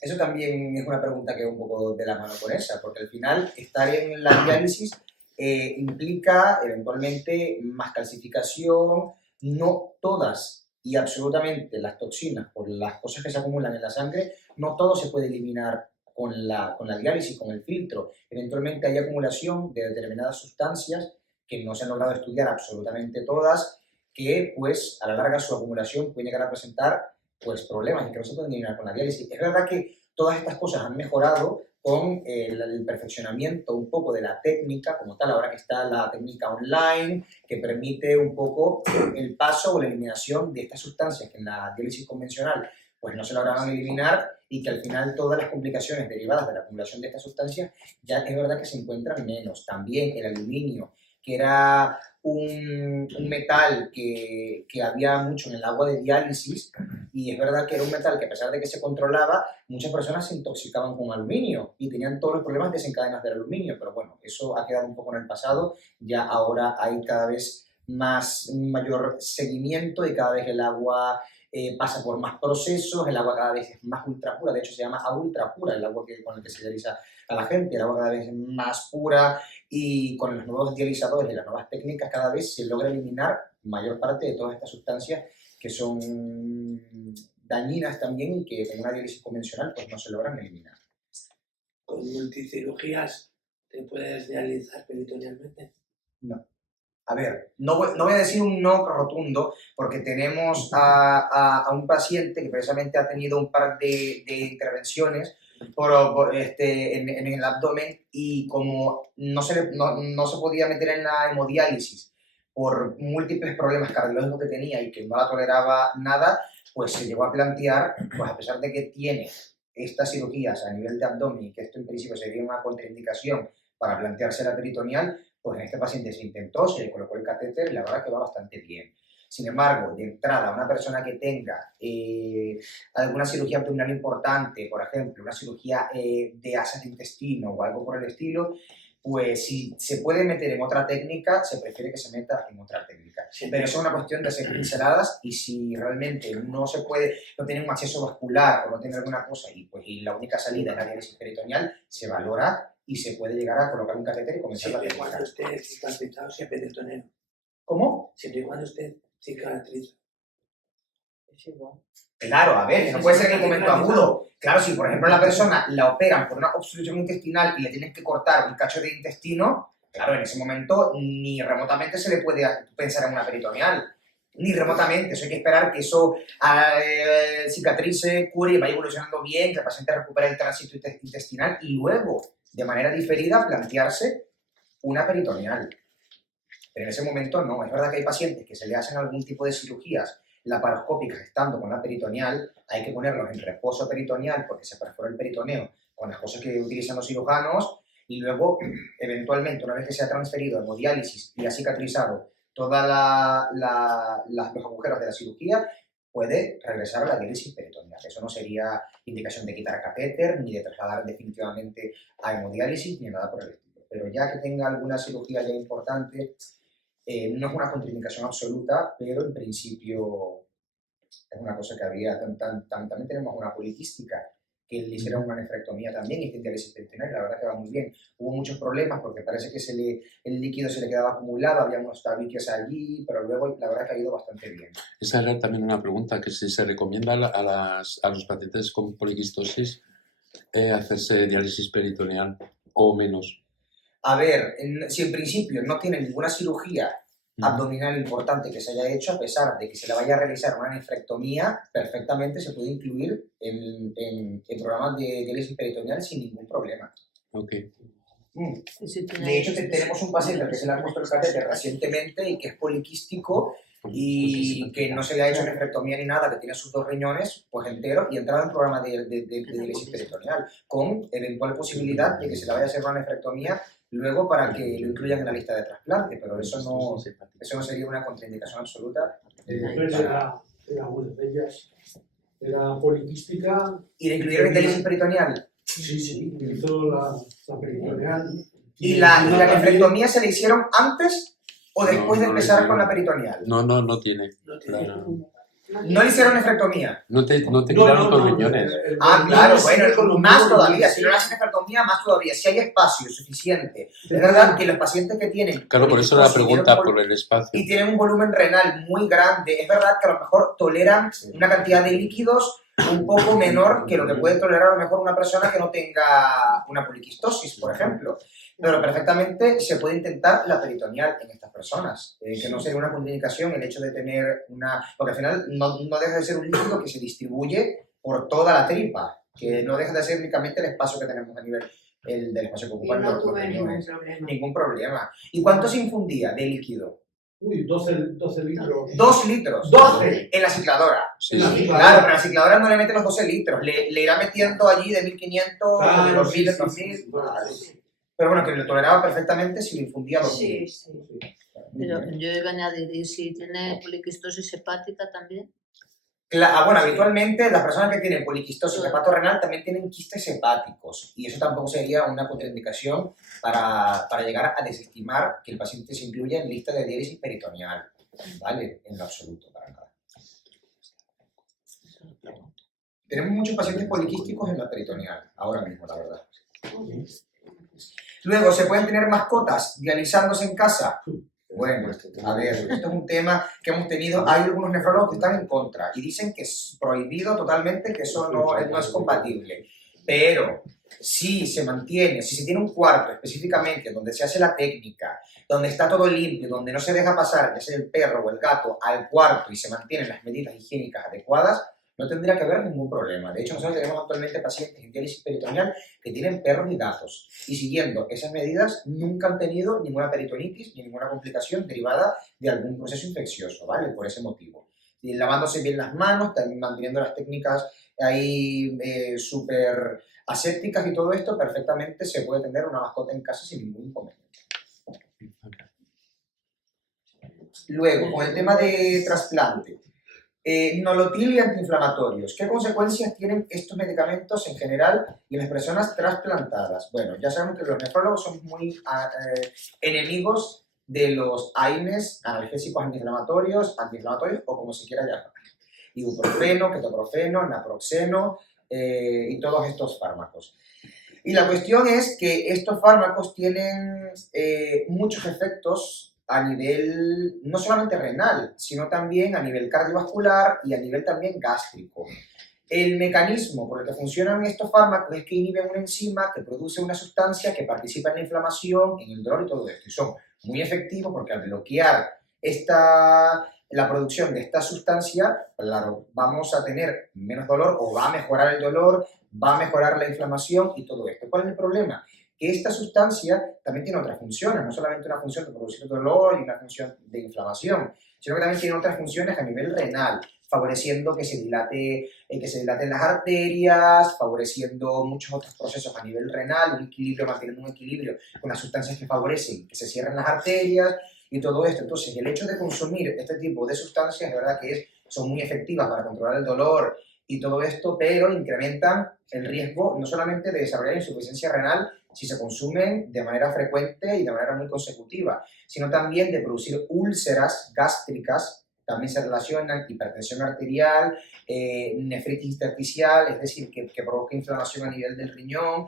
Eso también es una pregunta que va un poco de la mano con esa, porque al final estar en la diálisis implica eventualmente más calcificación. No todas y absolutamente las toxinas, por las cosas que se acumulan en la sangre, no todo se puede eliminar con la diálisis, con el filtro. Eventualmente hay acumulación de determinadas sustancias que no se han logrado estudiar absolutamente todas, que pues a la larga su acumulación puede llegar a presentar pues problemas y que no se pueden eliminar con la diálisis. Es verdad que todas estas cosas han mejorado con el perfeccionamiento un poco de la técnica como tal, ahora que está la técnica online, que permite un poco el paso o la eliminación de estas sustancias que en la diálisis convencional pues no se lograban eliminar y que al final todas las complicaciones derivadas de la acumulación de estas sustancias ya es verdad que se encuentran menos. También el aluminio, que era un metal que había mucho en el agua de diálisis, y es verdad que era un metal que a pesar de que se controlaba, muchas personas se intoxicaban con aluminio y tenían todos los problemas desencadenados del aluminio, pero bueno, eso ha quedado un poco en el pasado, ya ahora hay cada vez mayor seguimiento y cada vez el agua pasa por más procesos, el agua cada vez es más ultra pura, de hecho se llama agua ultra pura, el agua con el que se dializa a la gente, el agua cada vez es más pura y con los nuevos dializadores y las nuevas técnicas cada vez se logra eliminar mayor parte de todas estas sustancias que son dañinas también y que en una diálisis convencional pues no se logran eliminar. ¿Con multicirugías te puedes dializar peritonealmente? No. A ver, no voy a decir un no rotundo porque tenemos a un paciente que precisamente ha tenido un par de intervenciones en el abdomen y como no se podía meter en la hemodiálisis por múltiples problemas cardiológicos que tenía y que no la toleraba nada, pues se llegó a plantear, pues a pesar de que tiene estas cirugías a nivel de abdomen y que esto en principio sería una contraindicación para plantearse la peritoneal, Pues en este paciente se intentó, se le colocó el catéter y la verdad que va bastante bien. Sin embargo, de entrada, una persona que tenga alguna cirugía abdominal importante, por ejemplo, una cirugía de asas de intestino o algo por el estilo, pues si se puede meter en otra técnica, se prefiere que se meta en otra técnica. Pero eso es una cuestión de hacer pinceladas y si realmente no se puede, no tiene un acceso vascular o no tiene alguna cosa y la única salida es la diálisis peritoneal, se valora y se puede llegar a colocar un catéter y comenzar la Siempre y técnica. cuando esté cicatrizado, sea peritoneo. ¿Cómo? Siempre y cuando esté cicatrizado. Es igual. Claro, a ver, que no puede ser en el momento agudo. Claro, si por ejemplo la persona la operan por una obstrucción intestinal y le tienen que cortar un cacho de intestino, claro, en ese momento ni remotamente se le puede pensar en una peritoneal. Ni remotamente. Eso hay que esperar que eso cicatrice, cure y vaya evolucionando bien, que el paciente recupere el tránsito intestinal y luego, de manera diferida, plantearse una peritoneal. Pero en ese momento no. Es verdad que hay pacientes que se le hacen algún tipo de cirugías laparoscópicas estando con la peritoneal, hay que ponerlos en reposo peritoneal porque se perfora el peritoneo con las cosas que utilizan los cirujanos y luego, eventualmente, una vez que se ha transferido a hemodiálisis y ha cicatrizado todos los agujeros de la cirugía, puede regresar a la diálisis peritoneal. Eso no sería indicación de quitar catéter, ni de trasladar definitivamente a hemodiálisis, ni nada por el estilo. Pero ya que tenga alguna cirugía ya importante, no es una contraindicación absoluta, pero en principio es una cosa que había. También tenemos una poliquística que le hicieron una nefrectomía también y está en diálisis peritoneal, la verdad que va muy bien. Hubo muchos problemas porque parece que el líquido se le quedaba acumulado, había unos tabiques allí, pero luego la verdad que ha ido bastante bien. Esa era también una pregunta, que si se recomienda a los pacientes con poliquistosis hacerse diálisis peritoneal o menos. A ver, si en principio no tienen ninguna cirugía abdominal importante que se haya hecho, a pesar de que se le vaya a realizar una nefrectomía, perfectamente se puede incluir en programas de diálisis peritoneal sin ningún problema. Okay. De hecho, tenemos un paciente que se le ha puesto el catéter recientemente y que es poliquístico y que no se le ha hecho nefrectomía ni nada, que tiene sus 2 riñones pues enteros y entrado en programa de diálisis peritoneal, con eventual posibilidad de que se le vaya a hacer una nefrectomía luego para que lo incluyan en la lista de trasplante, pero eso no sería una contraindicación absoluta. Era una de ellas, era poliquística. ¿Y le incluyeron en diálisis peritoneal? Sí, hizo la peritoneal. ¿Y la nefrectomía se le hicieron antes o después de empezar con la peritoneal? No tiene. ¿No le hicieron nefrectomía? No te quitaron los riñones. Claro, bueno, más todavía. Si no le hacen nefrectomía, más todavía. Si hay espacio suficiente. Es verdad que los pacientes que tienen... Claro, por eso la pregunta por el espacio. Y tienen un volumen renal muy grande. Es verdad que a lo mejor toleran una cantidad de líquidos un poco menor que lo que puede tolerar a lo mejor una persona que no tenga una poliquistosis, por ejemplo. Pero perfectamente se puede intentar la peritoneal en estas personas, que no sería una contraindicación el hecho de tener una... Porque al final no deja de ser un líquido que se distribuye por toda la tripa, que no deja de ser únicamente el espacio que tenemos a nivel del espacio que ocupan los riñones. Ningún problema. ¿Y cuánto se infundía de líquido? Uy, 12 litros. 2 litros. 12. En la cicladora. Sí. Claro, pero en la cicladora no le mete los 12 litros. Le irá metiendo allí de 1500, de 2000, de 2000. Pero bueno, que lo toleraba perfectamente si lo infundía 2000. Sí. Pero yo iba a añadir, si tiene poliquistosis hepática también. Bueno, habitualmente las personas que tienen poliquistosis hepatorrenal también tienen quistes hepáticos y eso tampoco sería una contraindicación para llegar a desestimar que el paciente se incluya en lista de diálisis peritoneal, ¿vale? En lo absoluto, para nada. Tenemos muchos pacientes poliquísticos en la peritoneal, ahora mismo, la verdad. Luego, ¿se pueden tener mascotas dializándose en casa? Bueno, a ver, esto es un tema que hemos tenido. Hay algunos nefrólogos que están en contra y dicen que es prohibido totalmente, que eso no es compatible. Pero si se mantiene, si se tiene un cuarto específicamente donde se hace la técnica, donde está todo limpio, donde no se deja pasar, ya sea el perro o el gato, al cuarto y se mantienen las medidas higiénicas adecuadas, no tendría que haber ningún problema. De hecho, nosotros tenemos actualmente pacientes en diálisis peritoneal que tienen perros y gatos. Y siguiendo esas medidas, nunca han tenido ninguna peritonitis ni ninguna complicación derivada de algún proceso infeccioso, ¿vale? Por ese motivo. Y lavándose bien las manos, también manteniendo las técnicas ahí súper asépticas y todo esto, perfectamente se puede tener una mascota en casa sin ningún inconveniente. Luego, con el tema de trasplante, nolotil y antiinflamatorios. ¿Qué consecuencias tienen estos medicamentos en general y en las personas trasplantadas? Bueno, ya sabemos que los nefrólogos son muy enemigos de los AINES, analgésicos antiinflamatorios o como se quiera llamar. Ibuprofeno, ketoprofeno, naproxeno y todos estos fármacos. Y la cuestión es que estos fármacos tienen muchos efectos a nivel no solamente renal, sino también a nivel cardiovascular y a nivel también gástrico. El mecanismo por el que funcionan estos fármacos es que inhiben una enzima que produce una sustancia que participa en la inflamación, en el dolor y todo esto. Y son muy efectivos porque al bloquear la producción de esta sustancia, claro, vamos a tener menos dolor o va a mejorar el dolor, va a mejorar la inflamación y todo esto. ¿Cuál es el problema? Que esta sustancia también tiene otras funciones, no solamente una función de producir dolor y una función de inflamación, sino que también tiene otras funciones a nivel renal, favoreciendo que se dilaten las arterias, favoreciendo muchos otros procesos a nivel renal, manteniendo un equilibrio con las sustancias que favorecen que se cierren las arterias y todo esto. Entonces, el hecho de consumir este tipo de sustancias, es verdad que son muy efectivas para controlar el dolor y todo esto, pero incrementan el riesgo no solamente de desarrollar insuficiencia renal si se consumen de manera frecuente y de manera muy consecutiva, sino también de producir úlceras gástricas, también se relacionan hipertensión arterial, nefritis intersticial, es decir, que provoca inflamación a nivel del riñón,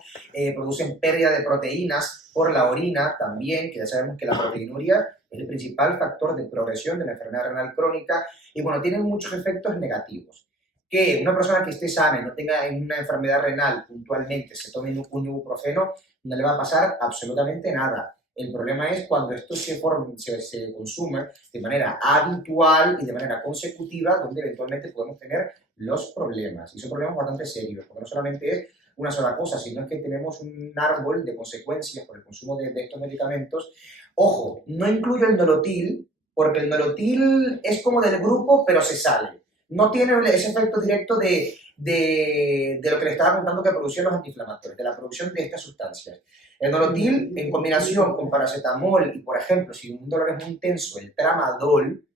producen pérdida de proteínas por la orina también, que ya sabemos que la proteinuria es el principal factor de progresión de la enfermedad renal crónica, y bueno, tienen muchos efectos negativos. Que una persona que esté sana y no tenga una enfermedad renal puntualmente se tome un ibuprofeno, no le va a pasar absolutamente nada. El problema es cuando esto se consume de manera habitual y de manera consecutiva, donde eventualmente podemos tener los problemas. Y son problemas bastante serios, porque no solamente es una sola cosa, sino que tenemos un árbol de consecuencias por el consumo de estos medicamentos. Ojo, no incluyo el nolotil, porque el nolotil es como del grupo, pero se sale. No tiene ese efecto directo de lo que le estaba contando que producen los antiinflamatorios, de la producción de estas sustancias. El nolotil, en combinación con paracetamol y, por ejemplo, si un dolor es muy intenso, el tramadol,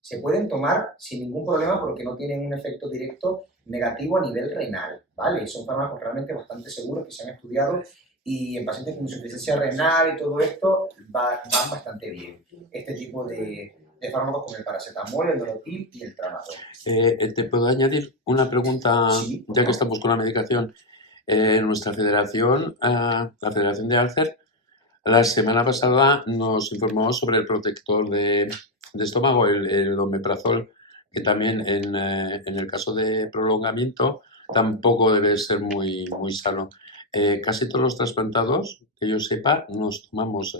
se pueden tomar sin ningún problema porque no tienen un efecto directo negativo a nivel renal, ¿vale? Son fármacos realmente bastante seguros que se han estudiado y en pacientes con insuficiencia renal y todo esto van bastante bien. Este tipo de fármacos como el paracetamol, el nolotil y el tramadol. ¿Te puedo añadir una pregunta, sí, ya que estamos con la medicación? Nuestra federación, la Federación de Alcer, la semana pasada nos informó sobre el protector de estómago, el omeprazol, que también en el caso de prolongamiento tampoco debe ser muy sano. Casi todos los trasplantados, que yo sepa, nos tomamos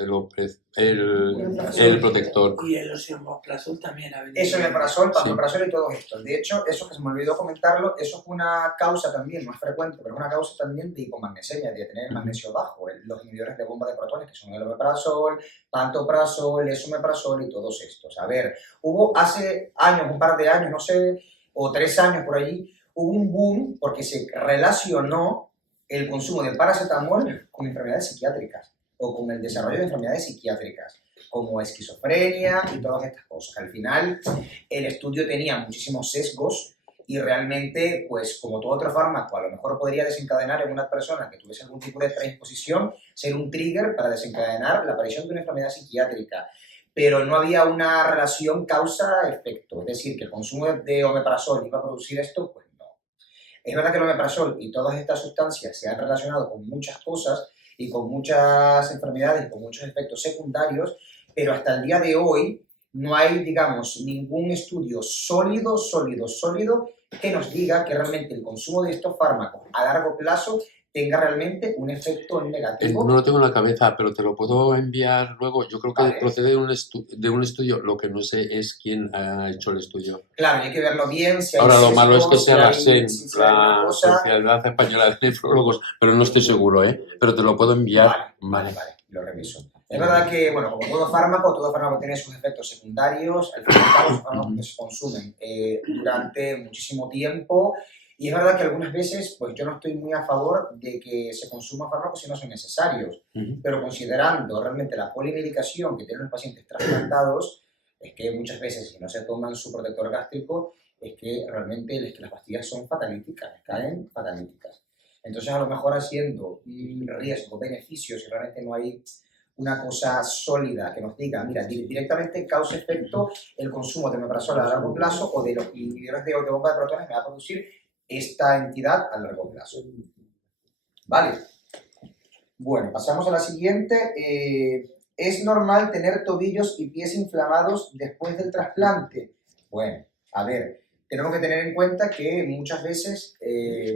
el protector. Y el omeprazol también ha venido. Eso, omeprazol, pantoprazol y todo esto. De hecho, eso que se me olvidó comentarlo, eso es una causa también, no es frecuente, pero es una causa también de hipomagnesemia, de tener el magnesio bajo. Los inhibidores de bomba de protones, que son el omeprazol, pantoprazol, esomeprazol y todos estos. A ver, hubo hace años, un par de años, no sé, o 3 años por allí, hubo un boom porque se relacionó el consumo de paracetamol con enfermedades psiquiátricas o con el desarrollo de enfermedades psiquiátricas como esquizofrenia y todas estas cosas. Al final, el estudio tenía muchísimos sesgos y realmente, pues como todo otro fármaco, a lo mejor podría desencadenar en una persona que tuviese algún tipo de predisposición, ser un trigger para desencadenar la aparición de una enfermedad psiquiátrica. Pero no había una relación causa-efecto, es decir, que el consumo de omeprazol iba a producir esto, pues no. Es verdad que el omeprazol y todas estas sustancias se han relacionado con muchas cosas y con muchas enfermedades y con muchos efectos secundarios, pero hasta el día de hoy no hay, digamos, ningún estudio sólido que nos diga que realmente el consumo de estos fármacos a largo plazo tenga realmente un efecto negativo. No lo tengo en la cabeza, pero te lo puedo enviar luego. Yo creo que procede de un estudio. Lo que no sé es quién ha hecho el estudio. Claro, hay que verlo bien. Si ahora, lo malo es que sea la SEN, la Sociedad Española de Nefrólogos, pero no estoy seguro, pero te lo puedo enviar. Vale, lo reviso. Es verdad que, bueno, como todo fármaco tiene sus efectos secundarios. Al fin y al cabo, son fármacos que se consumen durante muchísimo tiempo Y es verdad que algunas veces, pues yo no estoy muy a favor de que se consuman fármacos si no son necesarios, pero considerando realmente la polimedicación que tienen los pacientes trasplantados, es que muchas veces si no se toman su protector gástrico, es que realmente las pastillas son fatalíticas, les caen fatalíticas. Entonces a lo mejor haciendo riesgo-beneficio, si realmente no hay una cosa sólida que nos diga, mira, directamente causa-efecto el consumo de omeprazol a largo plazo o de los inhibidores de bomba de protones me va a producir esta entidad a largo plazo. Vale. Bueno, pasamos a la siguiente. ¿Es normal tener tobillos y pies inflamados después del trasplante? Bueno, a ver, tenemos que tener en cuenta que muchas veces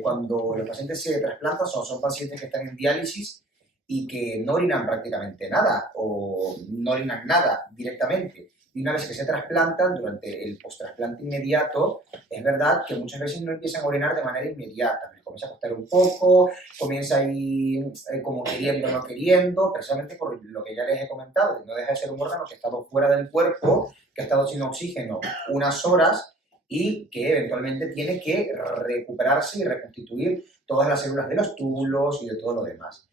cuando los pacientes se trasplantan son pacientes que están en diálisis y que no orinan prácticamente nada o no orinan nada directamente. Y una vez que se trasplantan, durante el post-trasplante inmediato, es verdad que muchas veces no empiezan a orinar de manera inmediata. Les comienza a costar un poco, comienza a ir como queriendo, no queriendo, precisamente por lo que ya les he comentado. No deja de ser un órgano que ha estado fuera del cuerpo, que ha estado sin oxígeno unas horas y que eventualmente tiene que recuperarse y reconstituir todas las células de los túbulos y de todo lo demás.